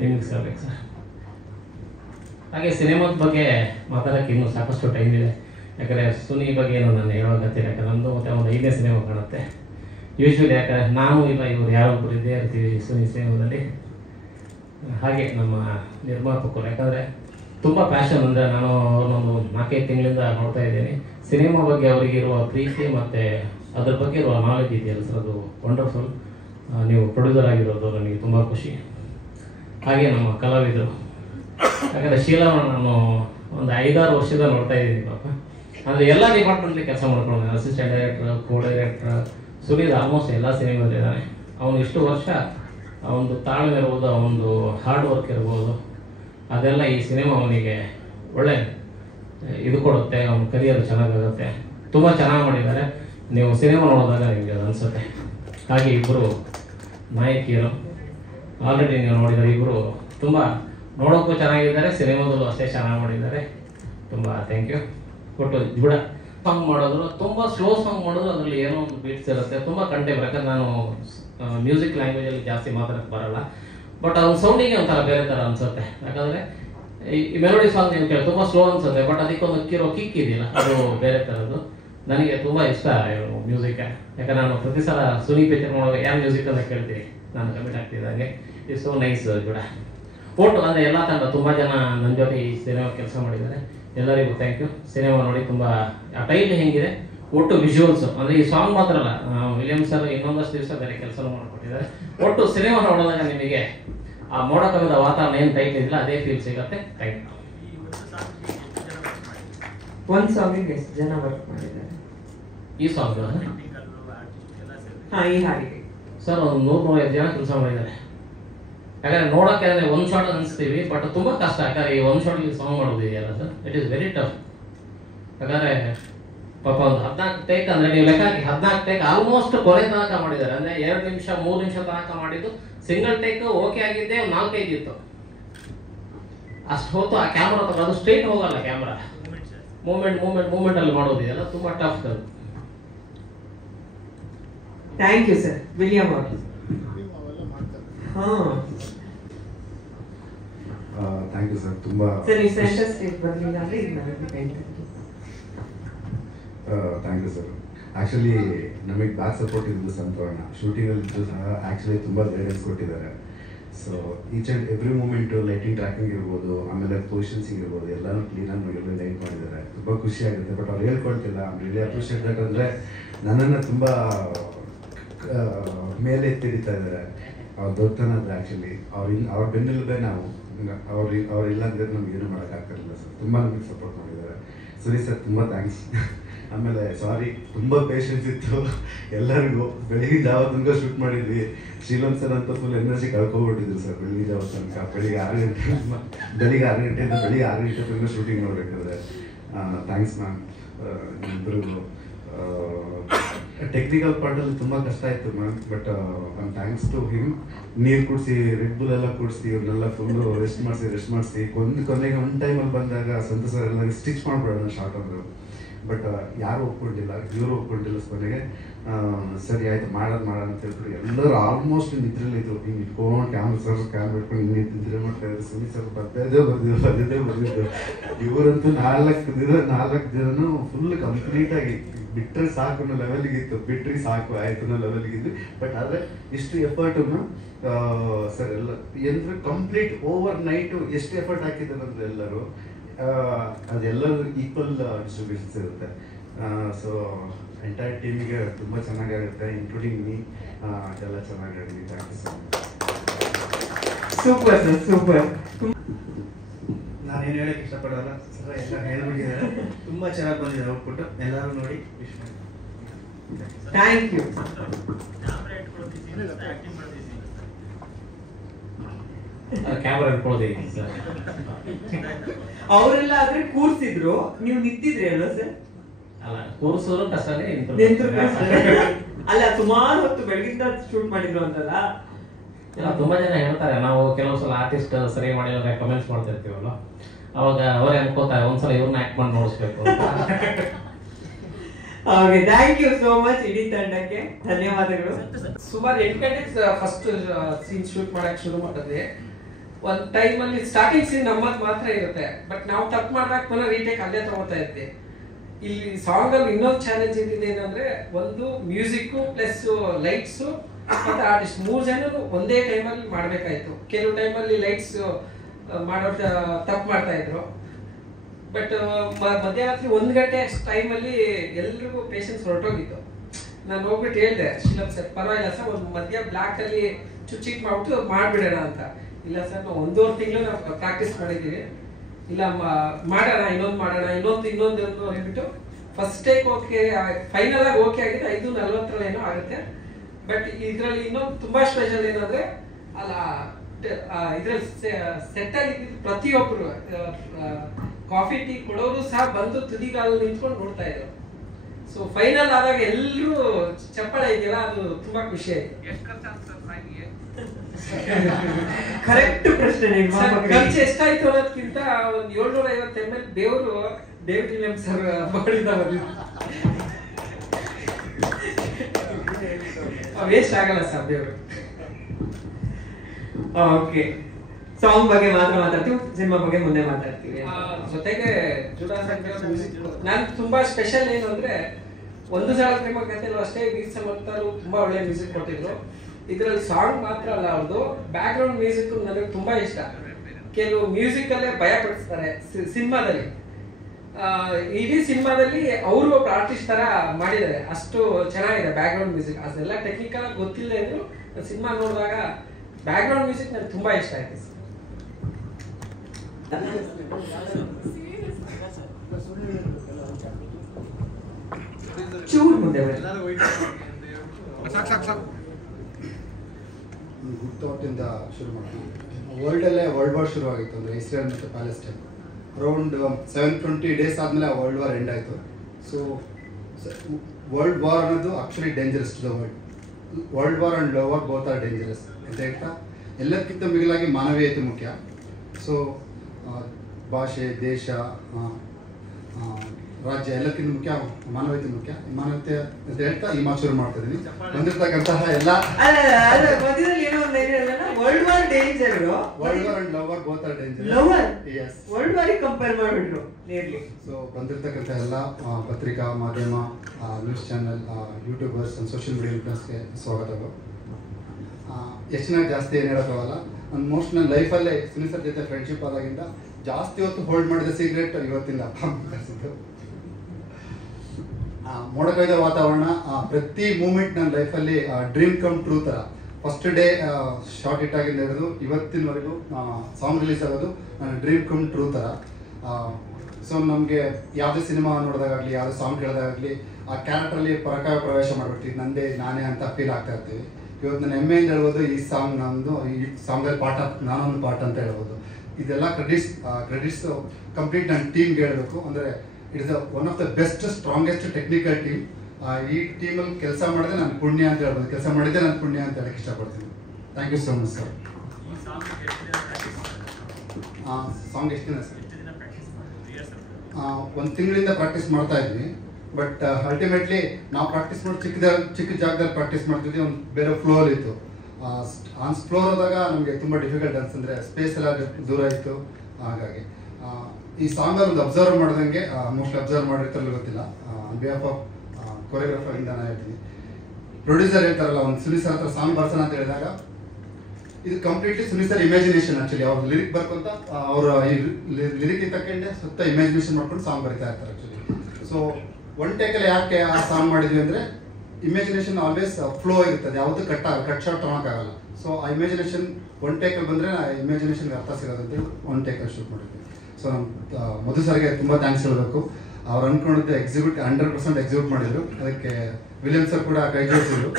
ನಿಮ್ಗೆ ಸಲ್ಬೇಕು ಸರ್. ಹಾಗೆ ಸಿನಿಮಾದ ಬಗ್ಗೆ ಮಾತಾಡೋಕ್ಕೆ ಇನ್ನೂ ಸಾಕಷ್ಟು ಟೈಮ್ ಇದೆ. ಯಾಕಂದರೆ ಸುನಿ ಬಗ್ಗೆ ಏನು ನಾನು ಹೇಳೋಕತ್ತೀನಿ. ಯಾಕಂದ್ರೆ ನಮ್ಮದು ಮತ್ತೆ ಒಂದು 5ನೇ ಸಿನಿಮಾ ಕಾಣುತ್ತೆ ಯೂಶ್ವಲಿ. ಯಾಕಂದರೆ ನಾನು ಇಲ್ಲ ಇವರು ಯಾರೊಬ್ಬರು ಇದ್ದೇ ಇರ್ತೀವಿ ಸುನಿ ಸಿನಿಮಾದಲ್ಲಿ. ಹಾಗೆ ನಮ್ಮ ನಿರ್ಮಾಪಕರು ಯಾಕಂದರೆ ತುಂಬ ಪ್ಯಾಷನ್. ಅಂದರೆ ನಾನು ಅವ್ರನ್ನೊಂದು 4-5 ತಿಂಗಳಿಂದ ನೋಡ್ತಾ ಇದ್ದೀನಿ. ಸಿನಿಮಾ ಬಗ್ಗೆ ಅವರಿಗಿರುವ ಪ್ರೀತಿ ಮತ್ತು ಅದ್ರ ಬಗ್ಗೆ ಇರುವ ನಾಲೆಜ್ ಇದೆಯಲ್ಲ ಸರ್, ಅದು ವಂಡರ್ಫುಲ್. ನೀವು ಪ್ರೊಡ್ಯೂಸರ್ ಆಗಿರೋದು ನನಗೆ ತುಂಬ ಖುಷಿ. ಹಾಗೆ ನಮ್ಮ ಕಲಾವಿದರು, ಯಾಕಂದರೆ ಶೀಲಾ ನಾನು ಒಂದು 5-6 ವರ್ಷದ ನೋಡ್ತಾ ಇದ್ದೀನಿ ಪಾಪ. ಅಂದರೆ ಎಲ್ಲ ಡಿಪಾರ್ಟ್ಮೆಂಟ್ಲಿ ಕೆಲಸ ಮಾಡ್ಕೊಂಡು, ಅಸಿಸ್ಟೆಂಟ್ ಡೈರೆಕ್ಟ್ರ್, ಕೋ ಡೈರೆಕ್ಟ್ರ್. ಸುನೀಲ್ ಆಲ್ಮೋಸ್ಟ್ ಎಲ್ಲ ಸಿನಿಮಾದಲ್ಲಿದ್ದಾನೆ. ಅವನು ಇಷ್ಟು ವರ್ಷ ಅವನದು ತಾಳ್ಮೆ ಇರ್ಬೋದು, ಅವನದು ಹಾರ್ಡ್ ವರ್ಕ್ ಇರ್ಬೋದು, ಅದೆಲ್ಲ ಈ ಸಿನಿಮಾ ಅವನಿಗೆ ಒಳ್ಳೆ ಇದು ಕೊಡುತ್ತೆ. ಅವನ ಕರಿಯರ್ ಚೆನ್ನಾಗಾಗುತ್ತೆ. ತುಂಬ ಚೆನ್ನಾಗಿ ಮಾಡಿದ್ದಾರೆ. ನೀವು ಸಿನಿಮಾ ನೋಡಿದಾಗ ನಿಮಗೆ ಅದು ಅನಿಸುತ್ತೆ. ಹಾಗೆ ಇಬ್ಬರು ನಾಯಕಿಯರು ಆಲ್ರೆಡಿ ನೀವು ನೋಡಿದರೆ, ಇಬ್ಬರು ತುಂಬ ನೋಡೋಕ್ಕೂ ಚೆನ್ನಾಗಿದ್ದಾರೆ, ಸಿನಿಮಾದಲ್ಲೂ ಅಷ್ಟೇ ಚೆನ್ನಾಗಿ ಮಾಡಿದ್ದಾರೆ. ತುಂಬ ಥ್ಯಾಂಕ್ ಯು. ಕೊಟ್ಟು ಜುಡ ಸಾಂಗ್ ಮಾಡಿದ್ರು, ತುಂಬ ಸ್ಲೋ ಸಾಂಗ್ ಮಾಡಿದ್ರು, ಅದರಲ್ಲಿ ಏನೋ ಒಂದು ಬೀಟ್ಸ್ ಇರುತ್ತೆ, ತುಂಬ ಕಂಟೆಂಟ್. ಯಾಕಂದ್ರೆ ನಾನು ಮ್ಯೂಸಿಕ್ ಲ್ಯಾಂಗ್ವೇಜಲ್ಲಿ ಜಾಸ್ತಿ ಮಾತಾಡೋಕ್ಕೆ ಬರಲ್ಲ. ಬಟ್ ಅವ್ನ ಸೌಂಡಿಗೆ ಒಂಥರ ಬೇರೆ ಥರ ಅನಿಸುತ್ತೆ. ಯಾಕಂದರೆ ಈ ಮೆಲೋಡಿ ಸಾಂಗ್ ನೀವು ಕೇಳಿ ತುಂಬ ಸ್ಲೋ ಅನಿಸುತ್ತೆ, ಬಟ್ ಅದಕ್ಕೊಂದು ಕಿಕ್ ಇದೆಯಲ್ಲ, ಅದು ಬೇರೆ ಥರದ್ದು. ನನಗೆ ತುಂಬ ಇಷ್ಟ ಮ್ಯೂಸಿಕ್. ಯಾಕಂದ್ರೆ ನಾನು ಪ್ರತಿ ಸಲ ಸುನಿ ಪಿಕ್ಚರ್ ಮಾಡುವಾಗ ಯಾವ ಮ್ಯೂಸಿಕ್ ಅಂತ ಕೇಳ್ತೀನಿ, ನಾನು ಕಮಿಟ್ ಆಗ್ತಿದ್ದಂಗೆ. It's so nice Judah. ಒಟ್ಟು ಅಂದರೆ ಎಲ್ಲ ತಂಡ ತುಂಬ ಜನ ನನ್ನ ಜೊತೆ ಈ ಸಿನಿಮಾ ಕೆಲಸ ಮಾಡಿದ್ದಾರೆ. ಎಲ್ಲರಿಗೂ ಥ್ಯಾಂಕ್ ಯು. ಸಿನಿಮಾ ನೋಡಿ ತುಂಬ ಆ ಟೈಟ್ಲ್ ಹೆಂಗಿದೆ, ಒಟ್ಟು ವಿಜುವಲ್ಸು ಅಂದರೆ ಈ ಸಾಂಗ್ ಮಾತ್ರ ಅಲ್ಲ, ವಿಲಿಯಂ ಸರ್ ಇನ್ನೊಂದಷ್ಟು ದಿವಸ ಬೇರೆ ಕೆಲಸನೂ ಮಾಡಿಕೊಟ್ಟಿದ್ದಾರೆ. ಒಟ್ಟು ಸಿನಿಮಾ ನೋಡಿದಾಗ ನಿಮಗೆ ಆ ಮೋಡ ಕವಿದ ವಾತಾವರಣ ಏನು ಟೈಟ್ಲ್ ಇದಿಲ್ಲ ಅದೇ ಫೀಲ್ ಸಿಗುತ್ತೆ. Thank you. ಒಂದು ಸಾಂಗಿಗೆ ಎಷ್ಟು ಜನ ವರ್ಕ್ ಮಾಡಿದ್ದಾರೆ ಈ ಸಾಂಗ್? ಈ ಹಾಡಿಗೆ ಸರ್ ಒಂದು 100-150 ಜನ ಕೆಲಸ ಮಾಡಿದ್ದಾರೆ. ಯಾಕಂದರೆ ನೋಡೋಕ್ಕೆ ಒಂದು ಶಾರ್ಟ್ ಅನಿಸ್ತೀವಿ, ಬಟ್ ತುಂಬ ಕಷ್ಟ. ಯಾಕಂದರೆ ಈ ಒಂದು ಶಾರ್ಟ್ಗೆ ಸಾಂಗ್ ಮಾಡೋದು ಇದೆಯಲ್ಲ sir, it is very tough. ಹಾಗಾದ್ರೆ ಪಾಪ ಒಂದು 14 ಟೇಕ್ ಅಂದ್ರೆ ನೀವು ಲೆಕ್ಕ ಹಾಕಿ 14 ಟೇಕ್ ಆಲ್ಮೋಸ್ಟ್ ಕೊನೆ ತನಕ ಮಾಡಿದ್ದಾರೆ. ಅಂದ್ರೆ 2 ನಿಮಿಷ 3 ನಿಮಿಷ ತನಕ ಮಾಡಿದ್ದು. ಸಿಂಗಲ್ ಟೇಕ್ ಓಕೆ ಆಗಿದ್ದೆ 4-5 ಇತ್ತು. ಅಷ್ಟು ಹೊತ್ತು ಆ ಕ್ಯಾಮ್ರಾ ಅದು ಸ್ಟ್ರೈಟ್ ಹೋಗಲ್ಲ. ಕ್ಯಾಮ್ರಾ ಮೂಮೆಂಟ್ ಅಲ್ಲಿ ಮಾಡೋದಿದೆಯಲ್ಲ ತುಂಬಾ tough. Thank you sir. William ಅವರು. Thank you sir. ತುಂಬಾ ಸರ್ ಈ ಸೆಂಟರ್ ಸ್ಟೇಜ್ ಬರಲಿಲ್ಲ ಅಂದ್ರೆ ಈಗ ನನಗೆ ಥ್ಯಾಂಕ್ ಯು ಸರ್. ಆ್ಯಕ್ಚುಲಿ ನಮಗೆ ಬ್ಯಾಕ್ ಸಪೋರ್ಟ್ ಇದ್ದು ಸಂತೋಣ. ಶೂಟಿಂಗಲ್ಲಿದ್ದು ಸಹ ಆ್ಯಕ್ಚುಲಿ ತುಂಬ ಗೈಡೆನ್ಸ್ ಕೊಟ್ಟಿದ್ದಾರೆ. So each and every moment lighting tracking ಇರ್ಬೋದು, ಆಮೇಲೆ ಪೊಸಿಷನ್ಸಿಂಗ್ ಇರ್ಬೋದು, ಎಲ್ಲನೂ ಕ್ಲೀನಾಗಿ ನಮಗೆ ಲೈಟ್ ಮಾಡಿದ್ದಾರೆ. ತುಂಬ ಖುಷಿ ಆಗುತ್ತೆ. ಬಟ್ ಅವ್ರು ಹೇಳ್ಕೊಳ್ತಿಲ್ಲ. I am really appreciate that. ಅಂದರೆ ನನ್ನನ್ನು ತುಂಬ ಮೇಲೆ ಎತ್ತಿಡಿತಾ ಇದ್ದಾರೆ. ಅವ್ರ ದೊಡ್ಡತನ ಅಂದರೆ ಆ್ಯಕ್ಚುಲಿ ಅವ್ರ ಬೆನ್ನೆಲುಬೇ ನಾವು. ಅವ್ರು ಇಲ್ಲ ಅಂದರೆ ನಮ್ಗೆ ಏನೂ ಮಾಡೋಕ್ಕಾಗ್ತಿರಲಿಲ್ಲ ಸರ್. ತುಂಬ ನಮಗೆ ಸಪೋರ್ಟ್ ಮಾಡಿದ್ದಾರೆ. ಸರಿ ಸರ್, ತುಂಬ ಥ್ಯಾಂಕ್ಸ್. ಆಮೇಲೆ ಸಾರಿ, ತುಂಬ ಪೇಷನ್ಸ್ ಇತ್ತು ಎಲ್ಲರಿಗೂ. ಬೆಳಿಗ್ಗೆ ಜಾವ ತನಕ ಶೂಟ್ ಮಾಡಿದ್ವಿ. ಶ್ರೀಲಂಕ್ ಸರ್ ಅಂತ ಫುಲ್ ಎನರ್ಜಿ ಕಳ್ಕೊಬಿಟ್ಟಿದ್ರು ಸರ್. ಬೆಳಿಗ್ಗೆ ಜಾವ ತನಕ ಬೆಳಿಗ್ಗೆ 6 ಗಂಟೆಯಿಂದ ಬೆಳಿಗ್ಗೆ 6 ಗಂಟೆ ತನಕ ಶೂಟಿಂಗ್ ಮಾಡಬೇಕಾದ್ರೆ. ಥ್ಯಾಂಕ್ಸ್ ಮ್ಯಾಮ್ ಇಬ್ಬರಿಗೂ. ಟೆಕ್ನಿಕಲ್ ಪಾರ್ಟಲ್ಲಿ ತುಂಬ ಕಷ್ಟ ಆಯಿತು ma'am. But thanks to him. ನೀರು ಕುಡಿಸಿ, ರೆಡ್ ಬುಲ್ ಎಲ್ಲ ಕುಡಿಸಿ, ಇವ್ರನ್ನೆಲ್ಲ ಫುಲ್ಲು ರೆಸ್ಟ್ ಮಾಡಿಸಿ ಕೊನೆಗೆ ಒಂದು ಟೈಮಲ್ಲಿ ಬಂದಾಗ ಸಂತ ಸರ್ ಎಲ್ಲ ಸ್ಟಿಚ್ ಮಾಡಿಬಿಡೋಣ ಶಾರ್ಟ್ ಅಂದರು. ಬಟ್ ಯಾರು ಒಪ್ಕೊಂಡಿಲ್ಲ, ಇವರು ಒಪ್ಕೊಂಡಿಲ್ಲ. ಕೊನೆಗೆ ಸರಿ ಆಯಿತು ಮಾಡೋದು ಅಂತ ಹೇಳ್ಬಿಟ್ಟು ಎಲ್ಲರೂ ಆಲ್ಮೋಸ್ಟ್ ನಿದ್ರೆಲಿದ್ರು. ಹಿಂಗೆ ಇಟ್ಕೊಂಡು ಕ್ಯಾಮ್ರಾ ಇಟ್ಕೊಂಡು ಹಿಂಗೆ ನಿದ್ರೆ ಮಾಡ್ತಾ ಇದ್ರು. ಸುನಿ ಸರ್ ಬರ್ದಿದ್ದು ಇವರಂತೂ 4 ಜನನು ಫುಲ್ ಕಂಪ್ಲೀಟಾಗಿ ಬಿಟ್ಟರೆ ಸಾಕು ಅನ್ನೋ ಲೆವೆಲ್ಗಿತ್ತು. ಬಿಟ್ಟರೆ ಸಾಕು ಆಯ್ತು ಅನ್ನೋ ಲೆವೆಲ್ಗಿದ್ದು. ಬಟ್ ಆದರೆ ಇಷ್ಟು ಎಫರ್ಟನ್ನು ಸರ್ ಎಲ್ಲ ಅಂದರೆ ಕಂಪ್ಲೀಟ್ ಓವರ್ ನೈಟು ಎಷ್ಟು ಎಫರ್ಟ್ ಹಾಕಿದ್ದಾರೆ ಅಂದರೆ ಎಲ್ಲರೂ ಅದೆಲ್ಲರೂ ಈಕ್ವಲ್ ಡಿಸ್ಟ್ರಿಬ್ಯೂಷನ್ಸ್ ಇರುತ್ತೆ. ಸೊ ಎಂಟೈರ್ ಟೀಮಿಗೆ ತುಂಬ ಚೆನ್ನಾಗಾಗುತ್ತೆ, ಇನ್ಕ್ಲೂಡಿಂಗ್ ಮೀ. ಎಲ್ಲ ಚೆನ್ನಾಗಾಗಿದೆ. Thank you sir. Super sir, super. ನಾನೇನು ಹೇಳಕ್ಕೆ ಇಷ್ಟಪಡಲ್ಲ ಸರ್, ಎಲ್ಲ ಹೇಳ್ಬಿಟ್ಟಿದ್ದಾರೆ. ತುಂಬ ಚೆನ್ನಾಗಿ ಬಂದಿದೆ ಔಟ್ಪುಟ್. ಎಲ್ಲರೂ ನೋಡಿ ವಿಶ್ ಮಾಡಿ. Thank you. ಕ್ಯಾಮ್ರಾ ಇಟ್ಕೊಳ್ಳೋದು ಸರ್. ಅವರೆಲ್ಲ ಆದ್ರೆ ಕೂರ್ಸಿದ್ರು, ನೀವು ನಿಂತಿದ್ರಿ ಅಲ್ವಾ ಸರ್? ಅಲ್ಲ, ಕೂರಿಸೋರು ಕಷ್ಟನೇ. ಅಲ್ಲ, ಸುಮಾರು ಹೊತ್ತು ಬೆಳಗಿಂದ ಶೂಟ್ ಮಾಡಿದ್ರು ಅಂತಲ್ಲ. ತುಂಬಾ ಜನ ಹೇಳ್ತಾರೆ, ನಾವು ಕೆಲವು ಸಲ ಆರ್ಟಿಸ್ಟ್ ಸರಿ ಮಾಡಿದ್ರೆ ಕಮೆಂಟ್ಸ್ ಮಾಡ್ತಾ ಇರ್ತೀವಲ್ಲ, ಅವಾಗ ಅವರೇ ಅನ್ಕೋತಾರೆ ಒಂದ್ಸಲ ಇವ್ರನ್ನ ಆಕ್ಟ್ ಮಾಡಿ ನೋಡಿಸ್ಬೇಕು ಅಂತ. Okay, thank you so much ಇಡೀ ತಂಡಕ್ಕೆ ಧನ್ಯವಾದಗಳು. ಸುಮಾರು 8 ಗಂಟೆಗೆ ಫಸ್ಟ್ ಸೀನ್ ಶೂಟ್ ಮಾಡಕ್ ಶುರು ಮಾಡಿದ್ವಿ. ಒಂದು ಟೈಮಲ್ಲಿ ಸ್ಟಾರ್ಟಿಂಗ್ ಸೀನ್ ನಮ್ಮದು ಮಾತ್ರ ಇರುತ್ತೆ. ಬಟ್ ನಾವು ತಪ್ಪು ಮಾಡಿದಾಗ ಪುನಃ ರೀಟೇಕ್ ಅಲ್ಲೇ ತಗೋತಾ ಇದ್ವಿ. ಇಲ್ಲಿ ಸಾಂಗ್ ಅಲ್ಲಿ ಇನ್ನೊಂದು ಚಾಲೆಂಜ್ ಇದ್ದಿದ್ದು ಏನಂದ್ರೆ, ಒಂದು ಮ್ಯೂಸಿಕ್ ಪ್ಲಸ್ ಲೈಟ್ಸ್ ಮತ್ತೆ ಆರ್ಟಿಸ್ಟ್ 3 ಜನರು ಒಂದೇ ಟೈಮಲ್ಲಿ ಮಾಡ್ಬೇಕಾಯ್ತು. ಕೆಲವು ಟೈಮಲ್ಲಿ ಲೈಟ್ಸ್ ಮಾಡೋ ತಪ್ಪು ಮಾಡ್ತಾ ಇದ್ರು. ಬಟ್ ಮಧ್ಯರಾತ್ರಿ 1 ಗಂಟೆ ಟೈಮಲ್ಲಿ ಎಲ್ರಿಗೂ ಪೇಷನ್ಸ್ ಹೊರಟೋಗಿತ್ತು. ನಾನು ಹೋಗ್ಬಿಟ್ಟು ಹೇಳಿದೆ ಶ್ರೀಲಂ ಸರ್, ಪರವಾಗಿಲ್ಲ ಸರ್, ಒಂದು ಮಧ್ಯ ಬ್ಲಾಕ್ ಅಲ್ಲಿ ಚುಚ್ಚಿಟ್ ಮಾಡ್ಬಿಟ್ಟು ಮಾಡ್ಬಿಡೋಣ ಅಂತ. ಇಲ್ಲ ಸರ್, ನಾವು 1.5 ತಿಂಗಳು ನಾವು ಪ್ರಾಕ್ಟೀಸ್ ಮಾಡಿದ್ದೀವಿ. ಇಲ್ಲ ಮಾಡೋಣ, ಇನ್ನೊಂದು ಅಂದ್ಬಿಟ್ಟು ಫಸ್ಟ್ ಟೇಕ್ ಓಕೆ, ಫೈನಲ್ ಆಗಿ ಓಕೆ ಆಗಿದೆ. 5:40 ಏನೋ ಆಗುತ್ತೆ. ಬಟ್ ಇದರಲ್ಲಿ ಇನ್ನೊಂದು ತುಂಬಾ ಸ್ಪೆಷಲ್ ಏನಂದ್ರೆ, ಅಲ್ಲ ಇದ್ರಲ್ಲಿ ಸೆಟ್ ಅಲ್ಲಿ ಪ್ರತಿಯೊಬ್ಬರು ಕಾಫಿ ಟೀ ಕೊಡೋರು ಸಹ ಬಂದು ತುದಿಗಾಲಲ್ಲಿ ನಿಂತ್ಕೊಂಡು ನೋಡ್ತಾ ಇದ್ರು. ಸೊ ಫೈನಲ್ ಆದಾಗ ಎಲ್ಲರೂ ಚಪ್ಪಾಳೆ ಇದೆಯಲ್ಲ, ಅದು ತುಂಬಾ ಖುಷಿ ಆಯ್ತು. ಕರೆಕ್ಟ್ ಪ್ರಶ್ನೆ. ಖರ್ಚು ಎಷ್ಟಾಯ್ತು ಅನ್ನೋದಕ್ಕಿಂತ ಒಂದು 750 ml ದೇವರು ಡೇವಿಡ್ ವಿಲಿಯಂ ಸರ್ ಬಾಡಿದ ವೇಸ್ಟ್ ಆಗಲ್ಲ ಸರ್ ದೇವರು. ಓಕೆ, ಸಾಂಗ್ ಬಗ್ಗೆ ಮಾತ್ರ ಮಾತಾಡ್ತೀವಿ, ಸಿನಿಮಾ ಬಗ್ಗೆ ಮುಂದೆ ಮಾತಾಡ್ತೀವಿ. ಜೊತೆಗೆ ನಾನು ತುಂಬಾ ಸ್ಪೆಷಲ್ ಏನು ಅಂದ್ರೆ, ಒಂದು ಸಲ ಪ್ರೇಮ ಕಥೆಲು ಅಷ್ಟೇ ವೀರ್ ಸಮರ್ಥರು ತುಂಬಾ ಒಳ್ಳೆ ಮ್ಯೂಸಿಕ್ ಕೊಟ್ಟಿದ್ರು. ಇದರಲ್ಲಿ ಸಾಂಗ್ ಮಾತ್ರ ಅಲ್ಲ, ಅವ್ರದ್ದು ಬ್ಯಾಕ್ ಗ್ರೌಂಡ್ ಮ್ಯೂಸಿಕ್ ನನಗೆ ತುಂಬಾ ಇಷ್ಟ. ಕೆಲವು ಮ್ಯೂಸಿಕ್ ಅಲ್ಲೇ ಭಯ ಪಡಿಸ್ತಾರೆ ಸಿನಿಮಾದಲ್ಲಿ. ಇಡೀ ಸಿನಿಮಾದಲ್ಲಿ ಅವರು ಒಬ್ಬ ಆರ್ಟಿಸ್ಟ್ ತರ ಮಾಡಿದ್ದಾರೆ. ಅಷ್ಟು ಚೆನ್ನಾಗಿದೆ ಬ್ಯಾಕ್ ಗ್ರೌಂಡ್ ಮ್ಯೂಸಿಕ್. ಅದೆಲ್ಲ ಟೆಕ್ನಿಕಲ್ ಆಗಿ ಗೊತ್ತಿಲ್ಲದೆ ಇದ್ರು ಸಿನಿಮಾ ನೋಡಿದಾಗ ಬ್ಯಾಕ್ ಗ್ರೌಂಡ್ ಮ್ಯೂಸಿಕ್ ನನಗೆ ತುಂಬಾ ಇಷ್ಟ ಆಯ್ತು. ಚೂರು ಮುಂದೆ ಗುಡ್ ಥಾಟಿಂದ ಶುರು ಮಾಡ್ತೀವಿ. ವರ್ಲ್ಡಲ್ಲೇ ವರ್ಲ್ಡ್ ವಾರ್ ಶುರು ಆಗಿತ್ತು, ಅಂದರೆ ಇಸ್ರೇಲ್ ಮತ್ತು ಪ್ಯಾಲೆಸ್ಟೈನ್. ಅರೌಂಡ್ 720 ಡೇಸ್ ಆದಮೇಲೆ ವರ್ಲ್ಡ್ ವಾರ್ ಎಂಡ್ ಆಯಿತು. ಸೊ ವರ್ಲ್ಡ್ ವಾರ್ ಅನ್ನೋದು actually dangerous to the world. World war and love war both are dangerous ಅಂತ ಹೇಳ್ತಾ ಎಲ್ಲಕ್ಕಿಂತ ಮಿಗಿಲಾಗಿ ಮಾನವೀಯತೆ ಮುಖ್ಯ. ಸೊ ಭಾಷೆ, ದೇಶ, ರಾಜ್ಯ ಎಲ್ಲಕ್ಕಿಂತ ಮುಖ್ಯ ಮಾನವೀಯತೆ ಮುಖ್ಯ. ಮಾನವೀಯತೆ ಅಂತ ಹೇಳ್ತಾ ಈ ಮಾತು ಶುರು ಮಾಡ್ತಾ ಇದ್ದೀನಿ. ಬಂದಿರ್ತಕ್ಕಂತಹ ಎಲ್ಲ world war danger, world war and love war both are danger. Lovers, world ವಾರಿಗೆ ಕಂಪೇರ್ ಮಾಡಿಬಿಟ್ರು ನೇರ್ಲಿ. ಸೊ ಬಂದಿರ್ತಕ್ಕಂಥ ಎಲ್ಲ ಪತ್ರಿಕಾ ಮಾಧ್ಯಮ, news channel, YouTubers and social media ಇನ್ಫ್ಲುಯೆನ್ಸ್ಗೆ ಸ್ವಾಗತಗಳು. ಹೆಚ್ಚಿನ ಜಾಸ್ತಿ ಏನು ಹೇಳೋಕ್ಕಾಗಲ್ಲ. ನಾನು ಮೋಸ್ಟ್ ನನ್ನ ಲೈಫಲ್ಲೇ ಸುನೀಲ್ ಸರ್ ಜೊತೆ ಫ್ರೆಂಡ್ಶಿಪ್ ಆದಾಗಿಂದ ಜಾಸ್ತಿ ಹೊತ್ತು ಹೋಲ್ಡ್ ಮಾಡಿದ ಸೀಕ್ರೆಟ್ ಇವತ್ತಿಂದ ಕಲಿಸಿದ್ದು. ಮೋಡಕವಿದ ವಾತಾವರಣ, ಪ್ರತಿ ಮೂಮೆಂಟ್ ನನ್ನ ಲೈಫಲ್ಲಿ ಡ್ರೀಮ್ ಕಮ್ ಟ್ರೂ ಥರ. ಫಸ್ಟ್ ಡೇ ಶಾರ್ಟ್ ಹಿಟ್ ಆಗಿಂದ ಹಿಡಿದು ಇವತ್ತಿನವರೆಗೂ ಸಾಂಗ್ ರಿಲೀಸ್ ಆಗೋದು ನನ್ನ ಡ್ರೀಮ್ ಕಮ್ ಟ್ರೂ ಥರ. ಸೊ ನಮಗೆ ಯಾವುದೇ ಸಿನಿಮಾ ನೋಡಿದಾಗಲಿ, ಯಾವುದೇ ಸಾಂಗ್ ಕೇಳಿದಾಗಲಿ ಆ ಕ್ಯಾರೆಕ್ಟ್ರಲ್ಲಿ ಪರಕಾಯ ಪ್ರವೇಶ ಮಾಡಿಬಿಡ್ತೀವಿ, ನಾನೇ ಅಂತ ಫೀಲ್ ಆಗ್ತಾ ಇರ್ತೀವಿ. ಇವತ್ತು ನಾನು ಹೆಮ್ಮೆಯಿಂದ ಹೇಳ್ಬೋದು, ಈ ಸಾಂಗ್ ನಮ್ಮದು, ಈ ಸಾಂಗಲ್ಲಿ ಪಾರ್ಟ್ ನಾನೊಂದು ಪಾರ್ಟ್ ಅಂತ ಹೇಳ್ಬೋದು. ಇದೆಲ್ಲ ಕ್ರೆಡಿಟ್ಸ್ ಕಂಪ್ಲೀಟ್ ನನ್ನ ಟೀಮ್ಗೆ ಹೇಳಬೇಕು. ಅಂದರೆ it is one of the best strongest technical team. ಈ ಟೀಮಲ್ಲಿ ಕೆಲಸ ಮಾಡಿದ್ರೆ ನನ್ನ ಪುಣ್ಯ ಅಂತ ಹೇಳ್ಬೋದು, ಕೆಲಸ ಮಾಡಿದ್ದೆ ನನ್ನ ಪುಣ್ಯ ಅಂತ ಹೇಳಕ್ಕೆ ಇಷ್ಟಪಡ್ತೀನಿ. Thank you so much sir. Song ಎಷ್ಟು ದಿನ ಸರ್? 1 ತಿಂಗಳಿಂದ ಪ್ರಾಕ್ಟೀಸ್ ಮಾಡ್ತಾ ಇದ್ವಿ. ಬಟ್ ಅಲ್ಟಿಮೇಟ್ಲಿ ನಾವು ಪ್ರಾಕ್ಟೀಸ್ ಮಾಡಿ ಚಿಕ್ಕ ಜಾಗದಲ್ಲಿ ಪ್ರಾಕ್ಟೀಸ್ ಮಾಡ್ತಿದ್ವಿ. ಒಂದು ಬೇರೆ ಫ್ಲೋರ್ ಇತ್ತು. ಆನ್ ಫ್ಲೋರ್ ಹೋದಾಗ ನಮಗೆ ತುಂಬ ಡಿಫಿಕಲ್ಟ್ ಅನ್ಸಂದ್ರೆ ಸ್ಪೇಸ್ ಎಲ್ಲ ದೂರ ಇತ್ತು. ಹಾಗಾಗಿ ಈ ಸಾಂಗಲ್ಲಿ ಒಂದು ಅಬ್ಸರ್ವ್ ಮಾಡ್ದಂಗೆ, ಮೋಸ್ಟ್ಲಿ ಅಬ್ಸರ್ವ್ ಮಾಡಿರ್ತಾರಲ್ಲ ಗೊತ್ತಿಲ್ಲ, ಆನ್ ಬಿಹಾಫ್ ಆಫ್ ಕೊರಿಯೋಗ್ರಾಫರ್ ಇಂದ ನಾನು ಹೇಳ್ತೀನಿ. ಪ್ರೊಡ್ಯೂಸರ್ ಹೇಳ್ತಾರಲ್ಲ, ಒಂದು ಸುನೀಲ್ ಸರ್ ಹತ್ರ ಸಾಂಗ್ ಬರ್ಸೋಣ ಅಂತ ಹೇಳಿದಾಗ ಇದು completely Sunil sir imagination. Actually ಅವ್ರು ಲಿರಿಕ್ ಬರ್ಕೊಂತ ಅವರ ಈ ಲಿರಿಕ್ ತಕ್ಕಂಡೆ ಸುತ್ತ ಇಮ್ಯಾಜಿನೇಷನ್ ಮಾಡ್ಕೊಂಡು ಸಾಂಗ್ ಬರಿತಾ ಇರ್ತಾರೆ ಆ್ಯಕ್ಚುಲಿ. ಸೊ ಒನ್ ಟೇಕಲ್ಲಿ ಯಾಕೆ ಆ ಸಾಂಗ್ ಮಾಡಿದ್ವಿ ಅಂದರೆ ಇಮ್ಯಾಜಿನೇಷನ್ ಆಲ್ವೇಸ್ ಫ್ಲೋ ಇರ್ತದೆ, ಯಾವತ್ತೂ ಕಟ್ ಶಾರ್ಟ್ ತೊಗೊಳಕ್ಕಾಗಲ್ಲ. ಸೊ ಆ ಇಮ್ಯಾಜಿನೇಷನ್ ಒನ್ ಟೇಕಲ್ಲಿ ಬಂದರೆ ಇಮ್ಯಾಜಿನೇಷನ್ಗೆ ಅರ್ಥ ಸಿಗೋದಂತೇಳಿ ಒನ್ ಟೇಕಲ್ಲಿ ಶೂಟ್ ಮಾಡಿದ್ವಿ. ಸೊ ನಮ್ಮ ಮಧು ಸರ್ಗೆ ತುಂಬ ಥ್ಯಾಂಕ್ಸ್ ಹೇಳಬೇಕು. ಅವ್ರು ಅಂದ್ಕೊಂಡಿದ್ದು 100% ಎಕ್ಸಿಕ್ಯೂಟ್ ಮಾಡಿದ್ರು. ಅದಕ್ಕೆ ವಿಲಿಯಮ್ ಸರ್ ಕೂಡ ಕೈ ಜೋಡಿಸಿದ್ರು.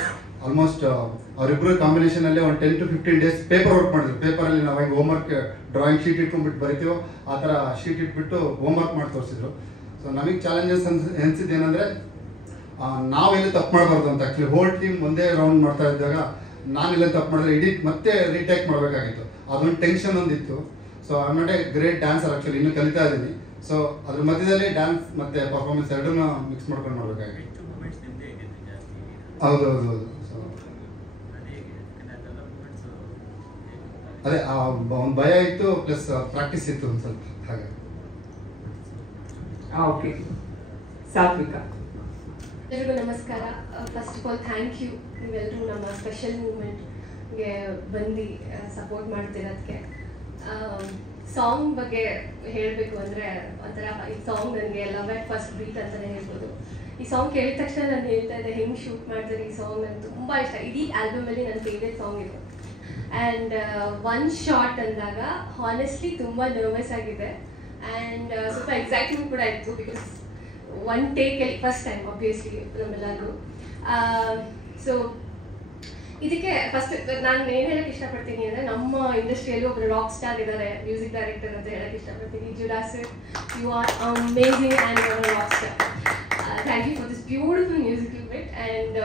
ಆಲ್ಮೋಸ್ಟ್ ಅವರಿಬ್ಬರು ಕಾಂಬಿನೇಷನಲ್ಲಿ ಒಂದು 10 to 15 ಡೇಸ್ ಪೇಪರ್ ವರ್ಕ್ ಮಾಡಿದ್ರು. ಪೇಪರಲ್ಲಿ ನಾವು ಹೆಂಗೆ ಹೋಮ್ವರ್ಕ್ ಡ್ರಾಯಿಂಗ್ ಶೀಟ್ ಇಟ್ಕೊಂಡ್ಬಿಟ್ಟು ಬರಿತೀವೋ ಆ ಥರ ಶೀಟ್ ಇಟ್ಬಿಟ್ಟು ಹೋಮ್ವರ್ಕ್ ಮಾಡಿ ತೋರಿಸಿದ್ರು. ಸೊ ನಮಗೆ ಚಾಲೆಂಜಸ್ ಅನಿಸಿದ್ದು ಏನಂದರೆ ನಾವೆಲ್ಲಿ ತಪ್ಪು ಮಾಡಬಾರ್ದು ಅಂತ. ಆ್ಯಕ್ಚುಲಿ ಹೋಲ್ ಟೀಮ್ ಒಂದೇ ರೌಂಡ್ ಮಾಡ್ತಾ ಇದ್ದಾಗ ನಾನೆಲ್ಲ ತಪ್ಪು ಮಾಡಿದ್ರೆ ಎಡಿಟ್ ಮತ್ತೆ ರೀಟೇಕ್ ಮಾಡಬೇಕಾಗಿತ್ತು. ಅದೊಂದು ಟೆನ್ಷನ್ ಒಂದಿತ್ತು. So I not a great dancer actually, ಇನ್ನೂ ಕಲಿತಾ ಇದ್ದೀನಿ. ಸೊ ಅದ್ರ ಮಧ್ಯದಲ್ಲಿ ಡ್ಯಾನ್ಸ್ ಮತ್ತು ಪರ್ಫಾರ್ಮೆನ್ಸ್ ಎರಡನ್ನೂ ಮಿಕ್ಸ್ ಮಾಡ್ಕೊಂಡು ಮಾಡಬೇಕಾಗಿತ್ತು. ಹೌದು. ಸೊ ಅದೇ ಒಂದು ಭಯ ಇತ್ತು, ಪ್ಲಸ್ ಪ್ರಾಕ್ಟೀಸ್ ಇತ್ತು ಒಂದು ಸ್ವಲ್ಪ. ಹಾಗೆ ಓಕೆ, ಸಾತ್ವಿಕ. ಎಲ್ಲರಿಗೂ ನಮಸ್ಕಾರ. First of all thank you, ನೀವೆಲ್ಲರೂ ನಮ್ಮ ಸ್ಪೆಷಲ್ ಮೂಮೆಂಟ್ಗೆ ಬಂದು ಸಪೋರ್ಟ್ ಮಾಡ್ತಿರೋದಕ್ಕೆ. ಸಾಂಗ್ ಬಗ್ಗೆ ಹೇಳಬೇಕು ಅಂದರೆ ಒಂಥರ ಈ ಸಾಂಗ್ ನನಗೆ ಲವ್ ಎಟ್ ಫಸ್ಟ್ ಬೀಟ್ ಅಂತಲೇ ಹೇಳ್ಬೋದು. ಈ ಸಾಂಗ್ ಕೇಳಿದ ತಕ್ಷಣ ನಾನು ಹೇಳ್ತಾ ಇದ್ದೆ ಹೆಂಗೆ ಶೂಟ್ ಮಾಡ್ತಾರೆ ಈ ಸಾಂಗ್, ನನಗೆ ತುಂಬ ಇಷ್ಟ. ಇಡೀ ಆಲ್ಬಮಲ್ಲಿ ನನ್ನ ಫೇವ್ರೆಟ್ ಸಾಂಗ್ ಇದು. ಆ್ಯಂಡ್ ಒನ್ ಶಾಟ್ ಅಂದಾಗ ಹಾನೆಸ್ಟ್ಲಿ ತುಂಬ ನರ್ವಸ್ ಆಗಿದೆ ಆ್ಯಂಡ್ ಸ್ವಲ್ಪ ಎಕ್ಸೈಟ್ಮೆಂಟ್ ಕೂಡ ಇತ್ತು. ಬಿಕಾಸ್ ಒನ್ ಟೇಕಲ್ಲಿ ಫಸ್ಟ್ ಟೈಮ್ ಆಬ್ವಿಯಸ್ಲಿ ನಮ್ಮೆಲ್ಲರಿಗೂ. ಸೊ ಇದಕ್ಕೆ ಫಸ್ಟ್ ನಾನು ಏನು ಹೇಳಕ್ಕೆ ಇಷ್ಟಪಡ್ತೀನಿ ಅಂದರೆ, ನಮ್ಮ ಇಂಡಸ್ಟ್ರಿಯಲ್ಲಿ ಒಬ್ಬರು ರಾಕ್ ಸ್ಟಾರ್ ಇದ್ದಾರೆ, ಮ್ಯೂಸಿಕ್ ಡೈರೆಕ್ಟರ್ ಅಂತ ಹೇಳಕ್ಕೆ ಇಷ್ಟಪಡ್ತೀನಿ. Judah sir, you are amazing and you are rock star. Thank you for this beautiful musical bit and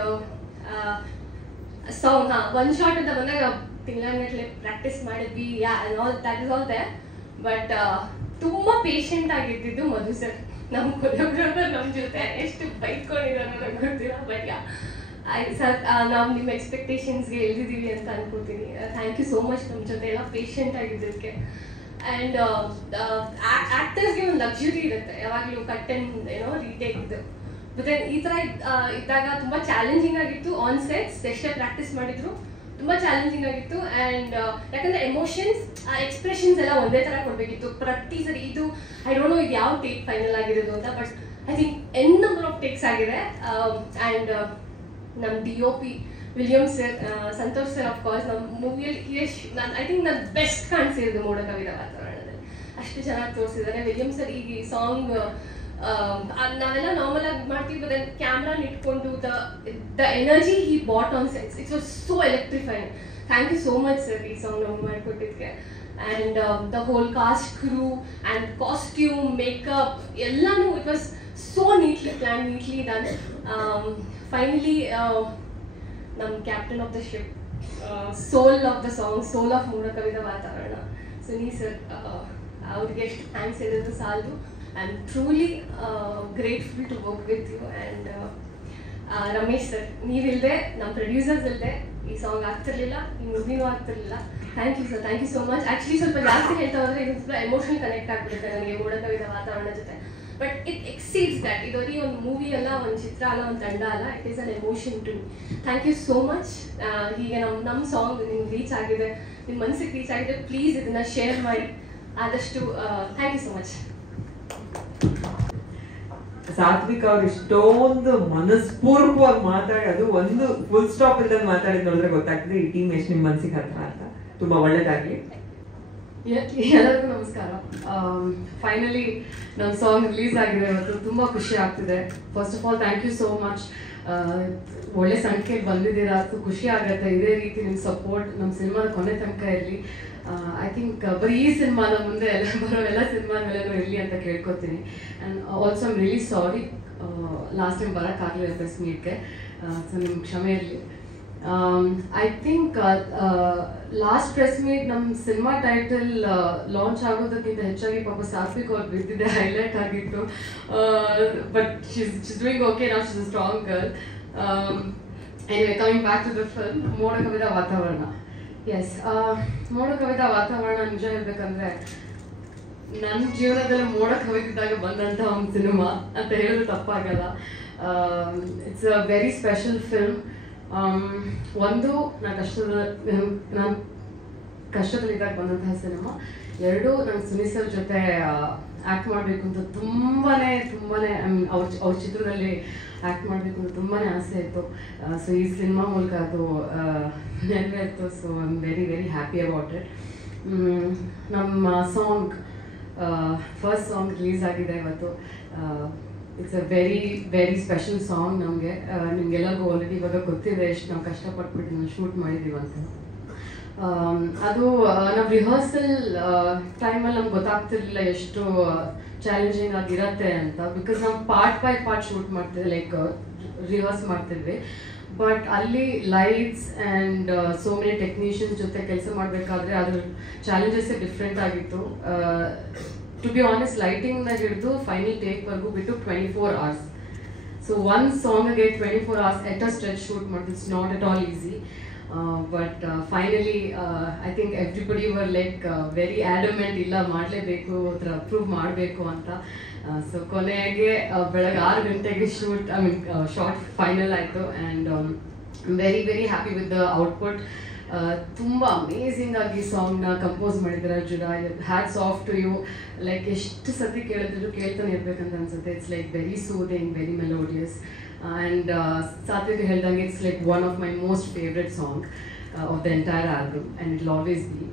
song. One shot ಅಂತ ಬಂದಾಗ ತಿಂಗಳಗಟ್ಟಲೆ ಪ್ರಾಕ್ಟೀಸ್ ಮಾಡಿದ್ವಿ, that is all they. But ತುಂಬ ಪೇಷಂಟ್ ಆಗಿದ್ದಿದ್ದು ಮಧು sir. ನಮ್ಮ ಕೊರಿಯೋಗ್ರಾಫರ್ ನಮ್ಮ ಜೊತೆ ಎಷ್ಟು ಬೈಕೊಂಡಿದ್ದಾರೆ ನನಗೆ ಗೊತ್ತಿಲ್ಲ. ಬಟ್ ಸರ್, ನಾವು ನಿಮ್ಮ ಎಕ್ಸ್ಪೆಕ್ಟೇಷನ್ಸ್ಗೆ ಎಲ್ಲಿದ್ದೀವಿ ಅಂತ ಅನ್ಕೋತೀನಿ. ಥ್ಯಾಂಕ್ ಯು ಸೋ ಮಚ್ ನಮ್ಮ ಜೊತೆ ಎಲ್ಲ ಪೇಷಂಟ್ ಆಗಿದ್ದಕ್ಕೆ. ಆ್ಯಂಡ್ ಆ್ಯಕ್ಟರ್ಸ್ಗೆ ಒಂದು ಲಕ್ಸುರಿ ಇರುತ್ತೆ ಯಾವಾಗಲೂ ಕಟ್ ಆ್ಯಂಡ್ ರೀಟೇಕ್ ಇದು. ಮತ್ತೆ ಈ ಥರ ಇದ್ದಾಗ ತುಂಬ ಚಾಲೆಂಜಿಂಗ್ ಆಗಿತ್ತು. ಆನ್ ಸೆಟ್ಸ್ ಎಷ್ಟೇ ಪ್ರಾಕ್ಟೀಸ್ ಮಾಡಿದ್ರು ತುಂಬ ಚಾಲೆಂಜಿಂಗ್ ಆಗಿತ್ತು. ಆ್ಯಂಡ್ ಯಾಕಂದರೆ ಎಮೋಷನ್ಸ್, ಎಕ್ಸ್ಪ್ರೆಷನ್ಸ್ ಎಲ್ಲ ಒಂದೇ ಥರ ಕೊಡಬೇಕಿತ್ತು ಪ್ರತಿ ಸರಿ. ಇದು ಐ ಡೋಂಟ್ ನೋ ಇದು ಯಾವ ಟೇಕ್ ಫೈನಲ್ ಆಗಿರೋದು ಅಂತ, but I think N number of takes ಆಗಿದೆ. ಆ್ಯಂಡ್ ನಮ್ಮ DOP William sir, Santosh sir, of course ನಮ್ಮ ಮೂವಿಯಲ್ಲಿ ಐ ಥಿಂಕ್ ನನ್ನ ಬೆಸ್ಟ್ ಕಾಣಿಸಿರೋದು ಮೋಡಕವಿದ ವಾತಾವರಣದಲ್ಲಿ. ಅಷ್ಟು ಚೆನ್ನಾಗಿ ತೋರಿಸಿದ್ದಾರೆ ವಿಲಿಯಮ್ ಸರ್. ಈಗ ಈ ಸಾಂಗ್ ನಾವೆಲ್ಲ ನಾರ್ಮಲ್ ಆಗಿ ಮಾಡ್ತೀವಿ, ಬಟ್ ಕ್ಯಾಮ್ರಾನ ಇಟ್ಕೊಂಡು the energy he brought on sets, it's was so electrifying. Thank you so much sir ಈ ಸಾಂಗ್ ನಮ್ಗೆ ಮಾಡಿಕೊಟ್ಟಿದ್ದಕ್ಕೆ. and the whole cast, crew, and costume, makeup, ellanu, it was so neatly planned, neatly done. Finally, nam captain of the ship, soul of the song, soul of Moda Kavita Vatavarana, Suni sir, ಅವ್ರಿಗೆ ಎಷ್ಟು thanks ಹೇಳಿದ್ರು ಸಾಲದು. I am truly grateful to work with you. And Ramesh sir, ನೀವಿಲ್ಲದೆ ನಮ್ಮ producers ಇಲ್ಲದೆ ಈ song ಆಗ್ತಿರ್ಲಿಲ್ಲ, ಈ ಮೂವಿನೂ ಆಗ್ತಿರ್ಲಿಲ್ಲ. Thank you sir, thank you so much. Actually ಸ್ವಲ್ಪ ಜಾಸ್ತಿ ಹೇಳ್ತಾ ಹೋದರೆ ಇದು ಸ್ವಲ್ಪ ಎಮೋಷನಲ್ ಕನೆಕ್ಟ್ ಆಗ್ಬಿಡುತ್ತೆ ನನಗೆ ಮೋಡ ಕವಿದ ವಾತಾವರಣ ಜೊತೆ. But it exceeds that. ಇದು ಬರೀ ಒಂದು ಮೂವಿ ಅಲ್ಲ, ಒಂದು ಚಿತ್ರ ಅಲ್ಲ, ಒಂದು ತಂಡ ಅಲ್ಲ, it is an emotion to me. Thank you so much. ಹೀಗೆ ನಮ್ಮ ಸಾಂಗ್ ನಿಮ್ಗೆ ರೀಚ್ ಆಗಿದೆ, ನಿಮ್ಮ ಮನಸ್ಸಿಗೆ ರೀಚ್ ಆಗಿದೆ, ಪ್ಲೀಸ್ ಇದನ್ನು ಶೇರ್ ಮಾಡಿ ಆದಷ್ಟು. Thank you so much. Satvik ಅವ್ರು ಇಷ್ಟೊಂದು ಮನಸ್ಪೂರ್ವಕವಾಗಿ ಮಾತಾಡೋದು, ಒಂದು ಫುಲ್ ಸ್ಟಾಪ್ ಇಲ್ದಂಗೆ ಮಾತಾಡಿದ್ ನೋಡಿದ್ರೆ ಗೊತ್ತಾಗ್ತದೆ ಈ ಟೀಮ್ ಎಷ್ಟು ನಿಮ್ಮ ಮನಸ್ಸಿಗೆ ಹತ್ರ ಅಂತ. ತುಂಬಾ ಒಳ್ಳೇದಾಗ್ಲಿ. ಎಲ್ಲರಿಗೂ ನಮಸ್ಕಾರ. ಫೈನಲಿ ನಮ್ಮ ಸಾಂಗ್ ರಿಲೀಸ್ ಆಗಿದೆ ಇವತ್ತು, ತುಂಬ ಖುಷಿ ಆಗ್ತಿದೆ. First of all thank you so much. ಒಳ್ಳೆ ಸಂಖ್ಯೆಗೆ ಬಂದಿದ್ದೀರಾ, ಖುಷಿ ಆಗುತ್ತೆ. ಇದೇ ರೀತಿ ನಿಮ್ಮ ಸಪೋರ್ಟ್ ನಮ್ಮ ಸಿನಿಮಾದ ಕೊನೆ ತನಕ ಇರಲಿ. ಐ ಥಿಂಕ್ ಬರೀ ಈ ಸಿನಿಮಾದ ಮುಂದೆ ಬರೋ ಎಲ್ಲ ಸಿನಿಮಾ ಮೇಲೆನೂ ಇರಲಿ ಅಂತ ಕೇಳ್ಕೊತೀನಿ. And also I'm really sorry, last time ಬರೋಕ್ಕಾಗಲಿಲ್ಲ ಪ್ರೆಸ್ ಮೀಟ್ಗೆ, ಸೊ ನಿಮ್ಗೆ ಕ್ಷಮೆ ಇರಲಿ. I think last press meet ನಮ್ಮ ಸಿನಿಮಾ ಟೈಟಲ್ ಲಾಂಚ್ ಆಗೋದಕ್ಕಿಂತ ಹೆಚ್ಚಾಗಿ ಪಾಪ ಸಾತ್ವಿಕ್ ಅವ್ರು ಬಿದ್ದಿದೆ ಹೈಲೈಟ್ ಆಗಿತ್ತು. But she's doing okay now, she's a strong girl. Anyway, coming back to the film, ಮೋಡ ಕವಿದ ವಾತಾವರಣ. ಎಸ್, ಮೋಡ ಕವಿದ ವಾತಾವರಣ ನಿಜ ಹೇಳ್ಬೇಕಂದ್ರೆ ನನ್ನ ಜೀವನದಲ್ಲಿ ಮೋಡ ಕವಿದಿದ್ದಾಗ ಬಂದಂಥ ಒಂದು ಸಿನಿಮಾ ಅಂತ ಹೇಳೋದು ತಪ್ಪಾಗಲ್ಲ. It's a very special film. ಒಂದು, ನಾನು ಕಷ್ಟದಲ್ಲಿದ್ದಾಗ ಬಂದಂತಹ ಸಿನಿಮಾ. ಎರಡು, ನಾನು ಸುನೀಲ್ ಸರ್ ಜೊತೆ ಆ್ಯಕ್ಟ್ ಮಾಡಬೇಕು ಅಂತ ತುಂಬಾ ಅವ್ರ ಚಿತ್ರದಲ್ಲಿ ಆ್ಯಕ್ಟ್ ಮಾಡಬೇಕು ಅಂತ ತುಂಬಾ ಆಸೆ ಇತ್ತು. ಸೊ ಈ ಸಿನಿಮಾ ಮೂಲಕ ಅದು ನೆರವೇರಿತು. So I am very very happy about it. ನಮ್ಮ ಸಾಂಗ್, ಫಸ್ಟ್ ಸಾಂಗ್ ರಿಲೀಸ್ ಆಗಿದೆ ಇವತ್ತು. It's a very very special song ನಮಗೆ. ನಿಮಗೆಲ್ಲರಿಗೂ ಆಲ್ರೆಡಿ ಇವಾಗ ಗೊತ್ತಿದೆ ಎಷ್ಟು ನಾವು ಕಷ್ಟಪಟ್ಬಿಟ್ಟು ನಾವು ಶೂಟ್ ಮಾಡಿದ್ದೀವಿ ಅಂತ. ಅದು ನಾವು ರಿಹರ್ಸಲ್ ಟೈಮಲ್ಲಿ ನಮ್ಗೆ ಗೊತ್ತಾಗ್ತಿರ್ಲಿಲ್ಲ ಎಷ್ಟು ಚಾಲೆಂಜಿಂಗ್ ಆಗಿರತ್ತೆ ಅಂತ. ಬಿಕಾಸ್ ನಾವು ಪಾರ್ಟ್ ಬೈ ಪಾರ್ಟ್ ಶೂಟ್ ಮಾಡ್ತಿದ್ವಿ, ಲೈಕ್ ರಿಹರ್ಸ್ ಮಾಡ್ತಿದ್ವಿ. ಬಟ್ ಅಲ್ಲಿ lights and so many technicians ಜೊತೆ ಕೆಲಸ ಮಾಡಬೇಕಾದ್ರೆ ಅದ್ರ ಚಾಲೆಂಜಸ್ಸೇ ಡಿಫ್ರೆಂಟ್ ಆಗಿತ್ತು. ಟು ಬಿ ಆನೆಸ್ಟ್, ಲೈಟಿಂಗ್ನ ಹಿಡಿದು ಫೈನಲ್ ಟೇಕ್ವರೆಗೂ ಬಿಟ್ಟು 24 hours. ಸೊ ಒಂದು ಸಾಂಗ್ಗೆ 24 hours at a stretch shoot ಮಾಡೋದು, it's not at all easy. But finally I think everybody were like very adamant, ಇಲ್ಲ ಮಾಡಲೇಬೇಕು, ಅದರ ಪ್ರೂವ್ ಮಾಡಬೇಕು ಅಂತ. ಸೊ ಕೊನೆಗೆ ಬೆಳಗ್ಗೆ 6 ಗಂಟೆಗೆ ಶಾರ್ಟ್ ಫೈನಲ್ ಆಯಿತು. And very very happy with the output. ತುಂಬ ಅಮೇಝಿಂಗ್ ಆಗಿ ಸಾಂಗ್ನ ಕಂಪೋಸ್ ಮಾಡಿದ್ದಾರೆ Judah. Hats off to you. Like ಎಷ್ಟು ಸತಿ ಕೇಳಿದ್ರು ಕೇಳ್ತಾನೆ ಇರ್ಬೇಕಂತ ಅನ್ಸುತ್ತೆ. It's like very soothing, very melodious. And Satvik ಹೇಳ್ದಂಗೆ it's like one of my most favourite song of the entire album, and it will always be.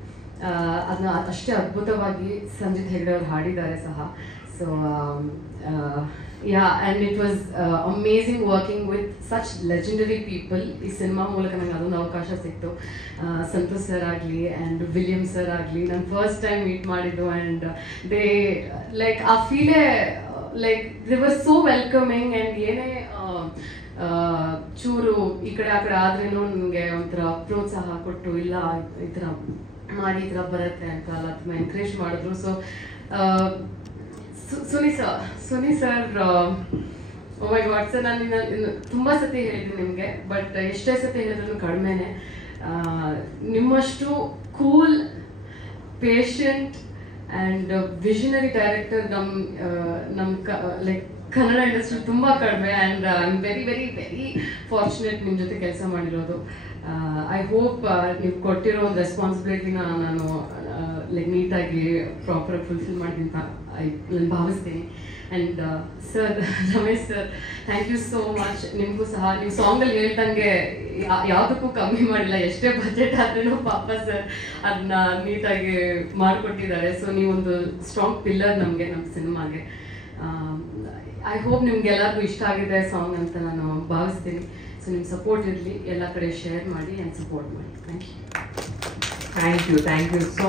ಅದನ್ನ ಅಷ್ಟೇ ಅದ್ಭುತವಾಗಿ ಸಂಜಿತ್ ಹೆಗ್ಡೆ ಅವರು ಹಾಡಿದ್ದಾರೆ ಸಹ. So yeah, and it was amazing working with such legendary people. ಈ cinema ಮೂಲಕ ನಂಗೆ ಅದೊಂದು ಅವಕಾಶ ಸಿಕ್ತು. ಸಂತೋಷ್ ಸರ್ ಆಗಲಿ ಆ್ಯಂಡ್ ವಿಲಿಯಮ್ ಸರ್ ಆಗಲಿ ನಾನು ಫಸ್ಟ್ ಟೈಮ್ ಮೀಟ್ ಮಾಡಿದ್ದು. ಆ್ಯಂಡ್ ದೇ ಲೈಕ್ ಆ ಫೀಲೇ like they were so welcoming. And ಏನೇ ಚೂರು ಈ ಕಡೆ ಆ ಕಡೆ ಆದ್ರೇನು ನನಗೆ ಒಂಥರ ಪ್ರೋತ್ಸಾಹ ಕೊಟ್ಟು, ಇಲ್ಲ ಈ ಥರ ಮಾಡಿ ಈ ಥರ ಬರುತ್ತೆ ಅಂತ ಅಲ್ಲ, ತುಂಬ ಎನ್ಕರೇಜ್ ಮಾಡಿದ್ರು. So Suni sir oh my God sir, ನಾನು ತುಂಬ ಸತಿ ಹೇಳಿದ್ದೀನಿ ನಿಮಗೆ, ಬಟ್ ಎಷ್ಟೇ ಸತಿ ಹೇಳಿದ್ರು ಕಡಿಮೆನೆ. ನಿಮ್ಮಷ್ಟು cool, patient and visionary director ನಮ್ಮ ಲೈಕ್ ಕನ್ನಡ ಇಂಡಸ್ಟ್ರಿ ತುಂಬ ಕಡಿಮೆ. And I am very very very fortunate ನಿಮ್ಮ ಜೊತೆ ಕೆಲಸ ಮಾಡಿರೋದು. ಐ ಹೋಪ್ ನೀವು ಕೊಟ್ಟಿರೋ ಒಂದು ರೆಸ್ಪಾನ್ಸಿಬಿಲಿಟಿನ ನಾನು ಲೈಕ್ ನೀಟಾಗಿ ಪ್ರಾಪರಾಗಿ ಫುಲ್ಫಿಲ್ ಮಾಡಿದ್ದೀನಿ ಅಂತ ನಾನು ಭಾವಿಸ್ತೀನಿ. And sir, Ramesh sir, thank you so much. ನಿಮಗೂ ಸಹ ನೀವು ಸಾಂಗಲ್ಲಿ ಹೇಳ್ದಂಗೆ ಯಾವುದಕ್ಕೂ ಕಮ್ಮಿ ಮಾಡಿಲ್ಲ. ಎಷ್ಟೇ ಬಜೆಟ್ ಆದ್ರೂ ಪಾಪ ಸರ್ ಅದನ್ನ ನೀಟಾಗಿ ಮಾಡಿಕೊಟ್ಟಿದ್ದಾರೆ. ಸೊ ನೀವೊಂದು ಸ್ಟ್ರಾಂಗ್ ಪಿಲ್ಲರ್ ನಮಗೆ, ನಮ್ಮ ಸಿನಿಮಾಗೆ. ಐ ಹೋಪ್ ನಿಮ್ಗೆಲ್ಲರಿಗೂ ಇಷ್ಟ ಆಗಿದೆ ಸಾಂಗ್ ಅಂತ ನಾನು ಭಾವಿಸ್ತೀನಿ. ಸೊ ನಿಮ್ಮ ಸಪೋರ್ಟ್ ಇರಲಿ, ಎಲ್ಲ ಕಡೆ ಶೇರ್ ಮಾಡಿ ಆ್ಯಂಡ್ ಸಪೋರ್ಟ್ ಮಾಡಿ. Thank you. Thank you so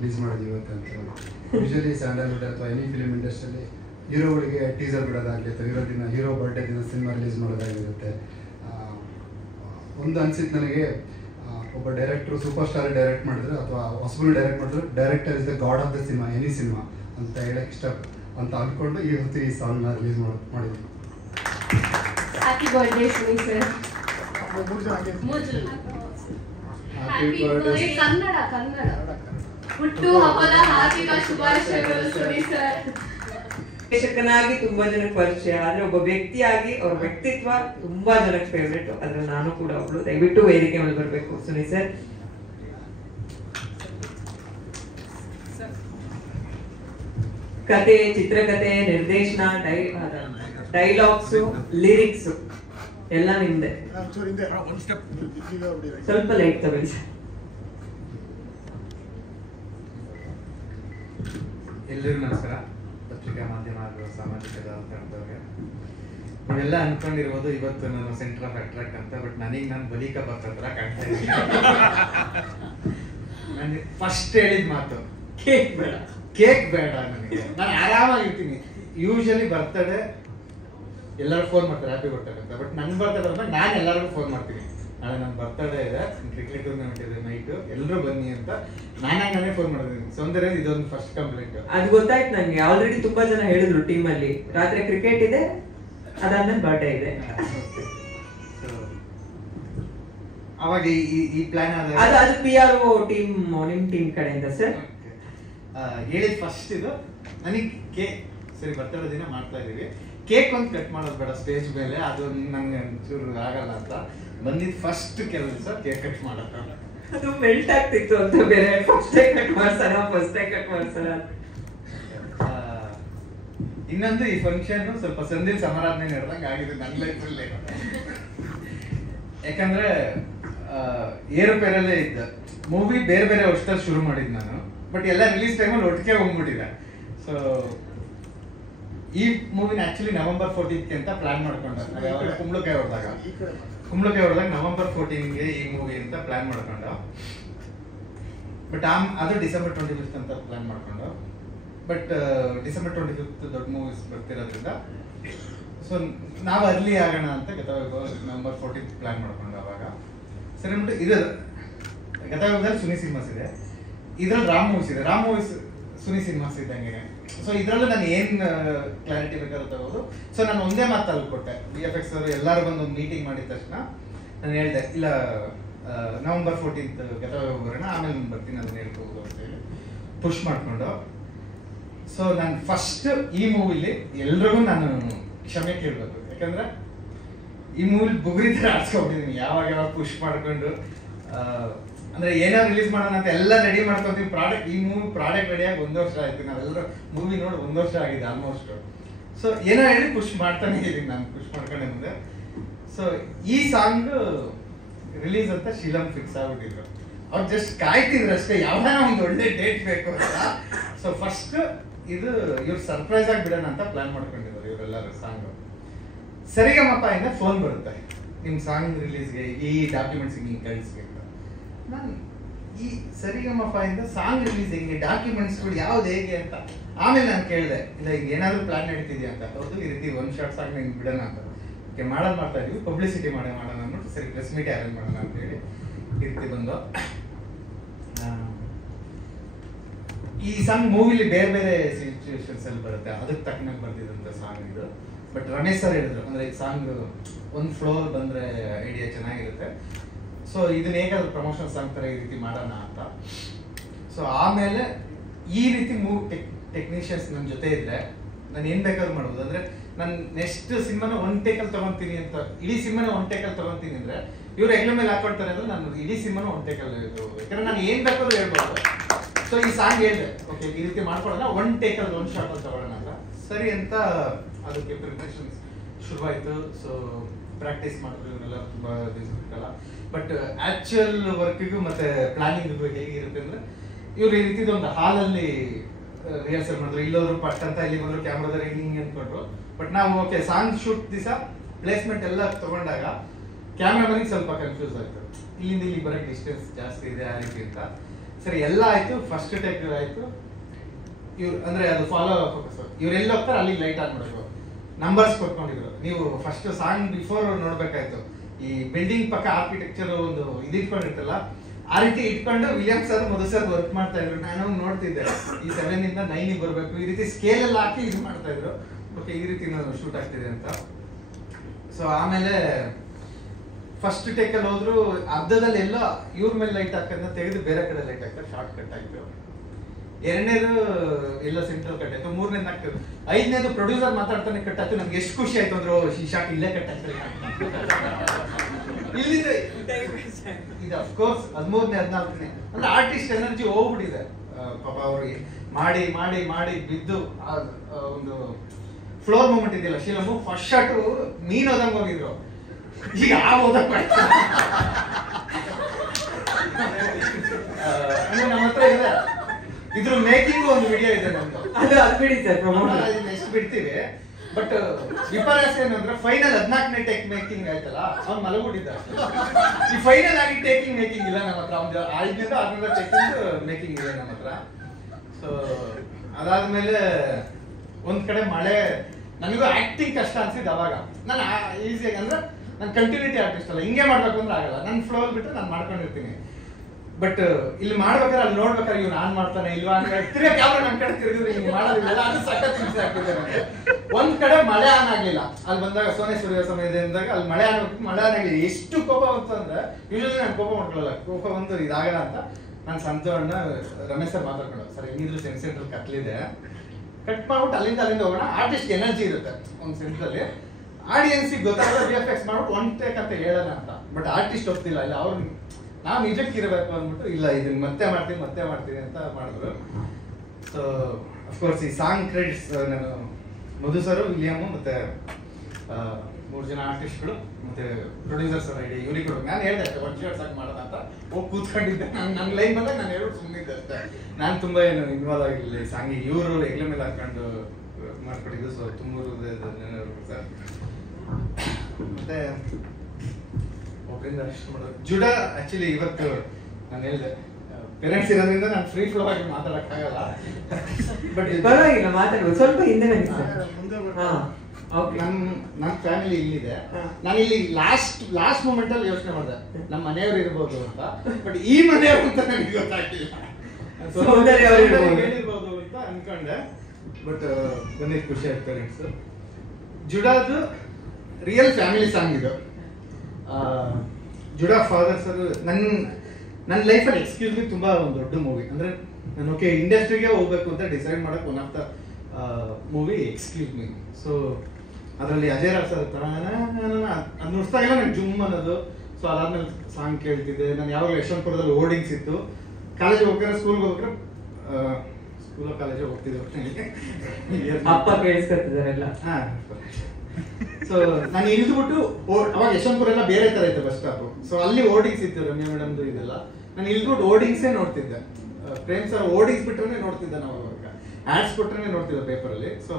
release ಮಾಡೋದು ಇವತ್ತು ಅಂತ. ಯೂಶಲಿ ಸ್ಯಾಂಡಲ್ವುಡ್ ಅಥವಾ ಎನಿ ಫಿಲ್ಮ್ ಇಂಡಸ್ಟ್ರಿಯಲ್ಲಿ ಹೀರೋಗಳಿಗೆ ಟೀಸರ್ ಬಿಡೋದಾಗಲಿ ಅಥವಾ ಹೀರೋ ಬರ್ಡೇ ದಿನ ಸಿನಿಮಾ ರಿಲೀಸ್ ಮಾಡೋದಾಗಿರುತ್ತೆ. ಒಂದು ಅನ್ಸಿತ್ತು ನನಗೆ, ಒಬ್ಬ ಡೈರೆಕ್ಟ್ರು ಸೂಪರ್ ಸ್ಟಾರ್ ಡೈರೆಕ್ಟ್ ಮಾಡಿದ್ರೆ ಅಥವಾ ಹೊಸಬರು ಡೈರೆಕ್ಟ್ ಮಾಡಿದ್ರೆ director is the god of the cinema, any cinema ಅಂತ ಹೇಳಕ್ಕೆ ಇಷ್ಟ ಅಂತ ಅಂದ್ಕೊಂಡು ಇವತ್ತು ಈ ಸಾಂಗ್ನ ರಿಲೀಸ್ ಮಾಡಿದ್ವಿ. Happy birthday Suni sir. Happy birthday Kannada ಹುಟ್ಟು ಹಬ್ಬದ ಹಾರ್ದಿಕ ಶುಭಾಶಯಗಳು ಸುನಿ ಸರ್. ನಿರ್ದೇಶಕನಾಗಿ ತುಂಬಾ ಜನಕ್ಕೆ ಪರಿಚಯ, ಆದ್ರೆ ಒಬ್ಬ ವ್ಯಕ್ತಿಯಾಗಿ ಅವ್ರ ವ್ಯಕ್ತಿತ್ವ ತುಂಬಾ ಜನಕ್ಕೆ ಫೇವ್ರೇಟ್. ಅದ್ರ ನಾನು ಕೂಡ ಒಬ್ಳು. ದಯವಿಟ್ಟು ವೇದಿಕೆ ಮೇಲೆ ಬರ್ಬೇಕು ಸುನಿ ಸರ್. ಕತೆ, ಚಿತ್ರಕಥೆ, ನಿರ್ದೇಶನ, ಡೈಲಾಗ್ಸ್, ಲಿರಿಕ್ಸ್ ಎಲ್ಲ ನಿಮ್ದೆ. ಸ್ವಲ್ಪ ಲೈಟ್ ತಗೊಳ್ಳಿ ಸರ್. ಎಲ್ಲರಿಗೂ ನಮಸ್ಕಾರ. ಪತ್ರಿಕಾ ಮಾಧ್ಯಮ ಹಾಗೂ ಸಾಮಾಜಿಕ ಜಾಲತಾಣದವ್ರಿಗೆ ನೀವೆಲ್ಲ ಅನ್ಕೊಂಡಿರ್ಬೋದು ಇವತ್ತು ನಾನು ಸೆಂಟರ್ ಆಫ್ ಅಟ್ರಾಕ್ಟ್ ಅಂತ. ಬಟ್ ನನಗೆ ನಾನು ಬಲಿಕ ಬರ್ತಾರ ಕಾಣ್ತಾ ಇದ್ದೀನಿ. ನಾನು ಫಸ್ಟ್ ಹೇಳಿದ ಮಾತು ಕೇಕ್ ಬೇಡ ನನಗೆ. ನಾನು ಆರಾಮಾಗಿರ್ತೀನಿ. ಯೂಶಲಿ ಬರ್ತಡೇ ಎಲ್ಲರೂ ಫೋನ್ ಮಾಡ್ತಾರೆ ಹ್ಯಾಪಿ ಬರ್ತಡೇ ಅಂತ. ಬಟ್ ನಂಗೆ ಬರ್ತಡೇ ಬಂದಾಗ ನಾನು ಎಲ್ಲರಿಗೂ ಫೋನ್ ಮಾಡ್ತೀನಿ, ನಾಳೆ ನನ್ನ ಬರ್ತಡೇ ಇದೆ, ಕ್ರಿಕೆಟ್ ಟೂರ್ನಮೆಂಟ್ ಇದೆ ನೈಟು, ಎಲ್ಲರೂ ಬನ್ನಿ ಅಂತ ನಾನೇ ಫೋನ್ ಮಾಡಿದ್ದೀನಿ. ಸೌಂದರ್ಯ ಇದೊಂದು ಫಸ್ಟ್ ಕಂಪ್ಲೇಂಟ್. ಅದು ಗೊತ್ತಾಯ್ತು ನಂಗೆ. ಆಲ್ರೆಡಿ ತುಂಬಾ ಜನ ಹೇಳಿದ್ರು ಟೀಮಲ್ಲಿ ರಾತ್ರಿ ಕ್ರಿಕೆಟ್ ಇದೆ, ಅದಾದ್ಮೇಲೆ ಬರ್ಡೇ ಇದೆ. ಅವಾಗ ಈ ಪ್ಲಾನ್ ಅದು PR ಟೀಮ್, ನಿಮ್ ಟೀಮ್ ಕಡೆಯಿಂದ ಸರ್ ಹೇಳಿದ್ ಫಸ್ಟ್ ಇದು. ನನಗೆ ಕೇಕ್ ಸರಿ ಬರ್ತಡೇ ದಿನ ಮಾಡ್ತಾ ಇದೀವಿ, ಕೇಕ್ ಒಂದು ಕಟ್ ಮಾಡೋದು ಬೇಡ ಸ್ಟೇಜ್ ಮೇಲೆ, ಅದು ನಂಗೆ ಒಂಚೂರು ಆಗಲ್ಲ ಅಂತ ಬಂದಿದ್ದು ಫಸ್ಟ್ ಕೆಲಸ ಕೇಕ್ ಕಟ್ ಮಾಡೋದು. ಅದು ಮೆಲ್ಟ್ ಆಗ್ತಿತ್ತು ಅಂತ ಬೇರೆ ಫಸ್ಟ್ ಕಟ್ ಮಾಡ್ಸೋಣ ಇನ್ನೊಂದು ಈ ಫಂಕ್ಷನ್ ಸ್ವಲ್ಪ ಸಂದಿಲ್ ಸಮಾರಾಧನೆ ನಡೆದಂಗೆ ಆಗಿದೆ ನನ್ನ ಲೈಫಲ್ಲಿ. ಯಾಕಂದ್ರೆ ಏರುಪೇರಲ್ಲೇ ಇದ್ದ ಮೂವಿ ಬೇರೆ ಬೇರೆ ವರ್ಷದಲ್ಲಿ ಶುರು ಮಾಡಿದ್ ನಾನು. ಬಟ್ ಎಲ್ಲ ರಿಲೀಸ್ ಟೈಮಲ್ಲಿ ಒಟ್ಟಿಗೆ ಹೋಗ್ಬಿಟ್ಟಿದೆ. ಸೊ ಈ ಮೂವಿನ ಆಕ್ಚುಲಿ ನವೆಂಬರ್ 14th ಅಂತ ಪ್ಲಾನ್ ಮಾಡ್ಕೊಂಡೆ. ನಾವು ಕುಂಬಳಕಾಯಿ ಹೊಡೆದಾಗ ನವೆಂಬರ್ 14ಗೆ ಈ ಮೂವಿ ಅಂತ ಪ್ಲಾನ್ ಮಾಡ್ಕೊಂಡ. ಬಟ್ ಅದು ಡಿಸೆಂಬರ್ 25th ಅಂತ ಪ್ಲಾನ್ ಮಾಡ್ಕೊಂಡು. ಬಟ್ ಡಿಸೆಂಬರ್ 25th ದೊಡ್ಡ ಮೂವೀಸ್ ಬರ್ತಿರೋದ್ರಿಂದ ಸೊ ನಾವು ಅರ್ಲಿ ಆಗೋಣ ಅಂತ ನವೆಂಬರ್ 14th ಪ್ಲಾನ್ ಮಾಡ್ಕೊಂಡು. ಅವಾಗ ಸರಿ ಅಂದ್ಬಿಟ್ಟು ಇದು ಗತಯುಗದಲ್ಲಿ ಸುನಿ ಸಿನಿಮಾಸ್ ಇದೆ, ಇದ್ರಲ್ಲಿ ರಾಮ್ ಮೂವೀಸ್ ಇದೆ. ರಾಮ್ ಮೂವೀಸ್ ಸುನಿ ಸಿನಿಮಾಸ್ ಇದ್ದಂಗೆ. ಸೊ ಇದ್ರಲ್ಲೂ ನಾನು ಏನ್ ಕ್ಲಾರಿಟಿ ಬೇಕಾದ್ರೂ ತಗೋದು. ಸೊ ನಾನು ಒಂದೇ ಮಾತಲ್ಲಿ ಕೊಟ್ಟೆ, VFX ಅವರು ಎಲ್ಲರೂ ಬಂದು ಒಂದು ಮೀಟಿಂಗ್ ಮಾಡಿದ ತಕ್ಷಣ ನಾನು ಹೇಳ್ದೆ, ಇಲ್ಲ ನವೆಂಬರ್ 14th ಗತಯುಗ ಬರೋಣ, ಆಮೇಲೆ ನಾನು ಬರ್ತೀನಿ ಅದನ್ನ ಹೇಳ್ಕೋಬೋದು ಅಂತ ಹೇಳಿ ಪುಷ್ ಮಾಡ್ಕೊಂಡು. ಸೊ ನಾನು ಫಸ್ಟ್ ಈ ಮೂವಿಲಿ ಎಲ್ರಿಗೂ ನಾನು ಕ್ಷಮೆ ಕೇಳಬೇಕು. ಯಾಕಂದ್ರೆ ಈ ಮೂವಿ ಬುಗುರಿ ತರ ಆಡ್ಸ್ಕೊಂಡಿದ್ದೀನಿ. ಯಾವಾಗ ಪುಷ್ ಮಾಡ್ಕೊಂಡು ಅಂದ್ರೆ ಏನೋ ರಿಲೀಸ್ ಮಾಡೋಣ ಅಂತ ಎಲ್ಲ ರೆಡಿ ಮಾಡ್ಕೊಂತೀವಿ. ಪ್ರಾಡಕ್ಟ್ ಈ ಮೂವಿ ಪ್ರಾಡಕ್ಟ್ ರೆಡಿಯಾಗಿ 1 ವರ್ಷ ಆಯ್ತು. ನಾವೆಲ್ಲರೂ ಮೂವಿ ನೋಡಿ 1 ವರ್ಷ ಆಗಿದೆ ಆಲ್ಮೋಸ್ಟ್. ಸೊ ಏನೋ ಹೇಳಿ ಪುಷ್ ಮಾಡ್ತಾನೆ ಇದ್ದೀನಿ ನಾನು, ಪುಷ್ ಮಾಡ್ಕೊಂಡೆ ಮುಂದೆ. ಸೊ ಈ ಸಾಂಗ್ ರಿಲೀಸ್ ಅಂತ ಶೀಲಂ ಫಿಕ್ಸ್ ಆಗ್ಬಿಟ್ಟಿದ್ರು. ಅವ್ರು ಜಸ್ಟ್ ಕಾಯ್ತಿದ್ರು ಅಷ್ಟೇ, ಯಾವಾಗ ಒಂದು ಒಳ್ಳೆ ಡೇಟ್ ಬೇಕು ಅಂತ. ಸೊ ಫಸ್ಟ್ ಇದು ಇವ್ರು ಸರ್ಪ್ರೈಸ್ ಆಗಿ ಬಿಡೋಣ ಅಂತ ಪ್ಲಾನ್ ಮಾಡ್ಕೊಂಡಿದ್ರು ಇವರೆಲ್ಲರೂ. ಸಾಂಗ್ ಸರಿಗಮಪ ಇಂದ ಫೋನ್ ಬರುತ್ತೆ, ನಿಮ್ ಸಾಂಗ್ ರಿಲೀಸ್ಗೆ ಈ ಡಾಕ್ಯುಮೆಂಟ್ಸ್ ಹಿಂಗೆ ಕಳಿಸ್ಬೇಕು. ನಾನು ಈ ಸರಿಗಮಪ ಇಂದ ಸಾಂಗ್ ರಿಲೀಸ್ ಹೆಂಗೆ, ಡಾಕ್ಯುಮೆಂಟ್ಸ್ಗಳು ಯಾವ್ದು ಹೇಗೆ ಅಂತ ಆಮೇಲೆ ನಾನು ಕೇಳಿದೆ, ಇಲ್ಲ ಈಗ ಏನಾದ್ರು ಪ್ಲಾನ್ ನಡೀತಿದ್ಯಾ ಅಂತ. ಹೌದು ಈ ರೀತಿ 1 ಶಾರ್ಟ್ ಸಾಂಗ್ ಹಿಂಗೆ ಬಿಡೋಣ ಅಂತ. ಓಕೆ ಮಾಡ್ತಾ ಇದೀವಿ, ಪಬ್ಲಿಸಿಟಿ ಮಾಡೋಣ ಅಂದ್ಬಿಟ್ಟು ಸರಿ ಪ್ರೆಸ್ ಮೀಟ್ ಅರೇಂಜ್ ಮಾಡೋಣ ಅಂತ ಹೇಳಿ ಈ ರೀತಿ ಬಂದು. ಈ ಸಾಂಗ್ ಮೂವಿಲಿ ಬೇರೆ ಬೇರೆ ಸಿಚುವೇಶನ್ಸ್ ಅಲ್ಲಿ ಬರುತ್ತೆ, ಅದಕ್ಕೆ ತಕ್ಕನಾಗಿ ಬರ್ತಿದ್ದಂತ ಸಾಂಗ್ ಇದು. ಬಟ್ ರಮೇಶ್ ಸರ್ ಹೇಳಿದ್ರು, ಅಂದ್ರೆ ಈ ಸಾಂಗ್ ಒಂದು ಫ್ಲೋರ್ ಬಂದ್ರೆ ಐಡಿಯಾ ಚೆನ್ನಾಗಿರುತ್ತೆ. ಸೊ ಇದನ್ನ ಹೇಗಾದ್ರು ಪ್ರಮೋಷನ್ ಸಾಂಗ್ ತರ ಈ ರೀತಿ ಮಾಡೋಣ ಅಂತ. ಸೊ ಆಮೇಲೆ ಈ ರೀತಿ ಟೆಕ್ನಿಷಿಯನ್ಸ್ ನನ್ನ ಜೊತೆ ಇದ್ರೆ ನಾನು ಏನ್ ಬೇಕಾದ್ರೂ ಮಾಡ್ಬೋದು. ಅಂದ್ರೆ ನಾನು ನೆಕ್ಸ್ಟ್ ಸಿನಿಮಾನ 1 ಟೇಕಲ್ಲಿ ತಗೊಂತೀನಿ ಅಂತ, ಇಡೀ ಸಿನಿಮಾನ 1 ಟೇಕಲ್ಲಿ ತಗೊಂತೀನಿ ಅಂದ್ರೆ ಇವ್ರು ಹೆಗ್ಲ ಮೇಲೆ ಹಾಕೊಳ್ತಾರೆ ಅಂದ್ರೆ ನಾನು ಇಡೀ ಸಿನಿಮಾನ 1 ಟೇಕಲ್ಲಿ ಯಾಕಂದ್ರೆ ನಾನು ಏನ್ ಬೇಕಾದ್ರೂ ಹೇಳ್ಬೋದು. ಸೊ ಈ ಸಾಂಗ್ ಹೇಳಿದೆ, ಓಕೆ ಈ ರೀತಿ ಮಾಡ್ಕೊಳ್ಳೋಣ, 1 ಟೇಕಲ್ಲಿ 1 ಶಾಟ್ ಅಲ್ಲಿ ತಗೊಳ್ಳೋಣ ಅಂತ. ಸರಿ ಅಂತ ಅದಕ್ಕೆ ಪ್ರಿಪರೇಷನ್ಸ್ ಶುರುವಾಯ್ತು. ಸೊ ಪ್ರಾಕ್ಟೀಸ್ ಮಾಡಿದ್ರು ಇವರೆಲ್ಲ ತುಂಬಾ ದಿವಸ. ಬಟ್ ಆಕ್ಚುಯಲ್ ವರ್ಕಿಗೂ ಮತ್ತೆ ಪ್ಲಾನಿಂಗ್ ಹೇಗಿರುತ್ತೆ ಅಂದ್ರೆ ಇವ್ರು ಈ ರೀತಿ ಒಂದು ಹಾಲಲ್ಲಿ ರಿಹರ್ಸಲ್ ಮಾಡಿದ್ರು. ಇಲ್ಲೋದ್ರು ಪಟ್ ಅಂತ, ಇಲ್ಲಿ ಬಂದ್ರು ಕ್ಯಾಮ್ರಾದಲ್ಲಿ ಹಿಂಗೆ ಅಂದ್ಕೊಂಡ್ರು. ಬಟ್ ನಾವು ಓಕೆ ಸಾಂಗ್ ಶೂಟ್ ದಿವಸ ಪ್ಲೇಸ್ಮೆಂಟ್ ಎಲ್ಲ ತಗೊಂಡಾಗ ಕ್ಯಾಮ್ರಾಮನಿಗೆ ಸ್ವಲ್ಪ ಕನ್ಫ್ಯೂಸ್ ಆಯ್ತು, ಇಲ್ಲಿಂದ ಇಲ್ಲಿ ಬರೋ ಡಿಸ್ಟೆನ್ಸ್ ಜಾಸ್ತಿ ಇದೆ ಆ ರೀತಿ ಅಂತ. ಸರಿ ಎಲ್ಲ ಆಯ್ತು, ಫಸ್ಟ್ ಟೇಕ್ ಆಯ್ತು. ಇವ್ರು ಅಂದ್ರೆ ಅದು ಫಾಲೋ ಫೋಕಸ್, ಇವ್ರು ಎಲ್ಲಿ ಹೋಗ್ತಾರೆ ಅಲ್ಲಿ ಲೈಟ್ ಆನ್ ಮಾಡಬೇಕು. ನಂಬರ್ಸ್ ಕೊಟ್ಕೊಂಡಿದ್ರು. ನೀವು ಫಸ್ಟ್ ಸಾಂಗ್ ಬಿಫೋರ್ ನೋಡ್ಬೇಕಾಯ್ತು. ಈ ಬಿಲ್ಡಿಂಗ್ ಪಕ್ಕ ಆರ್ಕಿಟೆಕ್ಚರ್ ಒಂದು ಇದು ಇಟ್ಕೊಂಡಿರ್ತಲ್ಲ, ಆ ರೀತಿ ಇಟ್ಕೊಂಡು ವಿಲಿಯಮ್ ಸರ್ ಮಧು ಸರ್ ವರ್ಕ್ ಮಾಡ್ತಾ ಇದ್ರು. ನಾನು ನೋಡ್ತಿದ್ದೆ, ಈ 7 ಇಂದ 9 ಬರ್ಬೇಕು, ಈ ರೀತಿ ಸ್ಕೇಲ್ ಎಲ್ಲ ಹಾಕಿ ಇದು ಮಾಡ್ತಾ ಇದ್ರು. ಓಕೆ, ಈ ರೀತಿ ಶೂಟ್ ಆಗ್ತಿದೆ ಅಂತ. ಸೊ ಆಮೇಲೆ ಫಸ್ಟ್ ಟೇಕ್ ಅಲ್ಲಿ ಹೋದ್ರು, ಅರ್ಧದಲ್ಲಿ ಎಲ್ಲ ಇವ್ರ ಮೇಲೆ ಲೈಟ್ ಹಾಕೋದನ್ನ ತೆಗೆದು ಬೇರೆ ಕಡೆ ಲೈಟ್ ಹಾಕ್ತಾರೆ, ಶಾರ್ಟ್ ಕಟ್ ಆಯ್ತು. ಎರಡನೇದು ಎಲ್ಲ ಸೆಂಟ್ರಲ್ ಕಟ್ ಆಯ್ತು. ಮೂರನೇದು ಆಗ್ತದೆ. 5ನೇದು ಪ್ರೊಡ್ಯೂಸರ್ ಮಾತಾಡ್ತಾನೆ ಕಟ್ ಆಯ್ತು. ನನ್ಗೆ ಎಷ್ಟು ಖುಷಿ ಆಯ್ತು ಅಂದ್ರೆ ಈ ಶಾರ್ಟ್ ಇಲ್ಲೇ ಕಟ್ ಆಗ್ತದೆ. ಇಲ್ಲಿಂದ ಇದು ಅಫ್ಕೋರ್ಸ್ 13ನೇ 14ನೇ ಅಂದ್ರೆ ಆರ್ಟಿಸ್ಟ್ ಎನರ್ಜಿ ಹೋಗ್ಬಿಟ್ಟಿದೆ ಪಾಪ. ಅವ್ರಿಗೆ ಮಾಡಿ ಮಾಡಿ ಮಾಡಿ ಬಿದ್ದು ಒಂದು ಫ್ಲೋರ್ ಮೂಮೆಂಟ್ ಇದೆಯಲ್ಲ, ಶೀಲಮು ಫಸ್ಟ್ ಶಾಟ್ ಮೀನ್ ಓದಂಗ್ ಹೋಗಿದ್ರು. ಈಗ ಓದಕ್ ನಮ್ಮ ಹತ್ರ ಇದೆ. ಇದ್ರ ಮೇಕಿಂಗ್ ಒಂದು ವಿಡಿಯೋ ಇದೆ ನಮ್ದು. ಅದು ಬಿಡಿ ಸರ್, ನೆಕ್ಸ್ಟ್ ಬಿಡ್ತೀವಿ. ಬಟ್ ವಿಪರ್ಯಾಸ ಏನಂದ್ರೆ ಫೈನಲ್ 14ನೇ ಟೇಕ್ ಮೇಕಿಂಗ್ ಆಯ್ತಲ್ಲ, ಅವ್ನು ಮಲಗ್ಬಿಟ್ಟಿದ್ದ. ಈ ಫೈನಲ್ ಆಗಿ ಟೇಕಿಂಗ್ ಮೇಕಿಂಗ್ ಇಲ್ಲ ನಮ್ಮ ಹತ್ರ. ಒಂದು 5ನೇದು 6ನೇ ಟೇಕಿಂಗ್ ಮೇಕಿಂಗ್ ಇದೆ ನಮ್ಮ ಹತ್ರ. ಸೊ ಅದಾದ್ಮೇಲೆ ಒಂದ್ ಕಡೆ ಮಳೆ, ನನಗೂ ಆಕ್ಟಿಂಗ್ ಕಷ್ಟ ಅನ್ಸಿದ್ದು ಅವಾಗ. ನಾನು ಈಸಿಯಾಗಿ ಅಂದ್ರೆ ನಾನು ಕಂಟಿನ್ಯೂಟಿ ಆರ್ಟಿಸ್ಟ್ ಅಲ್ಲ, ಹಿಂಗೆ ಮಾಡ್ಬೇಕು ಅಂದ್ರೆ ಆಗಲ್ಲ. ನನ್ನ ಫ್ಲೋ ಬಿಟ್ಟು ನಾನು ಮಾಡ್ಕೊಂಡಿರ್ತೀನಿ. ಬಟ್ ಇಲ್ಲಿ ಮಾಡ್ಬೇಕಾದ್ರೆ ಅಲ್ಲಿ ನೋಡ್ಬೇಕಾದ್ರೆ ಇವ್ ನಾನ್ ಮಾಡ್ತಾನೆ ಇಲ್ವಾ ಅಂತ ತಿರ್ಗಾ ಕ್ಯಾಮ್ರಾ ನನ್ ಕಡೆ ತಿರುಗಿದ್ರೆ ಹಿಂಗ್ ಮಾಡೋದಿಲ್ಲ. ಅದು ಸಖತ್ ಹಿಂಸೆ ಆಗ್ತಿದೆ ನನಗೆ. ಒಂದ್ ಕಡೆ ಮಳೆ ಆನ್ ಆಗ್ಲಿಲ್ಲ. ಅಲ್ಲಿ ಬಂದಾಗ ಸೋನೆ ಸೂರ್ಯ ಸಮಯದಿಂದಾಗ ಅಲ್ಲಿ ಮಳೆ ಆನ್ ಆಗ್ಲಿಲ್ಲ. ಎಷ್ಟು ಕೋಪ ಬಂತು ಅಂದ್ರೆ, ಯೂಶಲಿ ನಾನು ಕೋಪ ಮಾಡ್ಕೊಳ್ಳಲ್ಲ, ಕೋಪ ಬಂದು ಇದಾಗಲ್ಲ ಅಂತ ನಾನು ಸಂತೋಷ ರಮೇಶ್ ಸರ್ ಮಾತಾಡ್ಕೊಂಡು, ಸರ್ ಹೆಂಗಿದ್ರು ಸೆಂಟ್ರಲ್ ಕತ್ಲಿದೆ, ಕಟ್ ಮಾಡ್ಬಿಟ್ಟು ಅಲ್ಲಿಂದ ಹೋಗೋಣ. ಆರ್ಟಿಸ್ಟ್ ಎನರ್ಜಿ ಇರುತ್ತೆ ಒಂದು ಸೆಂಟ್ರಲ್ಲಿ, ಆಡಿಯನ್ಸಿಗೆ ಗೊತ್ತಾಗಲ್ಲ VFX ಮಾಡ್ಬಿಟ್ಟು ಒನ್ ಟೇಕ್ ಅಂತ ಹೇಳೋಣ ಅಂತ. ಬಟ್ ಆರ್ಟಿಸ್ಟ್ ಹೋಗ್ತಿಲ್ಲ, ಇಲ್ಲ ಅವ್ರು ನಾವು ನಿಜಕ್ಕೆ ಇರಬೇಕು ಅಂದ್ಬಿಟ್ಟು, ಇಲ್ಲ ಇದನ್ನ ಮತ್ತೆ ಮಾಡ್ತೀನಿ ಅಂತ ಮಾಡಿದ್ರು. ಸೊ ಅಫ್ಕೋರ್ಸ್ ಈ ಸಾಂಗ್ ಕ್ರೆಡಿಟ್ಸ್ ನಾನು ಮಧು ಸರ್, ವಿಲಿಯಮ್ ಮತ್ತೆ 3 ಜನ ಆರ್ಟಿಸ್ಟ್ಗಳು ಮತ್ತೆ ಪ್ರೊಡ್ಯೂಸರ್ಸ್ ಐಡಿಯಾ ಇವ್ರಿಗೆ ಕೊಡು. ನಾನು ಹೇಳ್ದೆ ಅಷ್ಟೇ, 1 ಶೇರ್ಸ್ ಆಗಿ ಮಾಡೋಣ ಅಂತ ಹೋಗಿ ಕೂತ್ಕೊಂಡಿದ್ದೆ. ನನ್ನ ಲೈನ್ ಬಂದಾಗ ನಾನು ಹೇಳ್ಬಿಟ್ಟು ಸುಮ್ಮನಿದ್ದೆ ಅಷ್ಟೇ. ನಾನು ತುಂಬಾ ಏನು ಇನ್ವಾಲ್ವ್ ಆಗಿಲ್ಲ ಈ ಸಾಂಗಿಗೆ. ಇವರು ಹೆಗ್ಲ ಮೇಲೆ ಹಾಕೊಂಡು ಮಾಡ್ಕೊಂಡಿದ್ದು. ಸೊ ತುಂಬ ಸರ್. ಮತ್ತೆ ಒಬ್ಬರಿಂದ ಅಷ್ಟು ಮಾಡೋದು ಜುಡ. ಆಕ್ಚುಲಿ ಇವತ್ತು ನಾನು ಹೇಳಿದೆ, ಪೇರೆಂಟ್ಸ್ ಇರೋದ್ರಿಂದ ನಾನು ಫ್ರೀ ಫ್ಲೋ ಆಗಿ ಮಾತಾಡಕ್ಕಾಗಲ್ಲ. ಬಟ್ ಪರವಾಗಿಲ್ಲ, ಮಾತಾಡ್ಬೋದು. ಸ್ವಲ್ಪ ಹಿಂದೆ ನನ್ನ ಫ್ಯಾಮಿಲಿ ಇಲ್ಲಿದೆ. ನಾನು ಇಲ್ಲಿ ಲಾಸ್ಟ್ ಮೂಮೆಂಟ್ ಅಲ್ಲಿ ಯೋಚನೆ ಮಾಡಿದೆ, ನಮ್ಮ ಮನೆಯವರು ಇರ್ಬೋದು ಅಂತ. ಬಟ್ ಈ ಮನೆಯವರು ಅಂತ ನನಗೆ ಗೊತ್ತಾಗ್ಲಿಲ್ಲ, ಹೇಳಿರ್ಬೋದು ಅಂತ ಅನ್ಕೊಂಡೆ. ಬಟ್ ಬಂದಿದ್ದು ಖುಷಿ ಆಯ್ತು. ಪೇರೆಂಟ್ಸ್ ಜುಡಾದು ರಿಯಲ್ ಫ್ಯಾಮಿಲಿ ಸಾಂಗ್ ಇದು. ಜುಡಾ ಫಾದರ್ ಸರ್ ನನ್ನ ಲೈಫಲ್ಲಿ ಎಕ್ಸ್ಕ್ಯೂಸ್ ಮೀ ತುಂಬಾ ಒಂದು ದೊಡ್ಡ ಮೂವಿ. ಅಂದ್ರೆ ನಾನು ಓಕೆ ಇಂಡಸ್ಟ್ರಿಗೆ ಹೋಗ್ಬೇಕು ಅಂತ ಡಿಸೈಡ್ ಮಾಡಕ್ one of the movie excuse me. So ಅದರಲ್ಲಿ ಅಜಯ್ ರಾವ್ ಸರ್ ಅದು ನುಡಿಸ್ದಾಗೆಲ್ಲ ನಂಗೆ ಜುಮ್ ಅನ್ನೋದು. ಸೊ ಅದಾದ್ಮೇಲೆ ಸಾಂಗ್ ಕೇಳ್ತಿದ್ದೆ. ನಾನು ಯಾವಾಗ ಯಶವಂತಪುರದಲ್ಲಿ ಹೋರ್ಡಿಂಗ್ಸ್ ಇತ್ತು, ಕಾಲೇಜ್ ಹೋಗ್ಬೇಕಾದ್ರೆ ಸ್ಕೂಲ್ಗೆ ಹೋಗ್ಬೇಕಾದ್ರೆ ಸ್ಕೂಲ್ ಕಾಲೇಜ್ ಹೋಗ್ತಿದ್ದೆ. ಅಪ್ಪ ಕೇಳಿಸ್ಕೊತಿದಾರೆಲ್ಲ. ಸೊ ನಾನು ಇಳಿದ್ಬಿಟ್ಟು ಅವಾಗ ಯಶವಂತಪುರ ಎಲ್ಲ ಬೇರೆ ತರ ಇತ್ತು ಬಸ್ ಸ್ಟಾಪ್. ಸೊ ಅಲ್ಲಿ ಓರ್ಡಿಂಗ್ಸ್ ಇತ್ತು, ರಮ್ಯಾ ಮೇಡಮ್ದು ಇದೆಲ್ಲ. ನಾನು ಇಳಿದ್ಬಿಟ್ಟು ಓರ್ಡಿಂಗ್ಸೇ ನೋಡ್ತಿದ್ದೆ. ಪ್ರೇಮ್ ಸರ್ ಓರ್ಡಿಂಗ್ಸ್ ಬಿಟ್ರೆ ನೋಡ್ತಿದ್ದೆ, ನಾವು ಅವಾಗ ಆಡ್ಸ್ ಕೊಟ್ರೆ ನೋಡ್ತಿದ್ದೆ ಪೇಪರಲ್ಲಿ. ಸೊ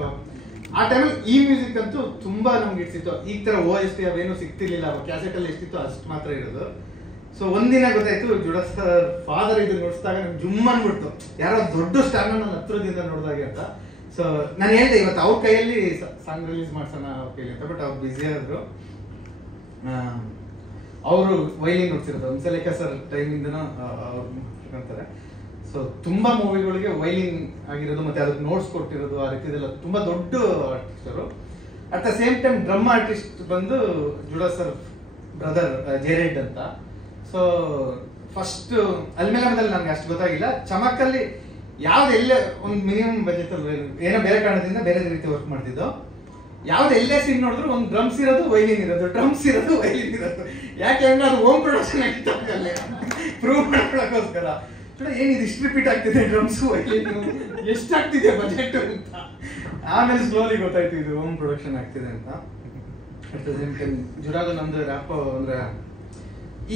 ಆ ಟೈಮಲ್ಲಿ ಈ ಮ್ಯೂಸಿಕ್ ಅಂತೂ ತುಂಬಾ ನಮ್ಗೆ ಇಡ್ಸಿತ್ತು. ಈ ತರ OST ಅವೇನು ಸಿಗ್ತಿರ್ಲಿಲ್ಲ, ಕ್ಯಾಸೆಟ್ ಅಲ್ಲಿ ಎಷ್ಟಿತ್ತು ಅಷ್ಟು ಮಾತ್ರ ಇರೋದು. ಸೊ ಒಂದಿನ ಗೊತ್ತಾಯ್ತು ಜುಡಾ ಸರ್ ಫಾದರ್ ಇದು ನೋಡಿಸಿದಾಗ ನಂಗೆ ಜುಮ್ ಅನ್ಬಿಡ್ತು, ಯಾರೋ ದೊಡ್ಡ ಸ್ಟಾರ್ ನನ್ನ ಹತ್ರದಿಂದ ನೋಡಿದಾಗೆ ಅಂತ. ಸೊ ನಾನು ಹೇಳ್ದೆ ಇವತ್ತು ಅವ್ರ ಕೈಯಲ್ಲಿ ಸಾಂಗ್ ರಿಲೀಸ್ ಮಾಡ್ಸೋಣ ಅವ್ರ ಕೈಯಲ್ಲಿ ಅಂತ. ಬಟ್ ಅವ್ರು ಬ್ಯುಸಿ ಆದ್ರು. ಅವರು ವೈಲಿನ್ ನೋಡ್ತಿರೋದು ಹಂಸಲೇಖ ಸರ್ ಟೈಮಿಂದನೂ ಅವ್ರು ಅಂತಾರೆ. ಸೊ ತುಂಬಾ ಮೂವಿಗಳಿಗೆ ವೈಲಿನ್ ಆಗಿರೋದು ಮತ್ತೆ ಅದಕ್ಕೆ ನೋಟ್ಸ್ ಕೊಟ್ಟಿರೋದು, ಆ ರೀತಿದೆಲ್ಲ ತುಂಬಾ ದೊಡ್ಡ ಆರ್ಟಿಸ್ಟರು. At the same time drum artist ಬಂದು ಜುಡಾ ಸರ್ ಬ್ರದರ್ ಜೇರೆಡ್ ಅಂತ. ಸೊ ಫಸ್ಟ್ ಅಲ್ಮೇಲಮದಲ್ಲಿ ನನಗೆ ಅಷ್ಟು ಗೊತ್ತಾಗಿಲ್ಲ. ಚಮಕಲ್ಲಿ ಯಾವ್ದು ಎಲ್ಲೇ ಒಂದು ಮಿನಿಮಮ್ ಬಜೆಟ್ ಅಲ್ಲಿ ಏನೋ ಬೇರೆ ಕಾರಣದಿಂದ ಬೇರೆ ರೀತಿ ವರ್ಕ್ ಮಾಡ್ತಿದ್ದು. ಯಾವ್ದು ಎಲ್ಲೇ ಸೀನ್ ನೋಡಿದ್ರು ಒಂದು ಡ್ರಮ್ಸ್ ಇರೋದು ವೈಲಿನ್ ಇರೋದು, ಡ್ರಮ್ಸ್ ಇರೋದು ವೈಲಿನ್ ಇರೋದು. ಯಾಕೆ ಅಂದ್ರೆ ಅದು ಹೋಮ್ ಪ್ರೊಡಕ್ಷನ್ ಆಗಿತ್ತು, ಪ್ರೂವ್ ಮಾಡ್ಕೊಳಕ್ಕೋಸ್ಕರ. ಏನಿದು ಇಷ್ಟು ರಿಪೀಟ್ ಆಗ್ತಿದೆ ಡ್ರಮ್ಸ್ ವೈಲಿನ್, ಎಷ್ಟಾಗ್ತಿದೆ ಬಜೆಟ್ ಅಂತ. ಆಮೇಲೆ ಸ್ಲೋಲಿ ಗೊತ್ತಾಯ್ತು ಇದು ಹೋಮ್ ಪ್ರೊಡಕ್ಷನ್ ಆಗ್ತಿದೆ ಅಂತ. ಅಟ್ ದ ಸೇಮ್ ಟೈಮ್ ಜುಡಾದು ನಮ್ದು ರ್ಯಾಪ್ ಅಂದ್ರೆ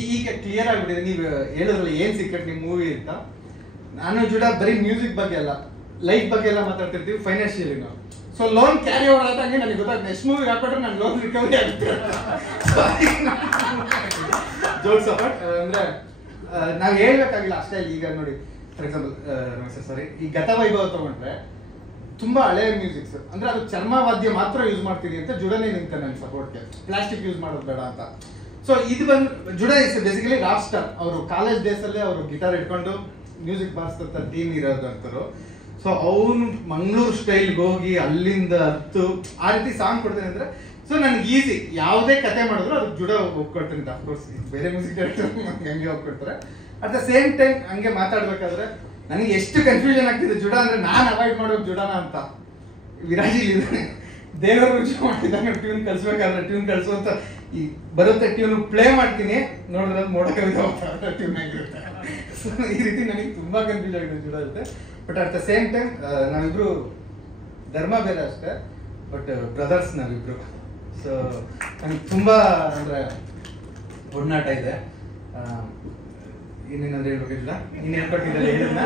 ಈಗ ಕ್ಲಿಯರ್ ಆಗ್ಬಿಟ್ಟಿದೆ. ನೀವು ಹೇಳಿದ್ರಲ್ಲ ಏನ್ ಸಿಕ್ಕಟ್ ನಿಮ್ ಮೂವಿ ಅಂತ. ನಾನು ಜುಡಾ ಬರೀ ಮ್ಯೂಸಿಕ್ ಬಗ್ಗೆ ಅಲ್ಲ, ಲೈಫ್ ಬಗ್ಗೆ ಎಲ್ಲ ಮಾತಾಡ್ತಿರ್ತೀವಿ, ಫೈನಾನ್ಷಿಯಲಿ ನಾವು. ಸೊ ಲೋನ್ ಕ್ಯಾರಿ ಓವರ್ ಆದಂಗೆ ನನಗೆ ಗೊತ್ತಾಗ್ತದೆ, ನೆಕ್ಸ್ಟ್ ಮೂವಿಗೆ ಹಾಕ್ಬಿಟ್ರೆ ನಾನು ಲೋನ್ ರಿಕವರಿ ಆಗುತ್ತೆ. ಜೋಕ್ಸ್ ಅಪಾರ್ಟ್, ಅಂದ್ರೆ ನಾವ್ ಹೇಳ್ಬೇಕಾಗಿಲ್ಲ ಅಷ್ಟೇ. ಈಗ ನೋಡಿ ಫಾರ್ ಎಕ್ಸಾಂಪಲ್ ಸಾರಿ ಈ ಗತವೈಭವ ತಗೊಂಡ್ರೆ ತುಂಬಾ ಹಳೆಯ ಮ್ಯೂಸಿಕ್ಸ್ ಅಂದ್ರೆ ಅದು ಚರ್ಮವಾದ್ಯ ಮಾತ್ರ ಯೂಸ್ ಮಾಡ್ತೀರಿ ಅಂತ ಜುಡನೇ ನಿಂತ ನನ್ನ ಸಪೋರ್ಟ್ಗೆ, ಪ್ಲಾಸ್ಟಿಕ್ ಯೂಸ್ ಮಾಡೋದು ಬೇಡ ಅಂತ. ಸೊ ಇದು ಬಂದು ಜುಡ ಇಸ್ ಬೇಸಿಕಲಿ ರಾಕ್ ಸ್ಟಾರ್. ಅವರು ಕಾಲೇಜ್ ಡೇಸ್ ಅಲ್ಲೇ ಅವರು ಗಿಟಾರ್ ಇಟ್ಕೊಂಡು ಮ್ಯೂಸಿಕ್ ಬಾರಿಸ್ತ ಟೀಮ್ ಇರೋದು ಅಂತಾರು. ಸೊ ಅವನು ಮಂಗಳೂರು ಸ್ಟೈಲ್ಗೆ ಹೋಗಿ ಅಲ್ಲಿಂದ ಹತ್ತು ಆ ರೀತಿ ಸಾಂಗ್ ಕೊಡ್ತೇನೆ ಅಂದ್ರೆ ಸೊ ನನಗೆ ಈಸಿ, ಯಾವುದೇ ಕತೆ ಮಾಡಿದ್ರು ಅದಕ್ಕೆ ಜುಡ ಒಪ್ಕೊಳ್ತೀನಿ ಅಂತ. ಅಫ್ಕೋರ್ಸ್ ಬೇರೆ ಮ್ಯೂಸಿಕ್ ಡೈರೆಕ್ಟರ್ ಹಂಗೆ ಒಪ್ಕೊಳ್ತಾರೆ. ಅಟ್ ದ ಸೇಮ್ ಟೈಮ್ ಹಂಗೆ ಮಾತಾಡ್ಬೇಕಾದ್ರೆ ನನಗೆ ಎಷ್ಟು ಕನ್ಫ್ಯೂಷನ್ ಆಗ್ತಿದೆ ಜುಡ ಅಂದ್ರೆ ನಾನು ಅವಾಯ್ಡ್ ಮಾಡೋದು ಜುಡನ ಅಂತ. ವಿರಾಜಿ ಇದ್ದಾನೆ, ದೇವರು ರುಚಿ ಮಾಡಿದ್ದಾನೆ ಟ್ಯೂನ್ ಕಲ್ಸ್ಬೇಕಾದ್ರೆ ಟ್ಯೂನ್ ಕಲ್ಸುವಂತ ಈ ಬರುತ್ತೆ ಟ್ಯೂನ್ ಪ್ಲೇ ಮಾಡ್ತೀನಿ ನೋಡಿದ್ರೆ ಅದು ಮೋಡ ಕವಿತಾ ಟ್ಯೂನ್ ಆಗಿರುತ್ತೆ. ಸೊ ಈ ರೀತಿ ನನಗೆ ತುಂಬಾ ಕನ್ಫ್ಯೂಸ್ ಆಗಿದೆ ಜುಡ ಜೊತೆ. But at the same time ನಾವಿಬ್ರು ಧರ್ಮ ಬೇರೆ ಅಷ್ಟೇ, ಬಟ್ ಬ್ರದರ್ಸ್ ನಾವಿಬ್ರು. ಸೊ ನನಗೆ ತುಂಬಾ ಅಂದ್ರೆ ಒಡನಾಟ ಇದೆ. ಇನ್ನೇನಾದ್ರೂ ಹೇಳ್ಬೇಕಿಲ್ಲ, ನೀನು ಹೇಳ್ಕೊಟ್ಟಿದ್ದಲ್ಲ ಹೇಳಿದ್ನ.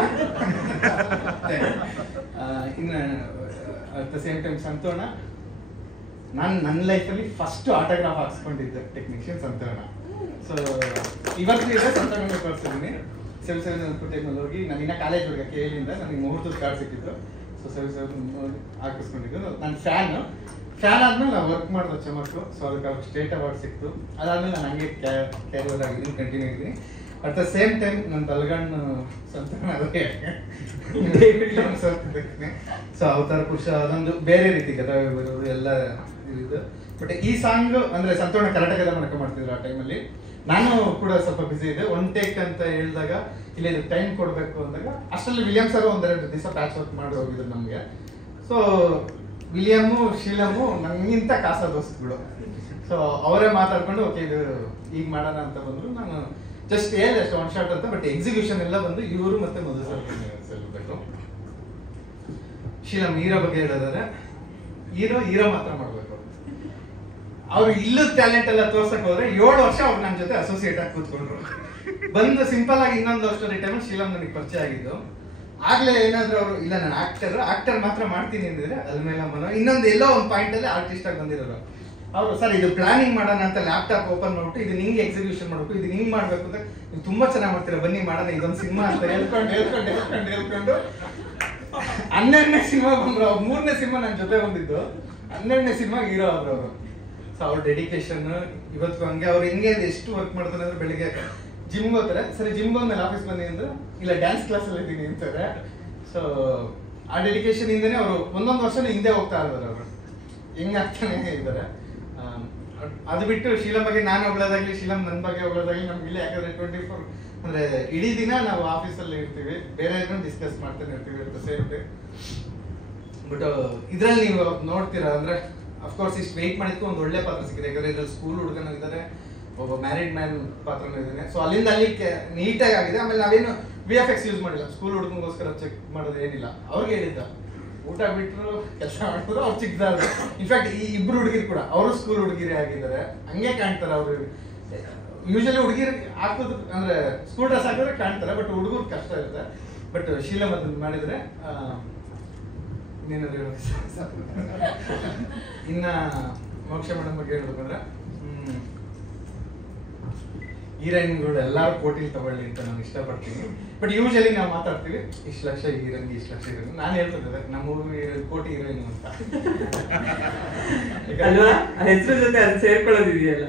ಇನ್ನು ಅಟ್ ದ ಸೇಮ್ ಟೈಮ್ ಸಂತೋಣ, ನಾನು ನನ್ನ ಲೈಫಲ್ಲಿ ಫಸ್ಟ್ ಆಟೋಗ್ರಾಫ್ ಹಾಕ್ಸ್ಕೊಂಡಿದ್ದೆ ಟೆಕ್ನಿಷಿಯನ್ ಸಂತೋಣ. ಸೊ ಇವತ್ತು ಇದೆ ಸಂತೋಣ ಕಳ್ಸಿದ್ದೀನಿ. 77 ಟೈಮಲ್ಲಿ ಹೋಗಿ ನಾನು ಇನ್ನ ಕಾಲೇಜ್ ಹುಡುಗ ಕೇಳಿಂದ ನನಗೆ ಮುಹೂರ್ತದ ಕಾರ್ಡ್ ಸಿಕ್ಕಿತ್ತು. ಸೊ 77 ಹಾಕಿಸ್ಕೊಂಡಿದ್ದು. ನಾನು ಫ್ಯಾನ್ ಆದ್ಮೇಲೆ ನಾವು ವರ್ಕ್ ಮಾಡಿದ ಚಮಕ್ಕು. ಸೊ ಅದಕ್ಕೆ ಅವ್ರಿಗೆ ಸ್ಟೇಟ್ ಅವಾರ್ಡ್ ಸಿಕ್ತು. ಅದಾದ್ಮೇಲೆ ನಾನು ಹಂಗೆ ಕ್ಯಾರಿಯರ್ ಆಗಿದ್ದೀನಿ, ಕಂಟಿನ್ಯೂ ಆಗಿದ್ದೀನಿ. ಅಟ್ ದ ಸೇಮ್ ಟೈಮ್ ನನ್ನ ಬಲಗಣ್ಣು ಸಂತೋಣ ಸೊ ಅವತಾರ ಪುರುಷ ಅದೊಂದು ಬೇರೆ ರೀತಿ ಗದ ಬರೋದು ಎಲ್ಲ ಇರೋದು. ಬಟ್ ಈ ಸಾಂಗ್ ಅಂದ್ರೆ ಸಂತೋಣ ಕರ್ನಾಟಕದ ಮನಕ ಮಾಡ್ತಿದ್ರು ಆ ಟೈಮಲ್ಲಿ. ನಾನು ಕೂಡ ಸ್ವಲ್ಪ ಬಿಸಿ ಇದೆ. ಒನ್ ಟೇಕ್ ಅಂತ ಹೇಳಿದಾಗ ಇಲ್ಲ ಇದು ಟೈಮ್ ಕೊಡಬೇಕು ಅಂದಾಗ ಅಷ್ಟರಲ್ಲಿ ವಿಲಿಯಂ ಸರ್ ಒಂದೆರಡು ದಿವಸ ಪ್ಯಾಚ್ ವರ್ಕ್ ಮಾಡಿ ಹೋಗಿದ್ರು ನಮಗೆ. ಸೊ ವಿಲಿಯಮ್ಮು ಶೀಲಮ್ಮು ನನಗಿಂತ ಕಾಸ ದೋಸ್ತಗಳು. ಸೊ ಅವರೇ ಮಾತಾಡ್ಕೊಂಡು ಓಕೆ ಇದು ಈಗ ಮಾಡೋಣ ಅಂತ ಬಂದ್ರು. ನಾನು ಜಸ್ಟ್ ಹೇಳಿದೆ ಅಷ್ಟು ಒನ್ ಶಾಟ್ ಅಂತ. ಬಟ್ ಎಕ್ಸಿಕ್ಯೂಷನ್ ಎಲ್ಲ ಬಂದು ಇವರು ಮತ್ತೆ ಮಧು ಸರ್ ಹೇಳ್ಬೇಕು. ಶೀಲಮ್ ಹೀರೋ ಬಗ್ಗೆ ಹೇಳಿದಾರೆ, ಹೀರೋ ಮಾತ್ರ ಮಾಡ್ಬೇಕು. ಅವ್ರು ಇಲ್ಲದ ಟ್ಯಾಲೆಂಟ್ ಎಲ್ಲ ತೋರ್ಸಕ್ ಹೋದ್ರೆ 7 ವರ್ಷ ಅವ್ರು ನನ್ನ ಜೊತೆ ಅಸೋಸಿಯೇಟ್ ಆಗಿ ಕೂತ್ಕೊಂಡ್ರು. ಬಂದು ಸಿಂಪಲ್ ಆಗಿ ಇನ್ನೊಂದು ಸ್ಟೋರಿ ಟೈಮಲ್ಲಿ ಶೀಲಮ್ ನನಗೆ ಪರಿಚಯ ಆಗಿದ್ದು. ಆಗ್ಲೇ ಏನಾದ್ರು ಅವರು ಇಲ್ಲ ನಾನು ಆಕ್ಟರ್ ಮಾತ್ರ ಮಾಡ್ತೀನಿ ಅಂದಿದ್ರೆ ಅದ್ರ ಮೇಲೆ ಇನ್ನೊಂದು ಎಲ್ಲೋ ಒಂದು ಪಾಯಿಂಟ್ ಅಲ್ಲಿ ಆರ್ಟಿಸ್ಟ್ ಆಗಿ ಬಂದಿರೋರು. ಅವರು ಸರ್ ಇದು ಪ್ಲಾನಿಂಗ್ ಮಾಡೋಣ ಅಂತ ಲ್ಯಾಪ್ಟಾಪ್ ಓಪನ್ ಮಾಡ್ಬಿಟ್ಟು ಇದು ನಿಂಗೆ ಎಕ್ಸಿಕ್ಯೂಷನ್ ಮಾಡ್ಬೇಕು, ಇದು ಹಿಂಗ್ ಮಾಡ್ಬೇಕು ಅಂತ ನೀವು ತುಂಬಾ ಚೆನ್ನಾಗಿ ಮಾಡ್ತೀರಾ ಬನ್ನಿ ಮಾಡೋಣ ಇದೊಂದು ಸಿನಿಮಾ ಅಂತ ಹೇಳ್ಕೊಂಡು 12ನೇ ಸಿನಿಮಾ ಬಂದ್ರು. 3ನೇ ಸಿನಿಮಾ ನನ್ನ ಜೊತೆ ಬಂದಿದ್ದು, 12ನೇ ಸಿನಿಮಾ ಹೀರೋ ಆದ್ರು ಅವರು. ಸೊ ಅವ್ರ ಡೆಡಿಕೇಶನ್ ಇವತ್ತು ಹಂಗೆ ಅವ್ರು ಹೆಂಗೆ ಎಷ್ಟು ವರ್ಕ್ ಮಾಡ್ತಾರೆ ಅಂದ್ರೆ ಬೆಳಿಗ್ಗೆ ಜಿಮ್ಗೆ ಹೋಗ್ತಾರೆ. ಸರಿ ಜಿಮ್ಗೆ ಹೋದ್ಮೇಲೆ ಆಫೀಸ್ ಬಂದಿ ಅಂದ್ರೆ ಇಲ್ಲ ಡ್ಯಾನ್ಸ್ ಕ್ಲಾಸ್ ಅಲ್ಲಿ ಇದ್ದೀನಿ ಅಂತಾರೆ. ಸೊ ಆ ಡೆಡಿಕೇಶನ್ ಇಂದನೇ ಅವರು ಒಂದೊಂದು ವರ್ಷ ಹಿಂದೆ ಹೋಗ್ತಾ ಇದ್ದಾರೆ. ಅವರು ಹೆಂಗಾಗ್ತಾನೆ ಇದ್ದಾರೆ. ಅದು ಬಿಟ್ಟು ಶೀಲಂ ಬಗ್ಗೆ ನಾನು ಹೊಗಳೋದಾಗ್ಲಿ ಶೀಲಂ ನನ್ನ ಬಗ್ಗೆ ಹೊಗಳೋದಾಗ್ಲಿ ನಮ್ಗೆ ಇಲ್ಲ. ಯಾಕಂದ್ರೆ 24 ಅಂದ್ರೆ ಇಡೀ ದಿನ ನಾವು ಆಫೀಸಲ್ಲಿ ಇರ್ತೀವಿ, ಬೇರೆ ಡಿಸ್ಕಸ್ ಮಾಡ್ತಾನೆ ಇರ್ತೀವಿ ಅಂತ ಸೇರುತ್ತೆ. ಬಟ್ ಇದ್ರಲ್ಲಿ ನೀವು ನೋಡ್ತೀರಾ ಅಂದ್ರೆ ಅಫ್ಕೋರ್ಸ್ ಇಷ್ಟು ವೆಯ್ಟ್ ಮಾಡಿದ್ಕು ಒಂದು ಒಳ್ಳೆ ಪಾತ್ರ ಸಿಕ್ಕಿದೆ. ಯಾಕಂದ್ರೆ ಇದ್ರಲ್ಲಿ ಸ್ಕೂಲ್ ಹುಡುಗನೂ ಇದ್ದಾರೆ, ಒಬ್ಬ ಮ್ಯಾರಿಡ್ ಮ್ಯಾನ್ ಪಾತ್ರನೂ ಇದ್ದಾನೆ. ಸೊ ಅಲ್ಲಿಂದ ಅಲ್ಲಿ ನೀಟಾಗಿ ಆಗಿದೆ. ಆಮೇಲೆ ನಾವೇನು VFX ಯೂಸ್ ಮಾಡಿಲ್ಲ, ಸ್ಕೂಲ್ ಹುಡುಗನಿಗೋಸ್ಕರ ಚೆಕ್ ಮಾಡೋದು ಏನಿಲ್ಲ. ಅವ್ರಿಗೆ ಹೇಳಿದ್ದ ಊಟ ಬಿಟ್ಟರು ಕೆಲಸ ಮಾಡಿದ್ರು ಅವ್ರು ಚಿಕ್ಕದಾದ್ರು. ಇನ್ಫ್ಯಾಕ್ಟ್ ಈ ಇಬ್ರು ಹುಡುಗಿರು ಕೂಡ ಅವರು ಸ್ಕೂಲ್ ಹುಡುಗಿರೇ ಆಗಿದ್ದಾರೆ, ಹಂಗೆ ಕಾಣ್ತಾರೆ. ಅವರು ಯೂಶಲಿ ಹುಡುಗಿರು ಹಾಕೋದು ಅಂದ್ರೆ ಸ್ಕೂಲ್ ಡ್ರೆಸ್ ಹಾಕಿದ್ರೆ ಕಾಣ್ತಾರೆ, ಬಟ್ ಹುಡುಗರು ಕಷ್ಟ ಇರುತ್ತೆ. ಬಟ್ ಶೀಲಂ ಅದನ್ನ ಮಾಡಿದ್ರೆ ಇನ್ನೇನಾದ್ರು ಇನ್ನ ಮೋಕ್ಷ ಮೇಡಮ್ ಬಗ್ಗೆ ಹೇಳ್ಬೇಕಂದ್ರೆ ಹೀರೋಯಿನ್ಗಳು ಎಲ್ಲಾರು ಕೋಟಿಲಿ ತಗೊಳ್ಳಿ ಅಂತ ನಾನು ಇಷ್ಟಪಡ್ತೀನಿ. ಬಟ್ ಯೂಶಲಿ ನಾವು ಮಾತಾಡ್ತೀವಿ ಇಷ್ಟು ಲಕ್ಷ ಹೀರೋಯಿನ್, ಇಷ್ಟು ಲಕ್ಷ ಹೀರೋಯಿನ್. ನಾನು ಹೇಳ್ತಿದ್ದೆ ನಮ್ಮ ಮೂವಿ ಕೋಟಿ ಹೀರೋಯಿನ್ ಅಂತ ಅಲ್ವಾ, ಹೆಸರು ಜೊತೆ ಅದು ಸೇರ್ಕೊಳ್ಳೋದಿದೆಯಲ್ಲ.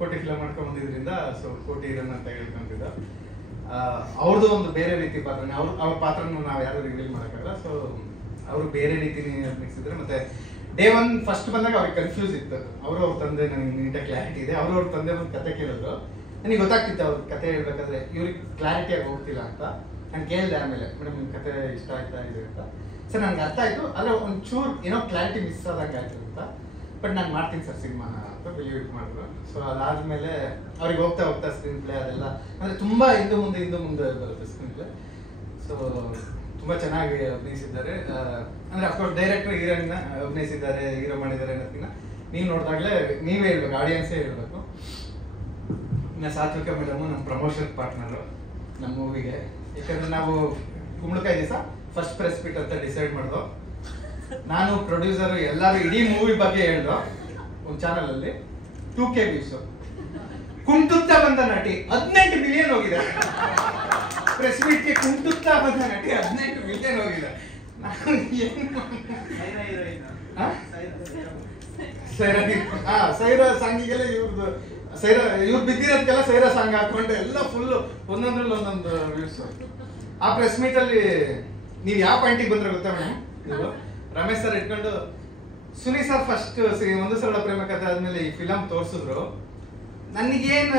ಕೋಟಿ ಫಿಲಮ್ ಮಾಡ್ಕೊಂಡ್ ಬಂದಿದ್ರಿಂದ ಸೊ ಕೋಟಿ ಹೀರೋಯಿನ್ ಅಂತ ಹೇಳ್ಕೊಂತಿದ್ದ. ಅವ್ರದ್ದು ಒಂದು ಬೇರೆ ರೀತಿ ಪಾತ್ರ, ಅವ್ರ ಪಾತ್ರನ ನಾವು ಯಾರು ರಿವೀಲ್ ಮಾಡೋಕ್ಕಾಗಲ್ಲ. ಸೊ ಅವರು ಬೇರೆ ರೀತಿನೇ ಅಭಿನಯಿಸಿದ್ರೆ. ಮತ್ತೆ ಡೇ 1 ಫಸ್ಟ್ ಬಂದಾಗ ಅವ್ರಿಗೆ ಕನ್ಫ್ಯೂಸ್ ಇತ್ತು. ಅವ್ರ ತಂದೆ ನನಗೆ ನೀಟಾಗಿ ಕ್ಲಾರಿಟಿ ಇದೆ. ಅವ್ರ ತಂದೆ ಒಂದು ಕತೆ ಕೇಳಿದ್ರು, ನನಗೆ ಗೊತ್ತಾಗ್ತಿತ್ತು ಅವ್ರ ಕತೆ ಹೇಳ್ಬೇಕಾದ್ರೆ ಇವ್ರಿಗೆ ಕ್ಲಾರಿಟಿಯಾಗಿ ಹೋಗ್ತಿಲ್ಲ ಅಂತ. ನಾನು ಕೇಳಿದೆ ಆಮೇಲೆ ಮೇಡಮ್ ನಿಮ್ಮ ಕತೆ ಇಷ್ಟ ಆಯ್ತಾ ಇದೆ ಅಂತ. ಸರ್ ನನಗೆ ಅರ್ಥ ಆಯ್ತು, ಆದರೆ ಒಂಚೂರು ಏನೋ ಕ್ಲಾರಿಟಿ ಮಿಸ್ ಆದಂಗೆ ಆಯ್ತು ಅಂತ. ಬಟ್ ನಾನು ಮಾಡ್ತೀನಿ ಸರ್ ಸಿನಿಮಾನ ಅಂತ ಬಿಲೀವ್ ಇಟ್ ಮಾಡಿದ್ರು. ಸೊ ಅದಾದ್ಮೇಲೆ ಅವ್ರಿಗೆ ಹೋಗ್ತಾ ಹೋಗ್ತಾ ಸ್ಕ್ರೀನ್ ಪ್ಲೇ ಅದೆಲ್ಲ ಅಂದ್ರೆ ತುಂಬಾ ಹಿಂದೆ ಮುಂದೆ ಬರುತ್ತೆ ಸ್ಕ್ರೀನ್ ಪ್ಲೇ. ಸೊ ತುಂಬಾ ಚೆನ್ನಾಗಿ ಅಭಿನಯಿಸಿದ್ದಾರೆ. ಅಂದ್ರೆ ಅಫ್ಕೋರ್ಸ್ ಡೈರೆಕ್ಟರ್ ಹೀರೋಯಿನ್ ಅಭಿನಯಿಸಿದ್ದಾರೆ, ಹೀರೋ ಮಾಡಿದ್ದಾರೆ ಅನ್ನೋದಕ್ಕಿಂತ ನೀವು ನೋಡಿದಾಗಲೇ ನೀವೇ ಹೇಳ್ಬೇಕು, ಆಡಿಯನ್ಸೇ ಹೇಳ್ಬೇಕು. ಇನ್ನು ಸಾತ್ವಿಕ ಮೇಡಮ್ ನಮ್ಮ ಪ್ರಮೋಷನ್ ಪಾರ್ಟ್ನರು ನಮ್ಮ ಮೂವಿಗೆ. ಯಾಕಂದ್ರೆ ನಾವು ಕುಂಬಳಕಾಯಿ ದಿವಸ ಫಸ್ಟ್ ಪ್ರೆಸ್ ಮೀಟ್ ಅಂತ ಡಿಸೈಡ್ ಮಾಡಿದ್ವು. ನಾನು ಪ್ರೊಡ್ಯೂಸರ್ ಎಲ್ಲರೂ ಇಡೀ ಮೂವಿ ಬಗ್ಗೆ ಹೇಳ್ದು ಒಂದು ಚಾನಲ್ ಅಲ್ಲಿ 2K ವ್ಯೂಸ್ ಕುಂಟುತ್ತಾ ಬಂದ ನಟಿ 18 ಮಿಲಿಯನ್ ಹೋಗಿದೆ. ಪ್ರೆಸ್ ಮೀಟ್ಗೆ ಕುಂಟುತ್ತಾ ಬಂದ ನಟಿ 18 ಮಿಲಿಯನ್ ಹೋಗಿದೆ. ಸೈರಾ ಸಾಂಗಿಗೆಲ್ಲ ಇವ್ರು ಬಿದ್ದಿರೋದಕ್ಕೆಲ್ಲ ಸೈರಾ ಸಾಂಗ್ ಹಾಕೊಂಡು ಎಲ್ಲ ಫುಲ್ ಒಂದೊಂದ್ರಲ್ಲಿ ಒಂದೊಂದು ವ್ಯೂಸ್. ಆ ಪ್ರೆಸ್ ಮೀಟ್ ಅಲ್ಲಿ ನೀವ್ ಯಾವ ಪಾಯಿಂಟಿಗೆ ಬಂದ್ರೆ ಗೊತ್ತಾ ಮೇಡಮ್, ನೀವು ರಮೇಶ್ ಸರ್ ಇಟ್ಕೊಂಡು ಸುನಿ ಸರ್ ಫಸ್ಟ್ ಒಂದು ಸರಳ ಪ್ರೇಮ ಕಥೆ ಆದ್ಮೇಲೆ ಈ ಫಿಲಂ ತೋರ್ಸಿದ್ರು, ನನಗೇನ್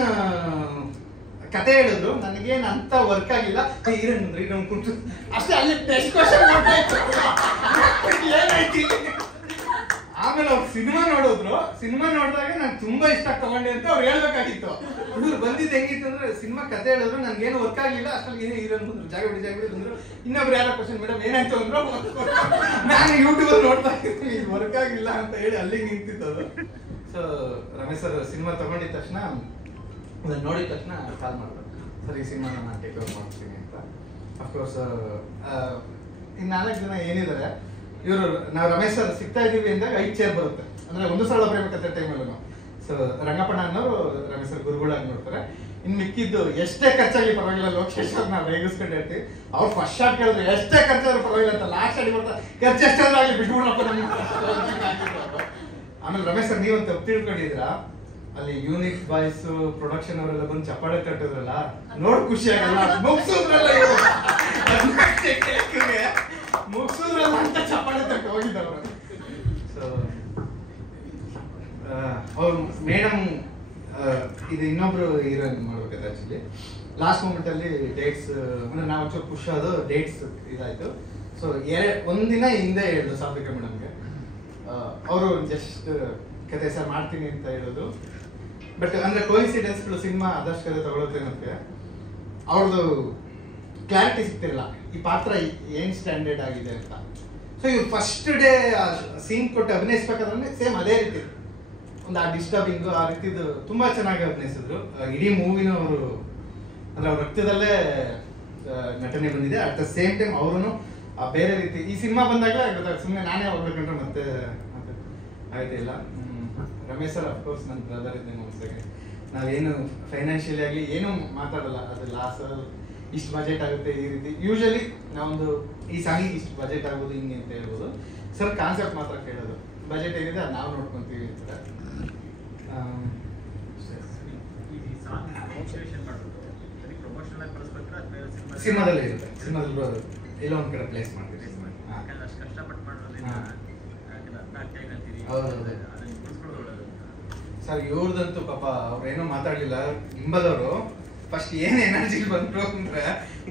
ಕತೆ ಹೇಳಿದ್ರು, ನನಗೇನ್ ಅಂತ ವರ್ಕ್ ಆಗಿಲ್ಲ. ಹೀರೋನ್ ಕುಂಟು ಅಷ್ಟೇ, ಅಲ್ಲಿ ಟೆಸ್ಟ್ ಕ್ವಶನ್ ಏನಾಯ್ತು. ಆಮೇಲೆ ಅವ್ರು ಸಿನಿಮಾ ನೋಡಿದ್ರು, ಸಿನಿಮಾ ನೋಡಿದಾಗ ನಾನು ತುಂಬಾ ಇಷ್ಟ ತಗೊಂಡೆ ಅಂತ ಅವ್ರು ಹೇಳ್ಬೇಕಾಗಿತ್ತು. ಇವ್ರು ಬಂದಿದ್ದು ಹೆಂಗಿತ್ತು ಅಂದ್ರೆ ಸಿನಿಮಾ ಕತೆ ಹೇಳಿದ್ರು, ನನ್ಗೇನು ವರ್ಕ್ ಆಗಿಲ್ಲ, ಅಷ್ಟಲ್ಲಿ ಏನೇ ಹೀರೋನ್ ಬಂದ್ರು, ಜಾಗ ಬಿಡಿ ಬಂದ್ರು. ಇನ್ನೊಬ್ರು ಯಾರೋ ಕ್ವಶನ್ ಮೇಡಮ್ ಏನಾಯ್ತು ಅಂದ್ರು, ನಾನು ಯೂಟ್ಯೂಬ್ ಅಲ್ಲಿ ನೋಡ್ತಾ ಇದ್ದೀನಿ ಇದು ವರ್ಕ್ ಆಗಿಲ್ಲ ಅಂತ ಹೇಳಿ ಅಲ್ಲಿಗೆ ನಿಂತಿತ್ತು. ಸೊ ರಮೇಶ್ ಸರ್ ಸಿನಿಮಾ ತಗೊಂಡಿದ ತಕ್ಷಣ ಅದನ್ನ ನೋಡಿದ ತಕ್ಷಣ ಕಾಲ್ ಮಾಡ್ಬೇಕು, ಸರ್ ಈ ಸಿನಿಮಾ ನಾನು ಟೇಕ್ ಓವರ್ ಮಾಡ್ತೀನಿ ಅಂತ. ಅಫ್ಕೋರ್ಸ್ ಇನ್ನು 4 ಜನ ಏನಿದ್ದಾರೆ ಇವರು, ನಾವು ರಮೇಶ್ ಸರ್ ಸಿಗ್ತಾ ಇದೀವಿ ಅಂದಾಗ 5 ಚೇರ್ ಬರುತ್ತೆ, ಅಂದ್ರೆ ಒಂದು ಸರಳ ಪ್ರೇಮ ಕಥೆ ಟೈಮಲ್ಲೂ. ಸೊ ರಂಗಪ್ಪಣ್ಣ ಅನ್ನೋರು ರಮೇಶ್ ಸರ್ ಗುರುಗಳಾಗಿ ನೋಡ್ತಾರೆ. ಇನ್ನು ಮಿಕ್ಕಿದ್ದು ಎಷ್ಟೇ ಖರ್ಚಾಗಿ ಪರವಾಗಿಲ್ಲ, ಲೋಕೇಶ್ ಅವ್ರು ನಾವು ರೇಗಿಸ್ಕೊಂಡು ಇರ್ತೀವಿ. ಅವ್ರು ಫಸ್ಟ್ ಶಾಟ್ ಕೇಳಿದ್ರು ಎಷ್ಟೇ ಖರ್ಚಾದ್ರೂ ಪರವಾಗಿಲ್ಲ ಅಂತ, ಲಾಸ್ಟ್ ಶಾಟ್ ಬರ್ತಾರೆ ಖರ್ಚು ಎಷ್ಟಾದ್ರೂ ಆಗಲಿ ಬಿಟ್ಬಿಡಪ್ಪ ನಮ್ಗೆ. ಆಮೇಲೆ ರಮೇಶ್ ಸರ್ ನೀವಂತ ತಿಳ್ಕೊಂಡಿದ್ರ, ಅಲ್ಲಿ ಯೂನಿಟ್ ಬಾಯ್ಸ್ ಪ್ರೊಡಕ್ಷನ್ ಅವರೆಲ್ಲ ಬಂದು ಚಪ್ಪಾಳೆ ತಟ್ಟಿದ್ರಲ್ಲ, ನೋಡ್ ಖುಷಿ ಆಗಲ್ಲ. ಮುಗಿಸೋದ್ರಲ್ಲ ಮುಗಿಸೋದ್ರಲ್ಲ ಅಂತ ಚಪ್ಪಾಳೆ ತಟ್ಟು ಹೋಗಿದ್ದವ್ರು. ಸೊ ಅವ್ರು ಮೇಡಮ್ ಇದು ಇನ್ನೊಬ್ರು ಹೀರೋಯಿನ್ ಮಾಡ್ಬೇಕಾದ್ರೆ ಆಕ್ಚುಲಿ ಲಾಸ್ಟ್ ಮೂಮೆಂಟ್ ಅಲ್ಲಿ ಡೇಟ್ಸ್ ಅಂದ್ರೆ ನಾವು ಒಂಚೂರು ಖುಷಿ ಆದ ಡೇಟ್ಸ್ ಇದಾಯ್ತು. ಸೊ ಒಂದಿನ ಹಿಂದೆ ಹೇಳಿದ್ರು ಸಾತ್ವಿಕ ಮೇಡಮ್ಗೆ, ಅವರು ಜಸ್ಟ್ ಕತೆ ಸರ್ ಮಾಡ್ತೀನಿ ಅಂತ ಹೇಳೋದು. ಬಟ್ ಅಂದ್ರೆ ಕೋಇನ್ಸಿಡೆನ್ಸ್ಗಳು ಸಿನಿಮಾ ಆದಷ್ಟು ಕತೆ ತಗೊಳುತ್ತೇನಂತೆ ಅವ್ರದ್ದು ಕ್ಲಾರಿಟಿ ಸಿಗ್ತಿರಲ್ಲ, ಈ ಪಾತ್ರ ಏನ್ ಸ್ಟ್ಯಾಂಡರ್ಡ್ ಆಗಿದೆ ಅಂತ. ಸೊ ಇವ್ರು ಫಸ್ಟ್ ಡೇ ಸೀನ್ ಕೊಟ್ಟು ಅಭಿನಯಿಸ್ಬೇಕಾದ್ರೆ ಸೇಮ್ ಅದೇ ರೀತಿ ಒಂದು ಆ ಡಿಸ್ಟರ್ಬಿಂಗ್ ಆ ರೀತಿದು ತುಂಬಾ ಚೆನ್ನಾಗಿ ಅಭಿನಯಿಸಿದ್ರು. ಇಡೀ ಮೂವಿನ ಅವರು ಅಂದ್ರೆ ಅವ್ರ ರಕ್ತದಲ್ಲೇ ನಟನೆ ಬಂದಿದೆ. ಅಟ್ ದ ಸೇಮ್ ಟೈಮ್ ಅವರು ಬೇರೆ ರೀತಿ ಈ ಸಿನಿಮಾ ಬಂದಾಗ ಸುಮ್ಮನೆ ನಾನೇ ಹೋಗ್ಬೇಕಂದ್ರೆ ಮತ್ತೆ ಆಯ್ತಿಲ್ಲ. ರಮೇಶ್ ಸರ್ ಅಫ್ಕೋರ್ಸ್ ನನ್ನ ಬ್ರದರ್ ಇದ್ದೇನೆ. ಒಂದ್ಸರಿ ನಾವೇನು ಫೈನಾನ್ಷಿಯಲಿ ಆಗಲಿ ಏನು ಮಾತಾಡಲ್ಲ, ಅದು ಲಾಸ್ ಇಷ್ಟು ಬಜೆಟ್ ಆಗುತ್ತೆ ಈ ರೀತಿ. ಯೂಶಲಿ ನಾವೊಂದು ಈ ಸಾಂಗಿಗೆ ಇಷ್ಟು ಬಜೆಟ್ ಆಗ್ಬೋದು ಹಿಂಗೆ ಅಂತ ಹೇಳ್ಬೋದು. ಸರ್ ಕಾನ್ಸೆಪ್ಟ್ ಮಾತ್ರ ಕೇಳೋದು, ಬಜೆಟ್ ಏನಿದೆ ಅದು ನಾವು ನೋಡ್ಕೊಂತೀವಿ ಅಂತ. ಸಿನಿಮಾದಲ್ಲೇ ಇರುತ್ತೆ, ಸಿನಿಮಾದಲ್ಲಿ ಎಲ್ಲ ಒಂದ್ ಕಡೆ ಪ್ಲೇಸ್ ಮಾಡ್ತೀವಿ. ಸರ್ ಇವ್ರದಂತೂ ಪಾಪ ಅವ್ರೇನೋ ಮಾತಾಡ್ಲಿಲ್ಲ, ಹಿಂಬದವರು ಫಸ್ಟ್ ಏನ್ ಎನರ್ಜಿ ಬಂದ್ರು ಅಂದ್ರೆ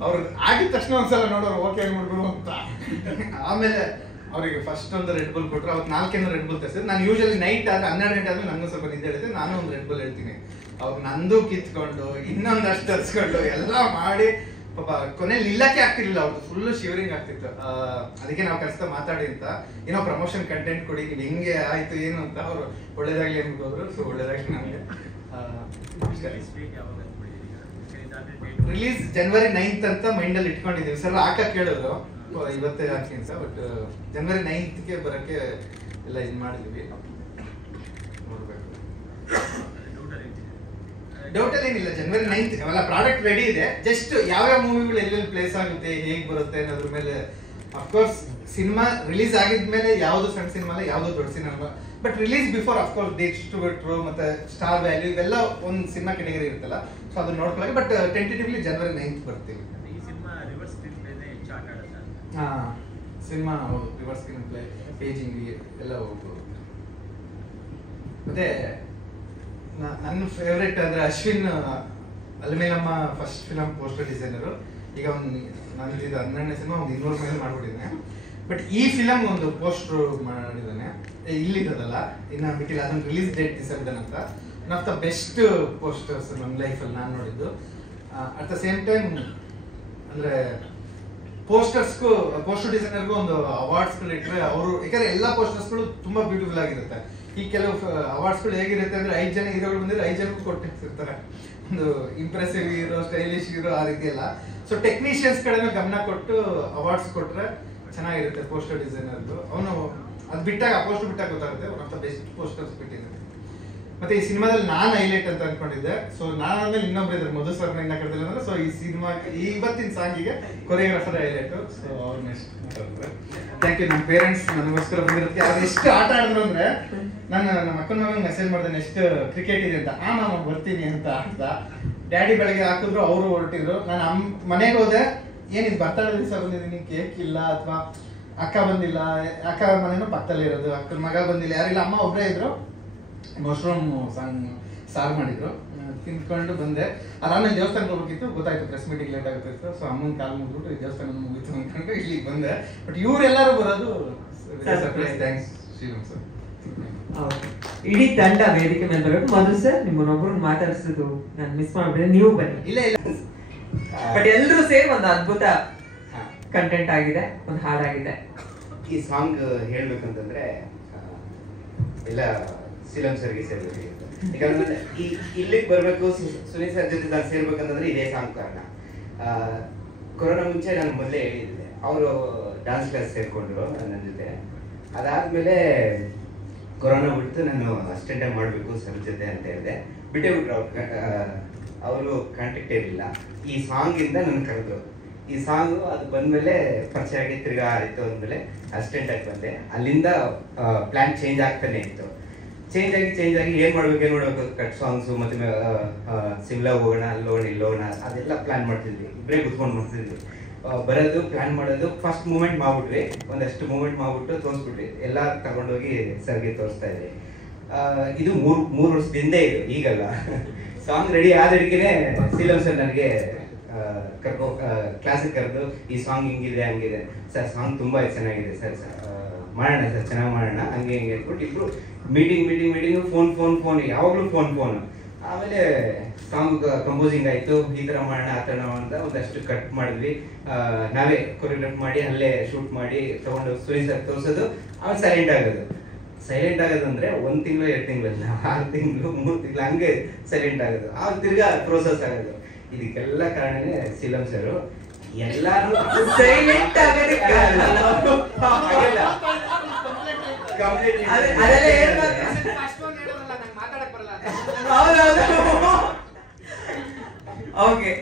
ಅವ್ರು ಆಗಿದ ತಕ್ಷಣ ಒಂದ್ಸಲ ನೋಡೋರು ಓಕೆ ಮಾಡ್ಬಿಡು ಅಂತ. ಆಮೇಲೆ ಅವರಿಗೆ ಫಸ್ಟ್ ಒಂದು ರೆಡ್ ಬುಲ್ ಕೊಟ್ಟರು, ಅವತ್ತು 4 ರೆಡ್ ಬುಲ್ ತರಿಸಿದ್ರು. ನಾನು ಯೂಶಲಿ ನೈಟ್ ಆದ್ರೆ 12 ಗಂಟೆ ಆದ್ಮೇಲೆ ನನಗೂ ಸ್ವಲ್ಪ ನಿದ್ದೆ ಹೇಳ್ತೀನಿ, ನಾನು ಒಂದು ರೆಡ್ ಬುಲ್ ಹೇಳ್ತೀನಿ. ಅವ್ರು ನಂದು ಕಿತ್ಕೊಂಡು ಇನ್ನೊಂದಷ್ಟು ತರಿಸ್ಕೊಂಡು ಎಲ್ಲ ಮಾಡಿ ಪಾಪ ಕೊನೆಯಲ್ಲಿ ನಿಲ್ಲಕ್ಕೆ ಆಗ್ತಿರ್ಲಿಲ್ಲ, ಅವ್ರದ್ದು ಫುಲ್ ಶಿವರಿಂಗ್ ಆಗ್ತಿತ್ತು. ಅದಕ್ಕೆ ನಾವು ಕರೆಸ್ತಾ ಮಾತಾಡಿ ಅಂತ, ಏನೋ ಪ್ರಮೋಷನ್ ಕಂಟೆಂಟ್ ಕೊಡಿ, ನೀವು ಹೆಂಗೆ ಆಯ್ತು ಏನು ಅಂತ. ಅವ್ರು ಒಳ್ಳೇದಾಗ್ಲಿ ಅನ್ಬೋದ್ರು. ಸೊ ಒಳ್ಳೇದಾಗ್ಲಿ ನಮಗೆ. ರಿಲೀಸ್ January 9th ಅಂತ ಮೈಂಡ್ ಅಲ್ಲಿ ಇಟ್ಕೊಂಡಿದೀವಿ. ಸರ್ ಹಾಕಕ್ ಕೇಳಿದ್ರು, ಇವತ್ತೇ ಹಾಕಿ ಅಂತ. ಬಟ್ January 9th ಬರಕ್ಕೆ ಎಲ್ಲ ಇದು ಮಾಡಿದೀವಿ, ನೋಡ್ಬೇಕು. ಡೌಟ್ ಏನಿಲ್ಲ, January 9th ಅವೆಲ್ಲ ಪ್ರಾಡಕ್ಟ್ ರೆಡಿ ಇದೆ. ಜಸ್ಟ್ ಯಾವ್ಯಾವ ಮೂವಿಗಳು ಎಲ್ಲೆಲ್ಲಿ ಪ್ಲೇಸ್ ಆಗುತ್ತೆ, ಹೇಗ್ ಬರುತ್ತೆ ಅನ್ನೋದ್ರ ಮೇಲೆ. ಅಫ್ಕೋರ್ಸ್ ಸಿನಿಮಾ ರಿಲೀಸ್ ಆಗಿದ್ಮೇಲೆ ಯಾವ್ದು ಸಣ್ಣ ಸಿನಿಮಾ ಅಲ್ಲ, ಯಾವ್ದು ದೊಡ್ಡ cinema. But release before of course distributor ಮತ್ತೆ ಸ್ಟಾರ್ ವ್ಯಾಲ್ಯೂ ಇವೆಲ್ಲ ಒಂದು ಸಿನಿಮಾ ಕೆಟಗರಿ ಇರುತ್ತಲ್ಲ, ಸೊ ಅದನ್ನ ನೋಡ್ಕೊಳ್ಳಿ. ಬಟ್ ಟೆಂಟೇಟಿವ್ಲಿ January 9th ಬರ್ತೀವಿ. ಹಾ cinema reverse screen play paging ಎಲ್ಲ ಹೋಗ್ಬೋದು. ಮತ್ತೆ ನನ್ನ ಫೇವ್ರೇಟ್ ಅಂದ್ರೆ Ashwin Almelamma first film poster designer. ಈಗ ಒಂದು ನಂದು 12ನೇ ಸಿನಿಮಾ ಒಂದು 200 ಮೇಲೆ ಮಾಡ್ಬಿಟ್ಟಿದ್ದಾನೆ. ಬಟ್ ಈ ಫಿಲಂ ಒಂದು ಪೋಸ್ಟರ್ ಮಾಡಿದ್ದಾನೆ, ಇಲ್ಲಿರೋದಲ್ಲ ಇನ್ನು ಬಿಟ್ಟಿಲ್ಲ. ಅದೊಂದು ರಿಲೀಸ್ ಡೇಟ್ ಡಿಸೈಡ್ ಅಂತ. One of the best posters ನನ್ನ ಲೈಫಲ್ಲಿ ನಾನು ನೋಡಿದ್ದು. ಅಟ್ ದ ಸೇಮ್ ಟೈಮ್ ಅಂದ್ರೆ ಪೋಸ್ಟರ್ಸ್ಗೂ ಪೋಸ್ಟರ್ ಡಿಸೈನರ್ಗೂ ಒಂದು ಅವಾರ್ಡ್ಸ್ಗಳು ಇಟ್ಟರೆ ಅವರು, ಯಾಕಂದ್ರೆ ಎಲ್ಲ ಪೋಸ್ಟರ್ಸ್ಗಳು ತುಂಬಾ ಬ್ಯೂಟಿಫುಲ್ ಆಗಿರುತ್ತೆ. ಈ ಕೆಲವು ಅವಾರ್ಡ್ಸ್ಗಳು ಹೇಗಿರುತ್ತೆ ಅಂದ್ರೆ 5 ಜನ ಹೀರೋಗಳು ಬಂದಿದ್ರೆ 5 ಜನಕ್ಕೂ ಕೊಟ್ಟಿರ್ತಾರೆ, ಒಂದು ಇಂಪ್ರೆಸಿವ್ ಹೀರೋ, ಸ್ಟೈಲಿಶ್ ಹೀರೋ ಆ ರೀತಿ ಎಲ್ಲ. ಸೊ ಟೆಕ್ನಿಷಿಯನ್ಸ್ ಕಡೆನೂ ಗಮನ ಕೊಟ್ಟು ಅವಾರ್ಡ್ಸ್ ಕೊಟ್ರೆ ಚೆನ್ನಾಗಿರುತ್ತೆ ಪೋಸ್ಟರ್ ಡಿಸೈನರ್ದು. ಅವನು ಅದು ಬಿಟ್ಟಾಗ ಆ ಪೋಸ್ಟರ್ ಬಿಟ್ಟಾಗ ಗೊತ್ತಾಗುತ್ತೆ. One of the best posters ಬಿಟ್ಟಿದ್ದಾರೆ. ಮತ್ತೆ ಈ ಸಿನಿಮಾದಲ್ಲಿ ನಾನು ಹೈಲೈಟ್ ಅಂತ ಅನ್ಕೊಂಡಿದ್ದೆ. ಸೊ ನಾನಾದ್ಮೇಲೆ ಇನ್ನೊಬ್ರು ಇದ್ರು, ಮಧು ಸರ್ನ ಇನ್ನ ಕರೆದಿಲ್ಲ ಅಂದ್ರೆ. ಸೊ ಈ ಸಿನಿಮಾ ಇವತ್ತಿನ ಸಾಂಗಿಗೆ ಕೊರಿಯೋಗ್ರಾಫರ್ ಹೈಲೈಟ್. ಸೊ ಅವ್ರು ನೆಕ್ಸ್ಟ್ ಥ್ಯಾಂಕ್ ಯು. ನಮ್ಮ ಪೇರೆಂಟ್ಸ್ ನನಗೋಸ್ಕರ ಬಂದಿರುತ್ತೆ. ಅವ್ರು ಎಷ್ಟು ಆಟ ಆಡಿದ್ರು ಅಂದ್ರೆ, ನಾನು ನಮ್ಮ ಅಕ್ಕನ ಮಗನಿಗೆ ಮೆಸೇಜ್ ಮಾಡಿದೆ ನೆಕ್ಸ್ಟ್ ಕ್ರಿಕೆಟ್ ಇದೆ ಅಂತ. ನಾನು ಬರ್ತೀನಿ ಅಂತ ಆಗ್ತ. ಡ್ಯಾಡಿ ಬೆಳಗ್ಗೆ ಹಾಕಿದ್ರು, ಅವರು ಹೊರಟಿದ್ರು. ನಾನು ಮನೆಗೆ ಹೋದೆ, ಏನಿದು ಬರ್ತಡೇ ದಿವಸ ಬಂದಿದ್ದೀನಿ, ಕೇಕ್ ಇಲ್ಲ ಅಥವಾ ಅಕ್ಕ ಬಂದಿಲ್ಲ. ಅಕ್ಕ ಮನೇನು ಪಕ್ಕದಲ್ಲೇ ಇರೋದು, ಅಕ್ಕನ ಮಗ ಬಂದಿಲ್ಲ, ಯಾರಿಲ್ಲ, ಅಮ್ಮ ಒಬ್ಬರೇ ಇದ್ರು. ಮಶ್ರೂಮ್ ಸಾರು ಮಾಡಿದ್ರು, ತಿಂದ್ಕೊಂಡು ಬಂದೆ. ಅದಾದ್ಮೇಲೆ ದೇವಸ್ಥಾನಕ್ಕೆ ಹೋಗ್ಬೇಕಿತ್ತು, ಗೊತ್ತಾಯ್ತು ಪ್ರೆಸ್ ಮೀಟಿಂಗ್ ಲೇಟ್ ಆಗುತ್ತಿತ್ತು. ಸೊ ಅಮ್ಮನ ಕಾಲ್ ಮುಗಿದ್ಬಿಟ್ಟು ಈ ದೇವಸ್ಥಾನ ಮುಗಿತು ಅಂದ್ಕೊಂಡು ಇಲ್ಲಿಗೆ ಬಂದೆ. ಬಟ್ ಇವರೆಲ್ಲರೂ ಬರೋದು ಸರ್ಪ್ರೈಸ್. Thanks Shriram sir. ಇಡೀ ತಂಡ ವೇದಿಕೆ ಮೇಲೆ ಬರೋದು. ಮಧು ಸರ್, ನಿಮ್ಮನ್ನೊಬ್ರು ಮಾತಾಡಿಸೋದು ನಾನು ಮಿಸ್ ಮಾಡ್ಬಿಟ್ಟೆ, ನೀವು ಬನ್ನಿ. ಇಲ್ಲ ಇಲ್ಲ, ಬಟ್ ಎಲ್ಲರೂ ಸೇರಿ ಒಂದು ಅದ್ಭುತ ಕಂಟೆಂಟ್ ಆಗಿದೆ, ಒಂದು ಹಾಡಾಗಿದೆ. ಈ ಸಾಂಗ್ ಹೇಳ್ಬೇಕಂತಂದ್ರೆ ಎಲ್ಲ ಸಿಲಂ ಸರ್ಗೆ ಸೇರ್ಬೇಕು. ಯಾಕಂದ್ರೆ ಇಲ್ಲಿಗೆ ಬರ್ಬೇಕು, ಸುನೀಲ್ ಸರ್ ಜೊತೆ ನಾನು ಸೇರ್ಬೇಕಂತಂದ್ರೆ ಇದೇ ಸಾಂಗ್ ಕಾರಣ. ಕೊರೋನಾ ಮುಂಚೆ ನಾನು ಮೊದಲೇ ಹೇಳಿದ್ದೆ, ಅವರು ಡಾನ್ಸ್ ಕ್ಲಾಸ್ ಸೇರ್ಕೊಂಡ್ರು ನನ್ನ ಜೊತೆ. ಅದಾದ್ಮೇಲೆ ಕೊರೋನಾ ಬಿಟ್ಟು ನಾನು ಅಷ್ಟೆಂಡೇ ಮಾಡಬೇಕು ಸರ್ ಜೊತೆ ಅಂತ ಹೇಳಿದೆ. ಬಿಟ್ಟೇ ಬಿಟ್ರು ಅವರು ಕಾಂಟ್ಯಾಕ್ಟ್ ಇರಲಿಲ್ಲ. ಈ ಸಾಂಗ್ ಇಂದ ನನ್ನ ಕರೆದ್ರು. ಈ ಸಾಂಗು ಅದು ಬಂದ್ಮೇಲೆ ಪರಿಚಯ ಆಗಿ ತಿರ್ಗಾ ಆಯಿತು ಅಂದಮೇಲೆ ಅಸಿಸ್ಟೆಂಟ್ ಆಗಿ ಬಂದೆ. ಅಲ್ಲಿಂದ ಪ್ಲ್ಯಾನ್ ಚೇಂಜ್ ಆಗ್ತಾನೆ ಇತ್ತು. ಚೇಂಜ್ ಆಗಿ ಏನು ಮಾಡ್ಬೇಕು ಕಟ್ ಸಾಂಗ್ಸು ಮತ್ತು ಸಿಮ್ಲಾ ಹೋಗೋಣ, ಅಲ್ಲಿ ಹೋಗೋಣ, ಇಲ್ಲಿ ಹೋಗೋಣ, ಅದೆಲ್ಲ ಪ್ಲ್ಯಾನ್ ಮಾಡ್ತಿದ್ವಿ. ಇಬ್ಬರೇ ಕುತ್ಕೊಂಡು ಮಾಡ್ತಿದ್ವಿ. ಬರೋದು, ಪ್ಲ್ಯಾನ್ ಮಾಡೋದು, ಫಸ್ಟ್ ಮೂಮೆಂಟ್ ಮಾಡ್ಬಿಟ್ವಿ. ಒಂದಷ್ಟು ಮೂಮೆಂಟ್ ಮಾಡ್ಬಿಟ್ಟು ತೋರಿಸ್ಬಿಟ್ವಿ. ಎಲ್ಲ ತಗೊಂಡೋಗಿ ಸರ್ಗೆ ತೋರಿಸ್ತಾ ಇದ್ವಿ. ಇದು ಮೂರು ವರ್ಷದಿಂದ ಇದು, ಈಗಲ್ಲ. ಸಾಂಗ್ ರೆಡಿ ಆದಡಿಗೆನೆ ಸಿಲಂ ಸರ್ ನನಗೆ ಕ್ಲಾಸಿಗೆ ಕರೆದು ಈ ಸಾಂಗ್ ಹಿಂಗಿದೆ ಹಂಗಿದೆ ಸರ್, ಸಾಂಗ್ ತುಂಬಾ ಚೆನ್ನಾಗಿದೆ ಸರ್, ಮಾಡೋಣ ಸರ್, ಚೆನ್ನಾಗಿ ಮಾಡೋಣ, ಹಂಗೆ ಹಿಂಗೆ ಹೇಳ್ಬಿಟ್ಟು ಇಬ್ರು ಮೀಟಿಂಗ್ ಫೋನ್ ಯಾವಾಗಲೂ ಫೋನ್. ಆಮೇಲೆ ಸಾಂಗ್ ಕಂಪೋಸಿಂಗ್ ಆಯಿತು. ಈ ಥರ ಮಾಡೋಣ ಆ ಥರ ಅಂತ ಒಂದಷ್ಟು ಕಟ್ ಮಾಡಿದ್ವಿ. ನಾವೇ ಕೊರಿಯೋಗ್ರಾಫ್ ಮಾಡಿ ಅಲ್ಲೇ ಶೂಟ್ ಮಾಡಿ ತೊಗೊಂಡು ಸುನೀಲ್ ಸರ್ ತೋರಿಸೋದು. ಆಮೇಲೆ ಸೈಲೆಂಟ್ ಆಗೋದು ಅಂದರೆ 1 ತಿಂಗಳು 2 ತಿಂಗಳಲ್ಲ, 6 ತಿಂಗಳು 3 ತಿಂಗಳು ಹಂಗೆ ಸೈಲೆಂಟ್ ಆಗೋದು. ಆಮೇಲೆ ತಿರ್ಗಾ ಪ್ರೋಸೆಸ್ ಆಗೋದು. ಇದಕ್ಕೆಲ್ಲ ಕಾರಣನೇ ಸಿಲಂ ಸರ್. ಎಲ್ಲಾರು ಸೈಲೆಂಟ್ ಆಗೋದಕ್ಕೆ ಓಕೆ